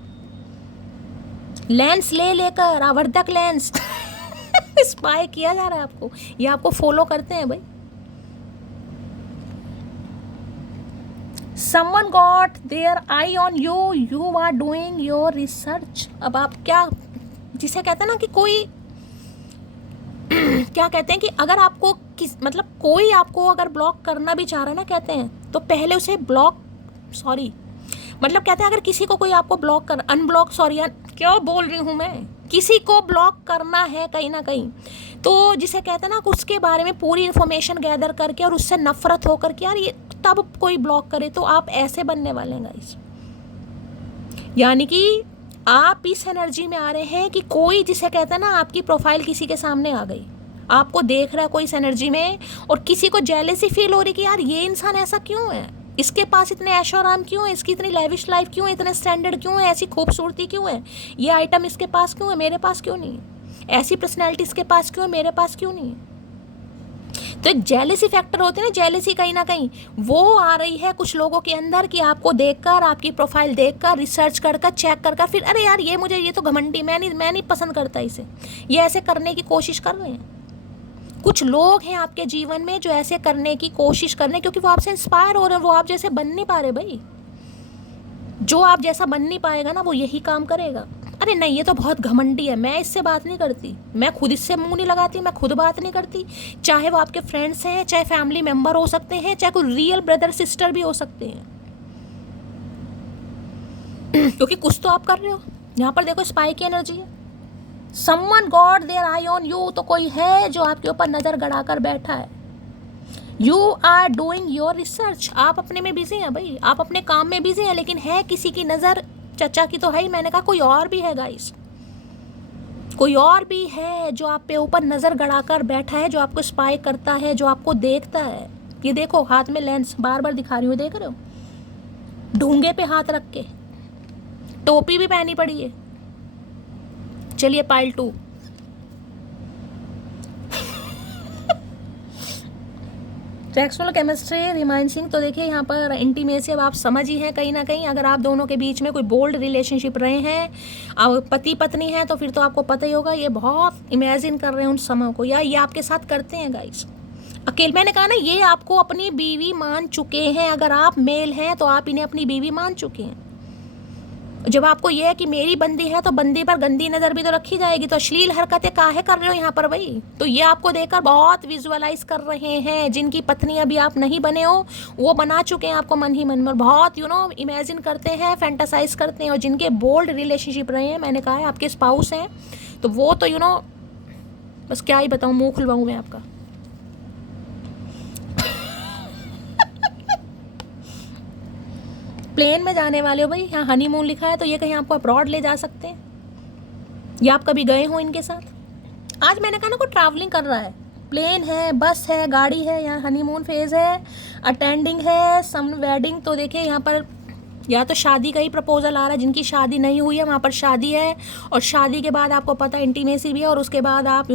लेंस ले लेकर, आवर्धक लेंस स्पाई किया जा रहा है आपको, ये आपको फॉलो करते हैं भाई। Someone got their eye on you, you are doing your research। अब आप क्या, जिसे कहते हैं ना कि कोई क्या कहते हैं कि अगर आपको मतलब कोई आपको अगर ब्लॉक करना भी चाह रहा है ना, कहते हैं तो पहले उसे ब्लॉक, सॉरी मतलब कहते हैं अगर किसी को कोई आपको ब्लॉक कर, अनब्लॉक, सॉरी यार क्या बोल रही हूँ मैं, किसी को ब्लॉक करना है कहीं ना कहीं, तो जिसे कहते हैं ना उसके बारे में पूरी इन्फॉर्मेशन गैदर करके और उससे नफरत होकर के यार ये तब कोई ब्लॉक करे, तो आप ऐसे बनने वाले हैं गाइस। यानी कि आप इस एनर्जी में आ रहे हैं कि कोई, जिसे कहता है ना आपकी प्रोफाइल किसी के सामने आ गई, आपको देख रहा है कोई इस एनर्जी में, और किसी को जेलेसी फील हो रही कि यार ये इंसान ऐसा क्यों है, इसके पास इतने ऐशो आराम क्यों है, इसकी इतनी लेविश लाइफ क्यों है, इतने स्टैंडर्ड क्यों है, ऐसी खूबसूरती क्यों है, ये आइटम इसके पास क्यों है, मेरे पास क्यों नहीं है, ऐसी पर्सनैलिटी इसके पास क्यों है, मेरे पास क्यों नहीं है। तो एक जेलेसी फैक्टर होते हैं ना, जेलेसी कहीं ना कहीं वो आ रही है कुछ लोगों के अंदर कि आपको देखकर, आपकी प्रोफाइल देखकर, रिसर्च कर चेक कर फिर अरे यार ये मुझे, ये तो घमंडी, मैं नहीं पसंद करता इसे, ये ऐसे करने की कोशिश कर रहे हैं। कुछ लोग हैं आपके जीवन में जो ऐसे करने की कोशिश कर रहे हैं, क्योंकि वो आपसे इंस्पायर हो रहे हैं, वो आप जैसे बन नहीं पा रहे भाई। जो आप जैसा बन नहीं पाएगा ना वो यही काम करेगा, अरे नहीं ये तो बहुत घमंडी है, मैं इससे बात नहीं करती, मैं खुद इससे मुंह नहीं लगाती, मैं खुद बात नहीं करती, चाहे वो आपके फ्रेंड्स हैं, चाहे फैमिली मेंबर हो सकते हैं, चाहे कोई रियल ब्रदर सिस्टर भी हो सकते हैं क्योंकि कुछ तो आप कर रहे हो। यहाँ पर देखो स्पाई की एनर्जी है, someone got their eye on you, तो कोई है जो आपके ऊपर नज़र गड़ाकर बैठा है। You are doing your research, आप अपने में बिजी हैं भाई, आप अपने काम में बिजी हैं, लेकिन है किसी की नज़र, चचा की तो है ही, मैंने कहा कोई और भी है गाइस, कोई और भी है जो आप पे ऊपर नज़र गड़ाकर बैठा है, जो आपको स्पाई करता है, जो आपको देखता है। ये देखो हाथ में लेंस बार बार दिखा रही हूँ, देख रहे हो, ढूंगे पे हाथ रख के, टोपी भी पहनी पड़ी है, चलिए पाइल 2। सेक्सुअल केमिस्ट्री रिमाइंसिंग, तो देखिए यहाँ पर इंटीमेसी अब आप समझ ही हैं कहीं ना कहीं। अगर आप दोनों के बीच में कोई बोल्ड रिलेशनशिप रहे हैं, अब पति पत्नी है, तो फिर तो आपको पता ही होगा ये बहुत इमेजिन कर रहे हैं उन समय को, या ये आपके साथ करते हैं गाइस। अकेले मैंने कहा ना, ये आपको अपनी बीवी मान चुके हैं। अगर आप मेल हैं तो आप इन्हें अपनी बीवी मान चुके हैं। जब आपको यह है कि मेरी बंदी है तो बंदी पर गंदी नज़र भी तो रखी जाएगी, तो अश्लील हरकतें काहे कर रहे हो यहाँ पर भाई? तो ये आपको देखकर बहुत विजुअलाइज कर रहे हैं। जिनकी पत्नी अभी आप नहीं बने हो वो बना चुके हैं आपको मन ही मन में, बहुत इमेजिन करते हैं, फैंटासाइज करते हैं। और जिनके बोल्ड रिलेशनशिप रहे हैं, मैंने कहा है आपके स्पाउस हैं, तो वो तो बस क्या ही बताऊँ, मुँह खुलवाऊँ मैं आपका। प्लेन में जाने वाले हो भाई, यहाँ हनीमून लिखा है, तो ये कहीं आपको अब्रॉड ले जा सकते हैं, या आप कभी गए हो इनके साथ। आज मैंने कहा ना, कोई ट्रैवलिंग कर रहा है, प्लेन है, बस है, गाड़ी है, यहाँ हनीमून फेज है, अटेंडिंग है, सम वेडिंग। तो देखिए यहाँ पर या तो शादी का ही प्रपोजल आ रहा है, जिनकी शादी नहीं हुई है वहाँ पर शादी है, और शादी के बाद आपको पता इंटीमेसी भी है, और उसके बाद आप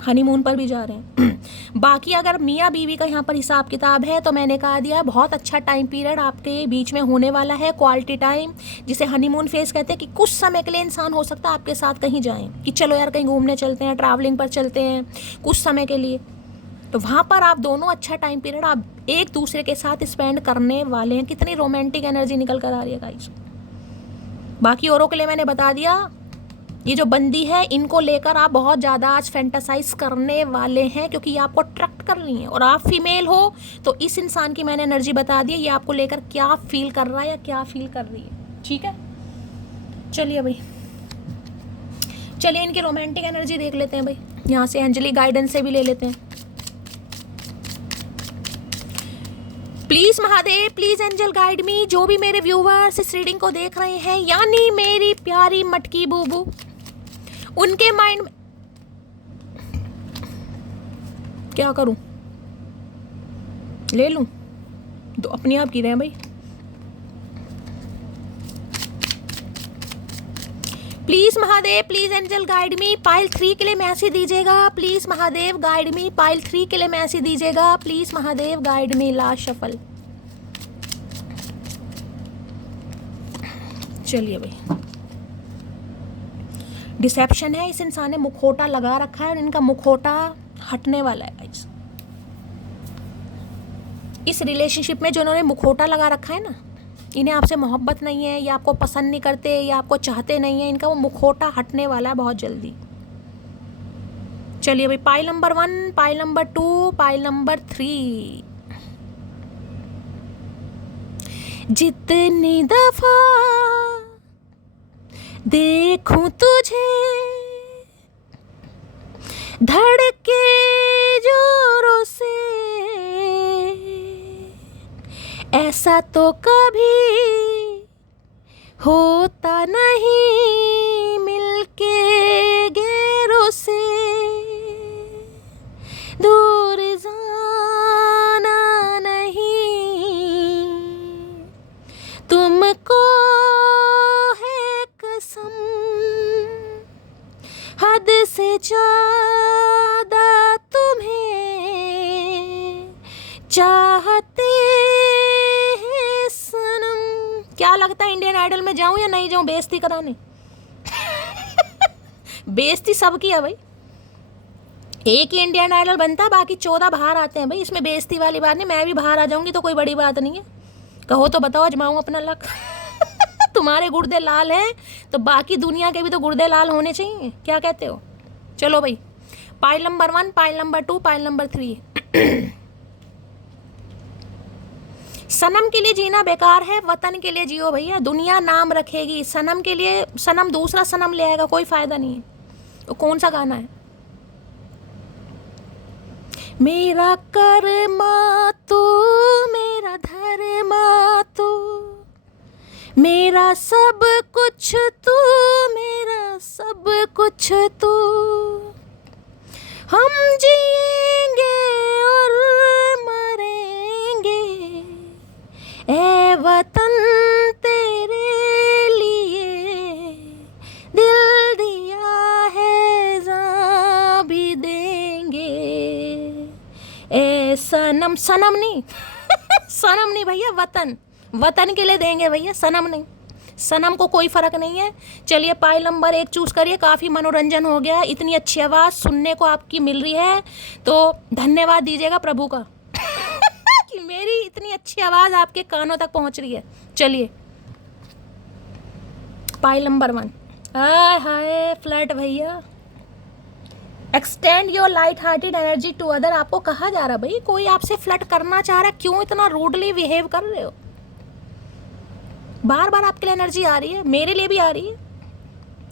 हनीमून पर भी जा रहे हैं। बाकी अगर मियाँ बीवी का यहाँ पर हिसाब किताब है, तो मैंने कहा दिया बहुत अच्छा टाइम पीरियड आपके बीच में होने वाला है, क्वालिटी टाइम, जिसे हनीमून फेज कहते हैं। कि कुछ समय के लिए इंसान हो सकता है आपके साथ कहीं जाएं, कि चलो यार कहीं घूमने चलते हैं, ट्रैवलिंग पर चलते हैं कुछ समय के लिए, तो वहाँ पर आप दोनों अच्छा टाइम पीरियड आप एक दूसरे के साथ स्पेंड करने वाले हैं। कितनी रोमांटिक एनर्जी निकल कर आ रही है गाइस। बाकी औरों के लिए मैंने बता दिया, ये जो बंदी है इनको लेकर आप बहुत ज़्यादा आज फैंटासाइज करने वाले हैं, क्योंकि ये आपको अट्रैक्ट कर रही हैं। और आप फीमेल हो तो इस इंसान की मैंने एनर्जी बता दी है, ये आपको लेकर क्या फील कर रहा है या क्या फील कर रही है। ठीक है, चलिए भाई, चलिए इनकी रोमांटिक एनर्जी देख लेते हैं भाई। यहाँ से एंजलिक गाइडेंस से भी ले लेते हैं। Please Mahadev, please angel guide me. जो भी मेरे व्यूवर्स इस रीडिंग को देख रहे हैं, यानी मेरी प्यारी मटकी बूबू, उनके माइंड में क्या करूं, ले लूं? तो अपने आप की रहे भाई। Please Mahadev, please angel guide me. Pile 3 के लिए मैसेज दीजिएगा। Please Mahadev guide me. Pile 3 के लिए मैसेज दीजिएगा। Please Mahadev guide me. Last shuffle. चलिए भाई, डिसेप्शन है। इस इंसान ने मुखौटा लगा रखा है और इनका मुखौटा हटने वाला है गाइस। इस रिलेशनशिप में जो इन्होंने मुखौटा लगा रखा है ना, इन्हें आपसे मोहब्बत नहीं है, या आपको पसंद नहीं करते, या आपको चाहते नहीं है, इनका वो मुखौटा हटने वाला है बहुत जल्दी। चलिए भाई, pile number 1, pile number 2, pile number 3। जितनी दफा देखूं तुझे धड़के जोरों से, ऐसा तो कभी होता नहीं मिलके गैरों से। दूर जाना नहीं तुमको है कसम, हद से ज्यादा तुम्हें चाहते हैं सनम। क्या लगता है इंडियन आइडल में जाऊं या नहीं जाऊं बेइज्जती कराने? बेइज्जती सबकी है भाई, एक ही इंडियन आइडल बनता है, बाकी 14 बाहर आते हैं भाई। इसमें बेइज्जती वाली बात नहीं, मैं भी बाहर आ जाऊंगी तो कोई बड़ी बात नहीं है। कहो तो बताओ, अजमाऊं अपना लक। तुम्हारे गुर्दे लाल हैं तो बाकी दुनिया के भी तो गुर्दे लाल होने चाहिए, क्या कहते हो? चलो भाई, pile number 1, pile number 2, pile number 3। सनम के लिए जीना बेकार है, वतन के लिए जियो भैया। दुनिया नाम रखेगी, सनम के लिए सनम दूसरा सनम ले आएगा, कोई फायदा नहीं है। तो कौन सा गाना है? मेरा कर्मा तू, मेरा धर्मा तू, मेरा सब कुछ तू, मेरा सब कुछ तू। हम जिएंगे और मरेंगे ए वतन तेरे लिए, दिल दिया सनम, सनम नहीं सनम नहीं भैया, वतन, वतन के लिए देंगे भैया, सनम नहीं। सनम को कोई फर्क नहीं है। चलिए पाइल नंबर 1 चूज करिए। काफ़ी मनोरंजन हो गया, इतनी अच्छी आवाज़ सुनने को आपकी मिल रही है तो धन्यवाद दीजिएगा प्रभु का कि मेरी इतनी अच्छी आवाज़ आपके कानों तक पहुंच रही है। चलिए pile number 1, hi hi flirt भैया। Extend your light hearted energy to other. आपको कहा जा रहा है भाई कोई आपसे फ्लर्ट करना चाह रहा है, क्यों इतना रूडली बिहेव कर रहे हो? बार बार आपके लिए एनर्जी आ रही है, मेरे लिए भी आ रही है।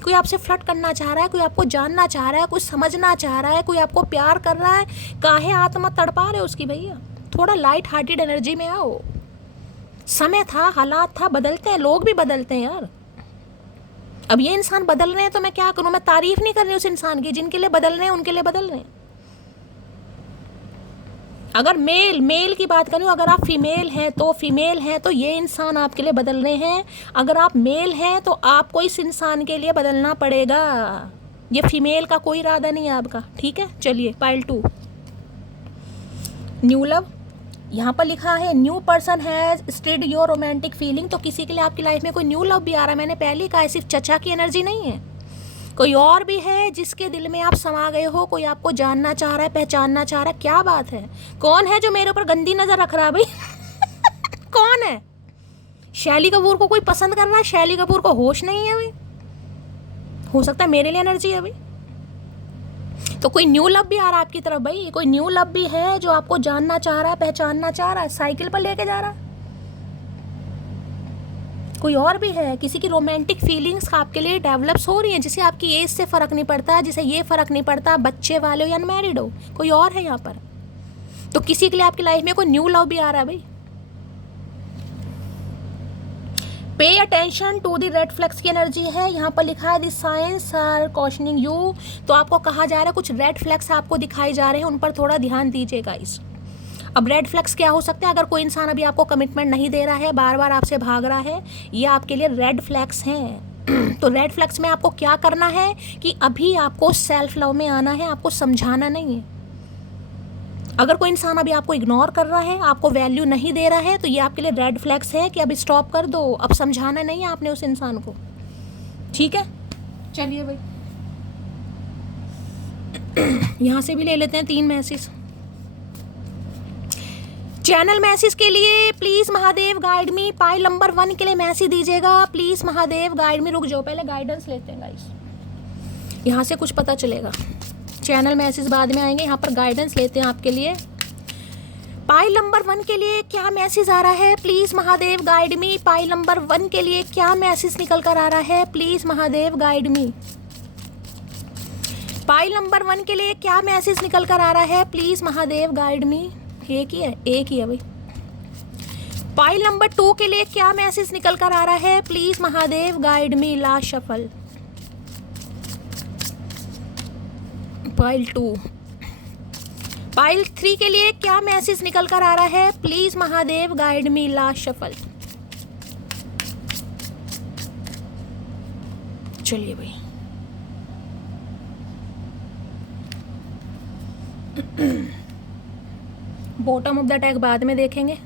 कोई आपसे फ्लर्ट करना चाह रहा है, कोई आपको जानना चाह रहा है, कोई समझना चाह रहा है, कोई आपको प्यार कर रहा है। काहे आत्मा तड़पा रहे हो उसकी भैया? थोड़ा लाइट हार्टेड एनर्जी में आओ। समय था, हालात था, बदलते हैं, लोग भी बदलते हैं यार। अब ये इंसान बदल रहे हैं तो मैं क्या करूं? मैं तारीफ नहीं कर रही उस इंसान की, जिनके लिए बदल रहे हैं उनके लिए बदल रहे हैं। अगर मेल की बात करूं, अगर आप फीमेल हैं तो ये इंसान आपके लिए बदल रहे हैं। अगर आप मेल हैं तो आपको इस इंसान के लिए बदलना पड़ेगा। ये फीमेल का कोई इरादा नहीं है आपका, ठीक है। चलिए पाइल 2, न्यू लव। यहाँ पर लिखा है new person has stayed your romantic feeling. तो किसी के लिए आपकी लाइफ में कोई न्यू लव भी आ रहा है। मैंने पहले कहा सिर्फ चचा की एनर्जी नहीं है, कोई और भी है जिसके दिल में आप समा गए हो। कोई आपको जानना चाह रहा है, पहचानना चाह रहा है। क्या बात है? कौन है जो मेरे ऊपर गंदी नजर रख रहा है भाई? कौन है? शैली कपूर को कोई पसंद कर रहा है? शैली कपूर को होश नहीं है भाई? हो सकता है मेरे लिए एनर्जी है भाई। तो कोई न्यू लव भी आ रहा है आपकी तरफ भाई। कोई न्यू लव भी है जो आपको जानना चाह रहा है, पहचानना चाह रहा है, साइकिल पर लेके जा रहा है। कोई और भी है, किसी की रोमांटिक फीलिंग्स आपके लिए डेवलप्स हो रही हैं, जिसे आपकी एज से फ़र्क नहीं पड़ता, जिसे ये फ़र्क नहीं पड़ता बच्चे वाले हो या अनमैरिड हो। कोई और है यहाँ पर। तो किसी के लिए आपकी लाइफ में कोई न्यू लव भी आ रहा है भाई। Pay attention to the red flags की एनर्जी है। यहाँ पर लिखा है the signs are cautioning you. तो आपको कहा जा रहा है कुछ रेड फ्लैग्स आपको दिखाई जा रहे हैं, उन पर थोड़ा ध्यान दीजिएगा इस। अब रेड फ्लैग्स क्या हो सकते हैं? अगर कोई इंसान अभी आपको कमिटमेंट नहीं दे रहा है, बार बार आपसे भाग रहा है, ये आपके लिए रेड फ्लैग्स हैं। तो रेड फ्लैग्स में आपको क्या करना है कि अभी आपको सेल्फ लव में आना है, आपको समझाना नहीं है। अगर कोई इंसान अभी आपको इग्नोर कर रहा है, आपको वैल्यू नहीं दे रहा है, तो ये आपके लिए रेड फ्लैग्स है कि अब स्टॉप कर दो। अब समझाना नहीं है आपने उस इंसान को, ठीक है। चलिए भाई यहाँ से भी ले लेते हैं 3 मैसेज। चैनल मैसेज के लिए please Mahadev guide me. Pile number 1 के लिए मैसेज दीजिएगा, प्लीज महादेव गाइड मी। रुक जाओ, पहले गाइडेंस लेते हैं गाइस, यहाँ से कुछ पता चलेगा। चैनल मैसेज बाद में आएंगे, यहाँ पर गाइडेंस लेते हैं आपके लिए। पाइल नंबर 1 के लिए क्या मैसेज आ रहा है? Please Mahadev guide me. Pile number 1 के लिए क्या मैसेज निकल कर आ रहा है? Please Mahadev guide me. Pile number 1 के लिए क्या मैसेज निकल कर आ रहा है? प्लीज महादेव गाइड मी। एक ही है भाई। पाइल नंबर 2 के लिए क्या मैसेज निकल कर आ रहा है? Please Mahadev guide me. Last shuffle. Pile 2। Pile 3 के लिए क्या मैसेज निकल कर आ रहा है? Please Mahadev guide me. Last shuffle. चलिए भाई बॉटम ऑफ द टैग बाद में देखेंगे।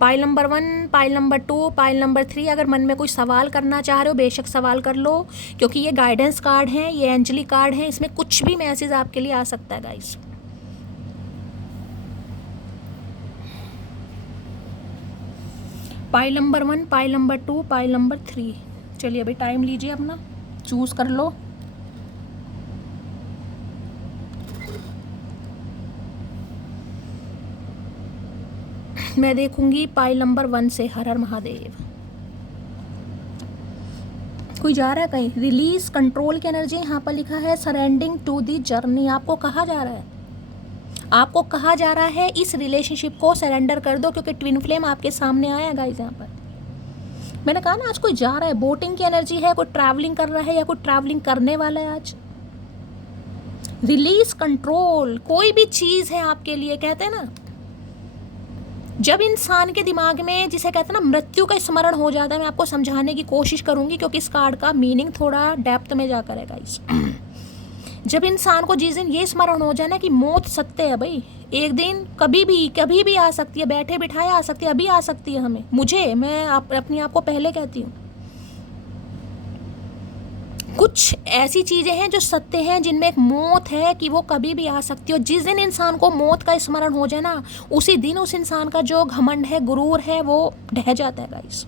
Pile number 1, pile number 2, pile number 3। अगर मन में कोई सवाल करना चाह रहे हो बेशक सवाल कर लो, क्योंकि ये गाइडेंस कार्ड हैं, ये एंजली कार्ड हैं, इसमें कुछ भी मैसेज आपके लिए आ सकता है guys. Pile number 1, pile number 2, pile number 3। चलिए अभी टाइम लीजिए अपना, चूज कर लो। मैं देखूंगी पाइल नंबर 1 से। हर हर महादेव। कोई जा रहा है कहीं? रिलीज कंट्रोल की एनर्जी यहाँ पर लिखा है सरेंडिंग टू दी जर्नी। आपको कहा जा रहा है, आपको कहा जा रहा है इस रिलेशनशिप को सरेंडर कर दो, क्योंकि ट्विन फ्लेम आपके सामने आया गाइस। यहाँ पर मैंने कहा ना आज कोई जा रहा है, बोटिंग की एनर्जी है, कोई ट्रैवलिंग कर रहा है या कोई ट्रैवलिंग करने वाला है आज। रिलीज कंट्रोल कोई भी चीज़ है आपके लिए। कहते हैं ना जब इंसान के दिमाग में, जिसे कहते हैं ना मृत्यु का स्मरण हो जाता है, मैं आपको समझाने की कोशिश करूंगी क्योंकि इस कार्ड का मीनिंग थोड़ा डेप्थ में जाकर है गाइस। जब इंसान को जिस दिन ये स्मरण हो जाए ना कि मौत सत्य है भाई, एक दिन कभी भी आ सकती है, बैठे बिठाए आ सकती है, अभी आ सकती है हमें, मैं अपने आप को पहले कहती हूँ। कुछ ऐसी चीज़ें हैं जो सत्य हैं, जिनमें एक मौत है कि वो कभी भी आ सकती है। और जिस दिन इंसान को मौत का स्मरण हो जाए ना, उसी दिन उस इंसान का जो घमंड है, गुरूर है, वो ढह जाता है गाइस।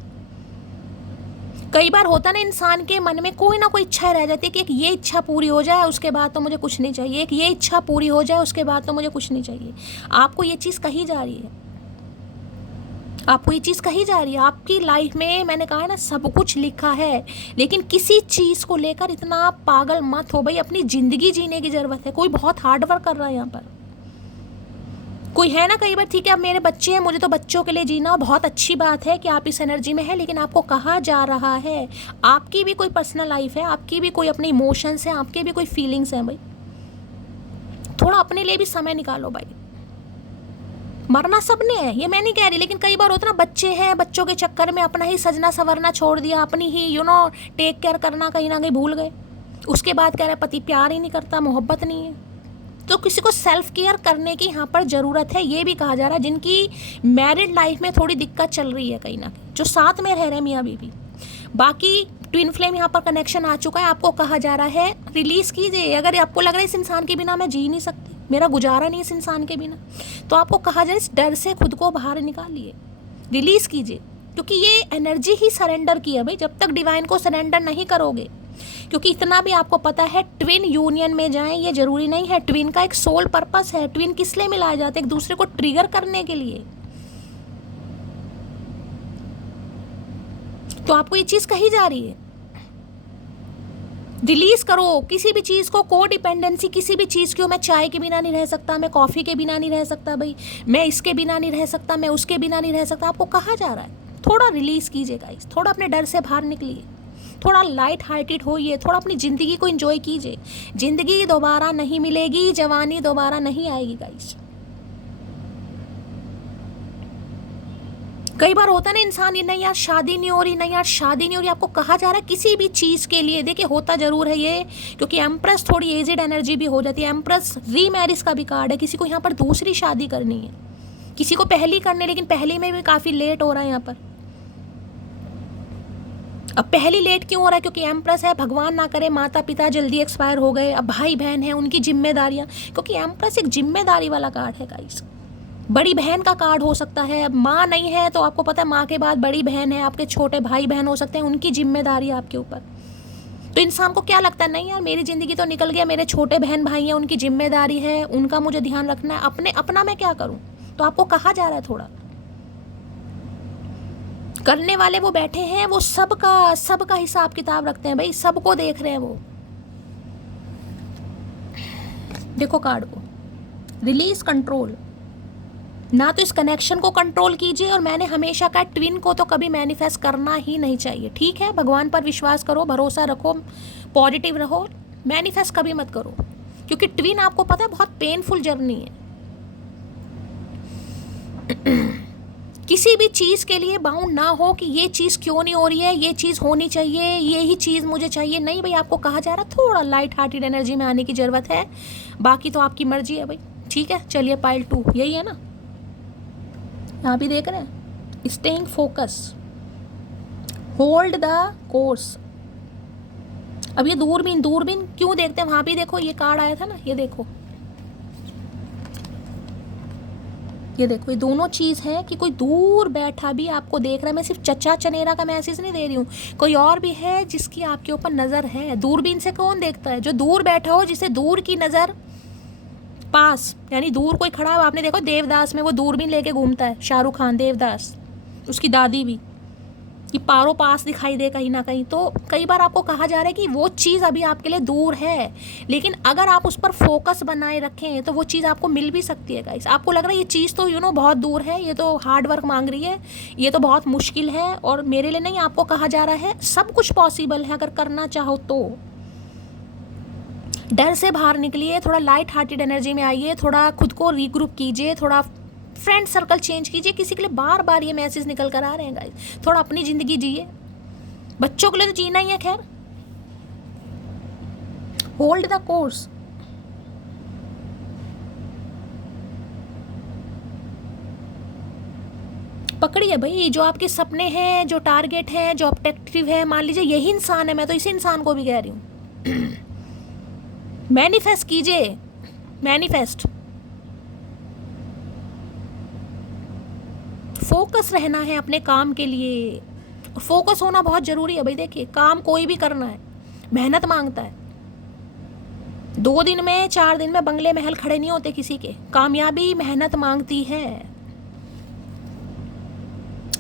कई बार होता ना, इंसान के मन में कोई ना कोई इच्छा रह जाती है कि एक ये इच्छा पूरी हो जाए उसके बाद तो मुझे कुछ नहीं चाहिए, एक ये इच्छा पूरी हो जाए उसके बाद तो मुझे कुछ नहीं चाहिए। आपको ये चीज़ कही जा रही है, आपको ये चीज़ कही जा रही है। आपकी लाइफ में मैंने कहा है ना, सब कुछ लिखा है, लेकिन किसी चीज़ को लेकर इतना पागल मत हो भाई। अपनी ज़िंदगी जीने की ज़रूरत है। कोई बहुत हार्ड वर्क कर रहा है यहाँ पर, कोई है ना, कई बार ठीक है अब मेरे बच्चे हैं, मुझे तो बच्चों के लिए जीना, बहुत अच्छी बात है कि आप इस एनर्जी में है, लेकिन आपको कहा जा रहा है आपकी भी कोई पर्सनल लाइफ है, आपकी भी कोई अपने इमोशंस हैं, आपके भी कोई फीलिंग्स हैं भाई। थोड़ा अपने लिए भी समय निकालो भाई। मरना सबने है, ये मैं नहीं कह रही, लेकिन कई बार होता ना, बच्चे हैं, बच्चों के चक्कर में अपना ही सजना संवरना छोड़ दिया, अपनी ही टेक केयर करना कहीं ना कहीं भूल गए। उसके बाद कह रहे पति प्यार ही नहीं करता, मोहब्बत नहीं है। तो किसी को सेल्फ केयर करने की यहाँ पर ज़रूरत है। ये भी कहा जा रहा है जिनकी मैरिड लाइफ में थोड़ी दिक्कत चल रही है कहीं ना कहीं, जो साथ में रह रहे हैं मियाँ बीवी। बाकी ट्विन फ्लेम यहाँ पर कनेक्शन आ चुका है, आपको कहा जा रहा है रिलीज़ कीजिए। अगर आपको लग रहा है इस इंसान के बिना मैं जी नहीं सकती, मेरा गुजारा नहीं इस इंसान के बिना, तो आपको कहा जाए इस डर से खुद को बाहर निकालिए, रिलीज़ कीजिए। क्योंकि ये एनर्जी ही सरेंडर की है भाई। जब तक डिवाइन को सरेंडर नहीं करोगे, क्योंकि इतना भी आपको पता है, ट्विन यूनियन में जाएं ये जरूरी नहीं है। ट्विन का एक सोल पर्पस है। ट्विन किस लिए मिलाए जाते हैं? एक दूसरे को ट्रिगर करने के लिए। तो आपको ये चीज कही जा रही है, रिलीज करो किसी भी चीज को। को डिपेंडेंसी किसी भी चीज की हो, मैं चाय के बिना नहीं रह सकता, मैं कॉफी के बिना नहीं रह सकता भाई, मैं इसके बिना नहीं रह सकता, मैं उसके बिना नहीं रह सकता। आपको कहा जा रहा है थोड़ा रिलीज कीजिए गाइस, थोड़ा अपने डर से बाहर निकलिए, थोड़ा लाइट हार्टेड होइए, थोड़ा अपनी ज़िंदगी को एंजॉय कीजिए। ज़िंदगी दोबारा नहीं मिलेगी, जवानी दोबारा नहीं आएगी गाइस। कई बार होता है ना इंसान, ये नहीं यार शादी नहीं हो रही, नहीं यार शादी नहीं हो रही। आपको कहा जा रहा है किसी भी चीज़ के लिए, देखिए होता ज़रूर है ये, क्योंकि एम्प्रेस थोड़ी एजिड एनर्जी भी हो जाती है। एम्प्रेस रीमैरिज का भी कार्ड है। किसी को यहाँ पर दूसरी शादी करनी है, किसी को पहली करनी, लेकिन पहली में भी काफ़ी लेट हो रहा है यहाँ पर। अब पहली लेट क्यों हो रहा है? क्योंकि एम्प्रेस है, भगवान ना करे माता पिता जल्दी एक्सपायर हो गए, अब भाई बहन है, उनकी जिम्मेदारियां, क्योंकि एम्प्रेस एक जिम्मेदारी वाला कार्ड है गाइस। बड़ी बहन का कार्ड हो सकता है। अब माँ नहीं है तो आपको पता है माँ के बाद बड़ी बहन है, आपके छोटे भाई बहन हो सकते हैं, उनकी जिम्मेदारी आपके ऊपर। तो इंसान को क्या लगता है, नहीं यार मेरी ज़िंदगी तो निकल गया, मेरे छोटे बहन भाई हैं, उनकी जिम्मेदारी है, उनका मुझे ध्यान रखना है, अपना मैं क्या करूँ? तो आपको कहा जा रहा है थोड़ा करने वाले वो बैठे हैं, वो सबका हिसाब किताब रखते हैं भाई, सबको देख रहे हैं वो। देखो कार्ड को, रिलीज कंट्रोल ना, तो इस कनेक्शन को कंट्रोल कीजिए। और मैंने हमेशा कहा ट्विन को तो कभी मैनिफेस्ट करना ही नहीं चाहिए, ठीक है? भगवान पर विश्वास करो, भरोसा रखो, पॉजिटिव रहो, मैनिफेस्ट कभी मत करो, क्योंकि ट्विन आपको पता है बहुत पेनफुल जर्नी है। किसी भी चीज़ के लिए बाउंड ना हो कि ये चीज़ क्यों नहीं हो रही है, ये चीज़ होनी चाहिए, ये ही चीज़ मुझे चाहिए, नहीं भाई। आपको कहा जा रहा है थोड़ा लाइट हार्टेड एनर्जी में आने की ज़रूरत है, बाकी तो आपकी मर्जी है भाई, ठीक है? चलिए पाइल 2 यही है ना, यहाँ भी देख रहे हैं, staying focus, hold the course. अब ये दूरबीन क्यों देखते हैं? वहाँ भी देखो ये कार्ड आया था ना, ये देखो, ये देखो, ये दोनों चीज़ है कि कोई दूर बैठा भी आपको देख रहा है। मैं सिर्फ चचा चनेरा का मैसेज नहीं दे रही हूँ, कोई और भी है जिसकी आपके ऊपर नज़र है। दूरबीन से कौन देखता है? जो दूर बैठा हो, जिसे दूर की नज़र पास, यानी दूर कोई खड़ा हो। आपने देखो देवदास में वो दूरबीन लेके घूमता है, शाहरुख खान, देवदास, उसकी दादी भी, कि पारो पास दिखाई दे कहीं ना कहीं। तो कई बार आपको कहा जा रहा है कि वो चीज़ अभी आपके लिए दूर है, लेकिन अगर आप उस पर फोकस बनाए रखें तो वो चीज़ आपको मिल भी सकती है गाइस। आपको लग रहा है ये चीज़ तो बहुत दूर है, ये तो हार्ड वर्क मांग रही है, ये तो बहुत मुश्किल है और मेरे लिए नहीं। आपको कहा जा रहा है सब कुछ पॉसिबल है अगर करना चाहो तो। डर से बाहर निकलिए, थोड़ा लाइट हार्टेड एनर्जी में आइए, थोड़ा खुद को रीग्रुप कीजिए, थोड़ा फ्रेंड सर्कल चेंज कीजिए। किसी के लिए बार बार ये मैसेज निकल कर आ रहे हैं गाइस, थोड़ा अपनी ज़िंदगी जिए, बच्चों के लिए तो जीना ही है। खैर, होल्ड द कोर्स, पकड़िए भाई, जो आपके सपने हैं, जो टारगेट है, जो ऑब्जेक्टिव है, मान लीजिए यही इंसान है, मैं तो इसी इंसान को भी कह रही हूँ, मैनिफेस्ट कीजिए, मैनिफेस्ट। फोकस रहना है अपने काम के लिए, फोकस होना बहुत ज़रूरी है भाई। देखिए, काम कोई भी करना है, मेहनत मांगता है। 2 दिन में 4 दिन में बंगले महल खड़े नहीं होते किसी के, कामयाबी मेहनत मांगती है।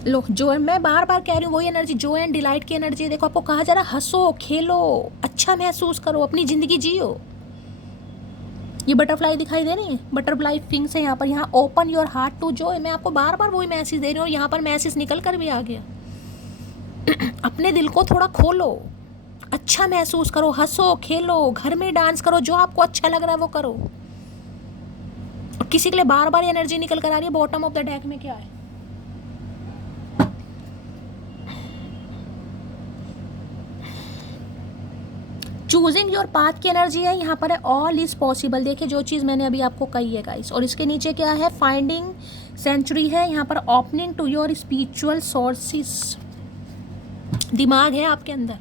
लो, जो मैं बार बार कह रही हूँ वही एनर्जी, जो एंड डिलाइट की एनर्जी। देखो, आपको कहा जा रहा है हंसो, खेलो, अच्छा महसूस करो, अपनी ज़िंदगी जियो। ये बटरफ्लाई दिखाई दे रही है, बटरफ्लाई विंग्स है यहाँ पर। यहाँ open your heart to joy, मैं आपको बार बार वही मैसेज दे रही हूँ और यहाँ पर मैसेज निकल कर भी आ गया। अपने दिल को थोड़ा खोलो, अच्छा महसूस करो, हंसो, खेलो, घर में डांस करो, जो आपको अच्छा लग रहा है वो करो। और किसी के लिए बार बार एनर्जी निकल कर आ रही है, बॉटम ऑफ द डेक में क्या है? चूजिंग योर पाथ की एनर्जी है यहाँ पर, है ऑल इज पॉसिबल। देखिए, जो चीज़ मैंने अभी आपको कही है गाइस, और इसके नीचे क्या है? फाइंडिंग सेंचुरी है यहाँ पर, opening to your spiritual sources. दिमाग है आपके अंदर,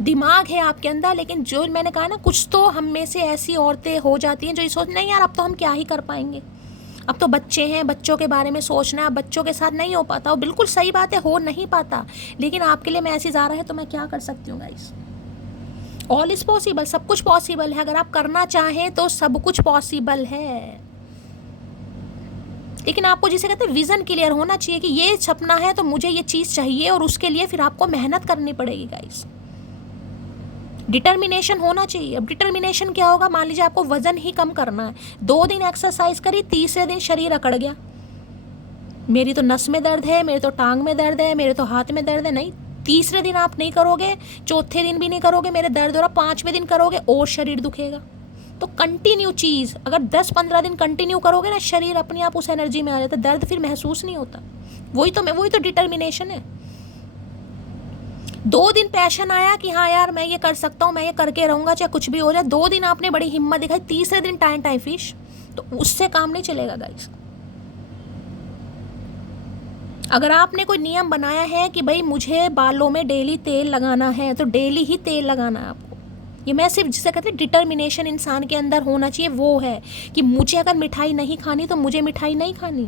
दिमाग है आपके अंदर, लेकिन जो मैंने कहा ना, कुछ तो हम में से ऐसी औरतें हो जाती हैं जो ये सोच, नहीं यार अब तो हम क्या ही कर पाएंगे, अब तो बच्चे हैं, बच्चों के बारे में सोचना, बच्चों के साथ नहीं हो पाता। और बिल्कुल सही बात है, हो नहीं पाता, लेकिन आपके लिए मैसेज आ रहा है तो मैं क्या कर सकती हूँ गाइस? ऑल इज पॉसिबल, सब कुछ पॉसिबल है। अगर आप करना चाहें तो सब कुछ पॉसिबल है, लेकिन आपको जिसे कहते हैं विजन क्लियर होना चाहिए कि ये सपना है तो मुझे ये चीज़ चाहिए, और उसके लिए फिर आपको मेहनत करनी पड़ेगी गाइस। डिटर्मिनेशन होना चाहिए। अब डिटर्मिनेशन क्या होगा? मान लीजिए आपको वजन ही कम करना है, 2 दिन एक्सरसाइज करी, तीसरे दिन शरीर अकड़ गया, मेरी तो नस में दर्द है, मेरे तो टांग में दर्द है, मेरे तो हाथ में दर्द है। नहीं, तीसरे दिन आप नहीं करोगे, चौथे दिन भी नहीं करोगे, मेरे दर्द हो रहा, 5वें दिन करोगे और शरीर दुखेगा। तो कंटिन्यू चीज़ अगर 10-15 दिन कंटिन्यू करोगे ना, शरीर अपने आप उस एनर्जी में आ जाता है, दर्द फिर महसूस नहीं होता। वही तो डिटर्मिनेशन है। 2 दिन पैशन आया कि हाँ यार मैं ये कर सकता हूँ, मैं ये करके रहूँगा चाहे कुछ भी हो जाए, 2 दिन आपने बड़ी हिम्मत दिखाई, तीसरे दिन टाइम फिश, तो उससे काम नहीं चलेगा गाइस। अगर आपने कोई नियम बनाया है कि भाई मुझे बालों में डेली तेल लगाना है, तो डेली ही तेल लगाना है आपको। ये मैं सिर्फ जिसे कहते हैं डिटर्मिनेशन इंसान के अंदर होना चाहिए, वो है कि मुझे अगर मिठाई नहीं खानी तो मुझे मिठाई नहीं खानी,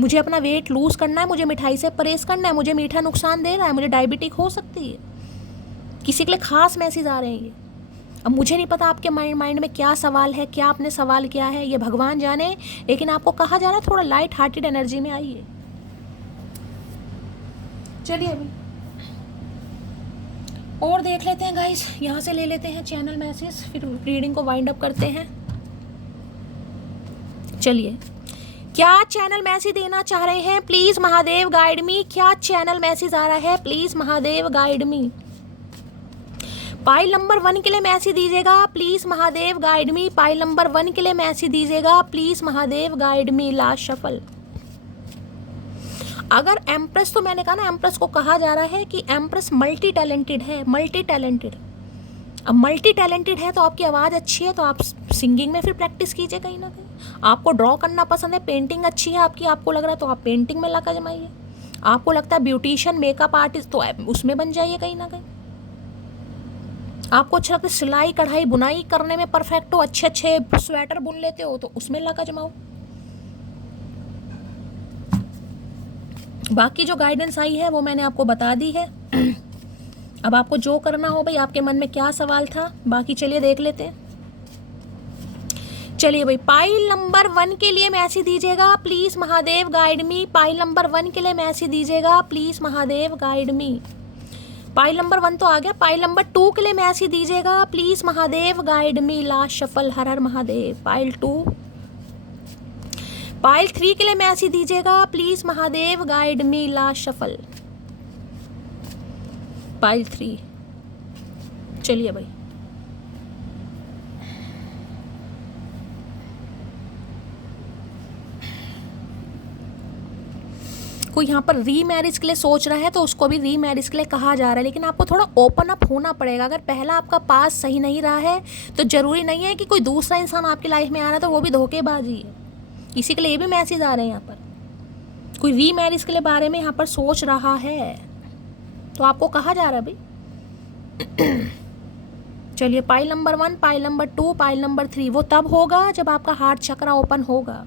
मुझे अपना वेट लूज़ करना है, मुझे मिठाई से परहेज़ करना है, मुझे मीठा नुकसान दे रहा है, मुझे डायबिटिक हो सकती है। किसी के लिए खास मैसेज आ रहे हैं ये। अब मुझे नहीं पता आपके माइंड में क्या सवाल है, क्या आपने सवाल किया है, ये भगवान जाने, लेकिन आपको कहा जा रहा है थोड़ा लाइट हार्टेड एनर्जी में आइए। चलिए अभी और देख लेते हैं गाइस, यहाँ से ले लेते हैं चैनल मैसेज, फिर रीडिंग को वाइंड अप करते हैं। चलिए, क्या चैनल मैसेज देना चाह रहे हैं? प्लीज़ महादेव गाइड मी। क्या चैनल मैसेज आ रहा है? Please Mahadev guide me. Pile number 1 के लिए मैसेज दीजिएगा, please Mahadev guide me. Pile number 1 के लिए मैसेज दीजिएगा, please Mahadev guide me. Last shuffle. अगर एम्प्रेस, तो मैंने कहा ना, एम्प्रेस को कहा जा रहा है कि एम्प्रेस मल्टी टैलेंटेड है, मल्टी टैलेंटेड। अब मल्टी टैलेंटेड है तो आपकी आवाज़ अच्छी है तो आप सिंगिंग में फिर प्रैक्टिस कीजिए कहीं ना कहीं। आपको ड्रॉ करना पसंद है, पेंटिंग अच्छी है आपकी, आपको लग रहा है तो आप पेंटिंग में लगा जमाइए। आपको लगता है ब्यूटिशियन, मेकअप आर्टिस्ट, तो उसमें बन जाइए कहीं ना कहीं। आपको अच्छा लगता है सिलाई कढ़ाई बुनाई करने में परफेक्ट हो, अच्छे अच्छे स्वेटर बुन लेते हो तो उसमें लगा जमाओ। बाकी जो गाइडेंस आई है वो मैंने आपको बता दी है। अब आपको जो करना हो भाई, आपके मन में क्या सवाल था, बाकी चलिए देख लेते हैं। चलिए भाई, पाइल नंबर 1 के लिए मैसेज दीजिएगा, please Mahadev guide me. Pile number 1 के लिए मैसेज दीजिएगा, please Mahadev guide me. Pile number 1 तो आ गया। पाइल नंबर 2 के लिए मैसेज दीजिएगा, please Mahadev guide me. Last shuffle. Her her Mahadev. Pile 2। Pile 3 के लिए मैसेज दीजिएगा, please Mahadev guide me. Last shuffle. Pile 3। चलिए भाई, कोई यहाँ पर री मैरिज के लिए सोच रहा है तो उसको भी री मैरिज के लिए कहा जा रहा है, लेकिन आपको थोड़ा ओपन अप होना पड़ेगा। अगर पहला आपका पास सही नहीं रहा है तो ज़रूरी नहीं है कि कोई दूसरा इंसान आपकी लाइफ में आ रहा है तो वो भी धोखेबाजी है। इसी के लिए ये भी मैसेज आ रहे हैं यहाँ पर। कोई रीमैरिज के लिए बारे में यहाँ पर सोच रहा है, तो आपको कहा जा रहा है भाई चलिए, pile number 1, pile number 2, pile number 3 वो तब होगा जब आपका हार्ट चक्रा ओपन होगा।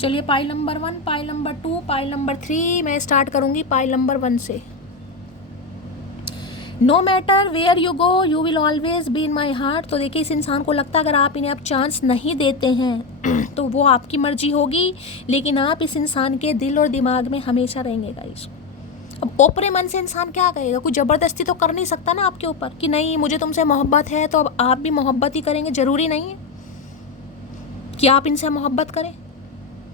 चलिए, pile number 1, pile number 2, pile number 3, मैं स्टार्ट करूंगी पाइल नंबर 1 से। No matter where you go you will always be in my heart. तो देखिए, इस इंसान को लगता है अगर आप इन्हें अब चांस नहीं देते हैं तो वो आपकी मर्जी होगी, लेकिन आप इस इंसान के दिल और दिमाग में हमेशा रहेंगे गाइस। अब ओपरे मन से इंसान क्या कहेगा, कोई ज़बरदस्ती तो कर नहीं सकता ना आपके ऊपर कि नहीं मुझे तुमसे मोहब्बत है तो अब आप भी मोहब्बत ही करेंगे। ज़रूरी नहीं है कि आप इनसे मोहब्बत करें।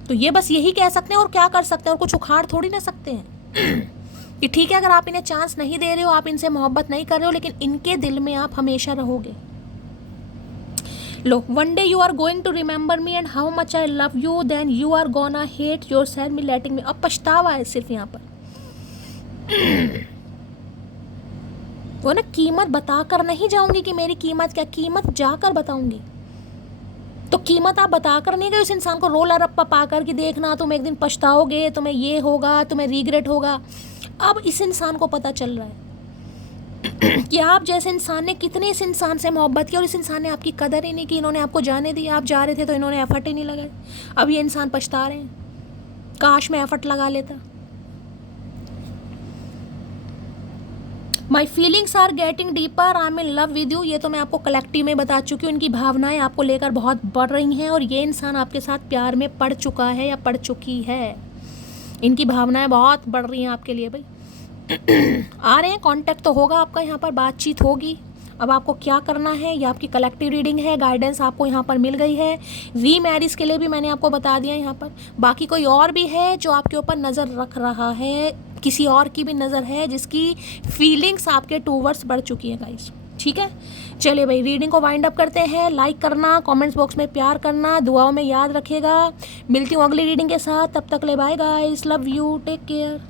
तो ये बस यही कह सकते हैं और क्या कर सकते हैं, और कुछ उखाड़ थोड़ी ना सकते हैं कि ठीक है अगर आप इन्हें चांस नहीं दे रहे हो, आप इनसे मोहब्बत नहीं कर रहे हो, लेकिन इनके दिल में आप हमेशा रहोगे। लो, one day you are going to remember me and how much I love you, then you are gonna hate yourself me letting me. अब पछतावा है सिर्फ यहाँ पर वो ना, कीमत बताकर नहीं जाऊंगी कि मेरी कीमत क्या, कीमत जाकर बताऊंगी। तो कीमत आप बताकर नहीं गए उस इंसान को रोला रप्पा पाकर कि देखना तुम एक दिन पछताओगे, तुम्हें ये होगा, तुम्हें रिग्रेट होगा। अब इस इंसान को पता चल रहा है कि आप जैसे इंसान ने कितने इस इंसान से मोहब्बत की और इस इंसान ने आपकी कदर ही नहीं की। इन्होंने आपको जाने दी, आप जा रहे थे तो इन्होंने एफर्ट ही नहीं लगाए। अब ये इंसान पछता रहे हैं, काश मैं एफर्ट लगा लेता। My feelings are getting deeper, I am in love with you. ये तो मैं आपको कलेक्टिव में बता चुकी हूँ, इनकी भावनाएं आपको लेकर बहुत बढ़ रही हैं और ये इंसान आपके साथ प्यार में पड़ चुका है या पड़ चुकी है। इनकी भावनाएं बहुत बढ़ रही हैं आपके लिए भाई आ रहे हैं, कांटेक्ट तो होगा आपका, यहाँ पर बातचीत होगी। अब आपको क्या करना है, ये आपकी कलेक्टिव रीडिंग है, गाइडेंस आपको यहाँ पर मिल गई है। रीमैरिज के लिए भी मैंने आपको बता दिया यहाँ पर। बाकी कोई और भी है जो आपके ऊपर नज़र रख रहा है, किसी और की भी नज़र है जिसकी फीलिंग्स आपके टूवर्ड्स बढ़ चुकी है गाइस। ठीक है, चलिए भाई रीडिंग को वाइंड अप करते हैं। लाइक करना, कमेंट्स बॉक्स में प्यार करना, दुआओं में याद रखेगा। मिलती हूँ अगली रीडिंग के साथ, तब तक ले bye guys, love you, take care.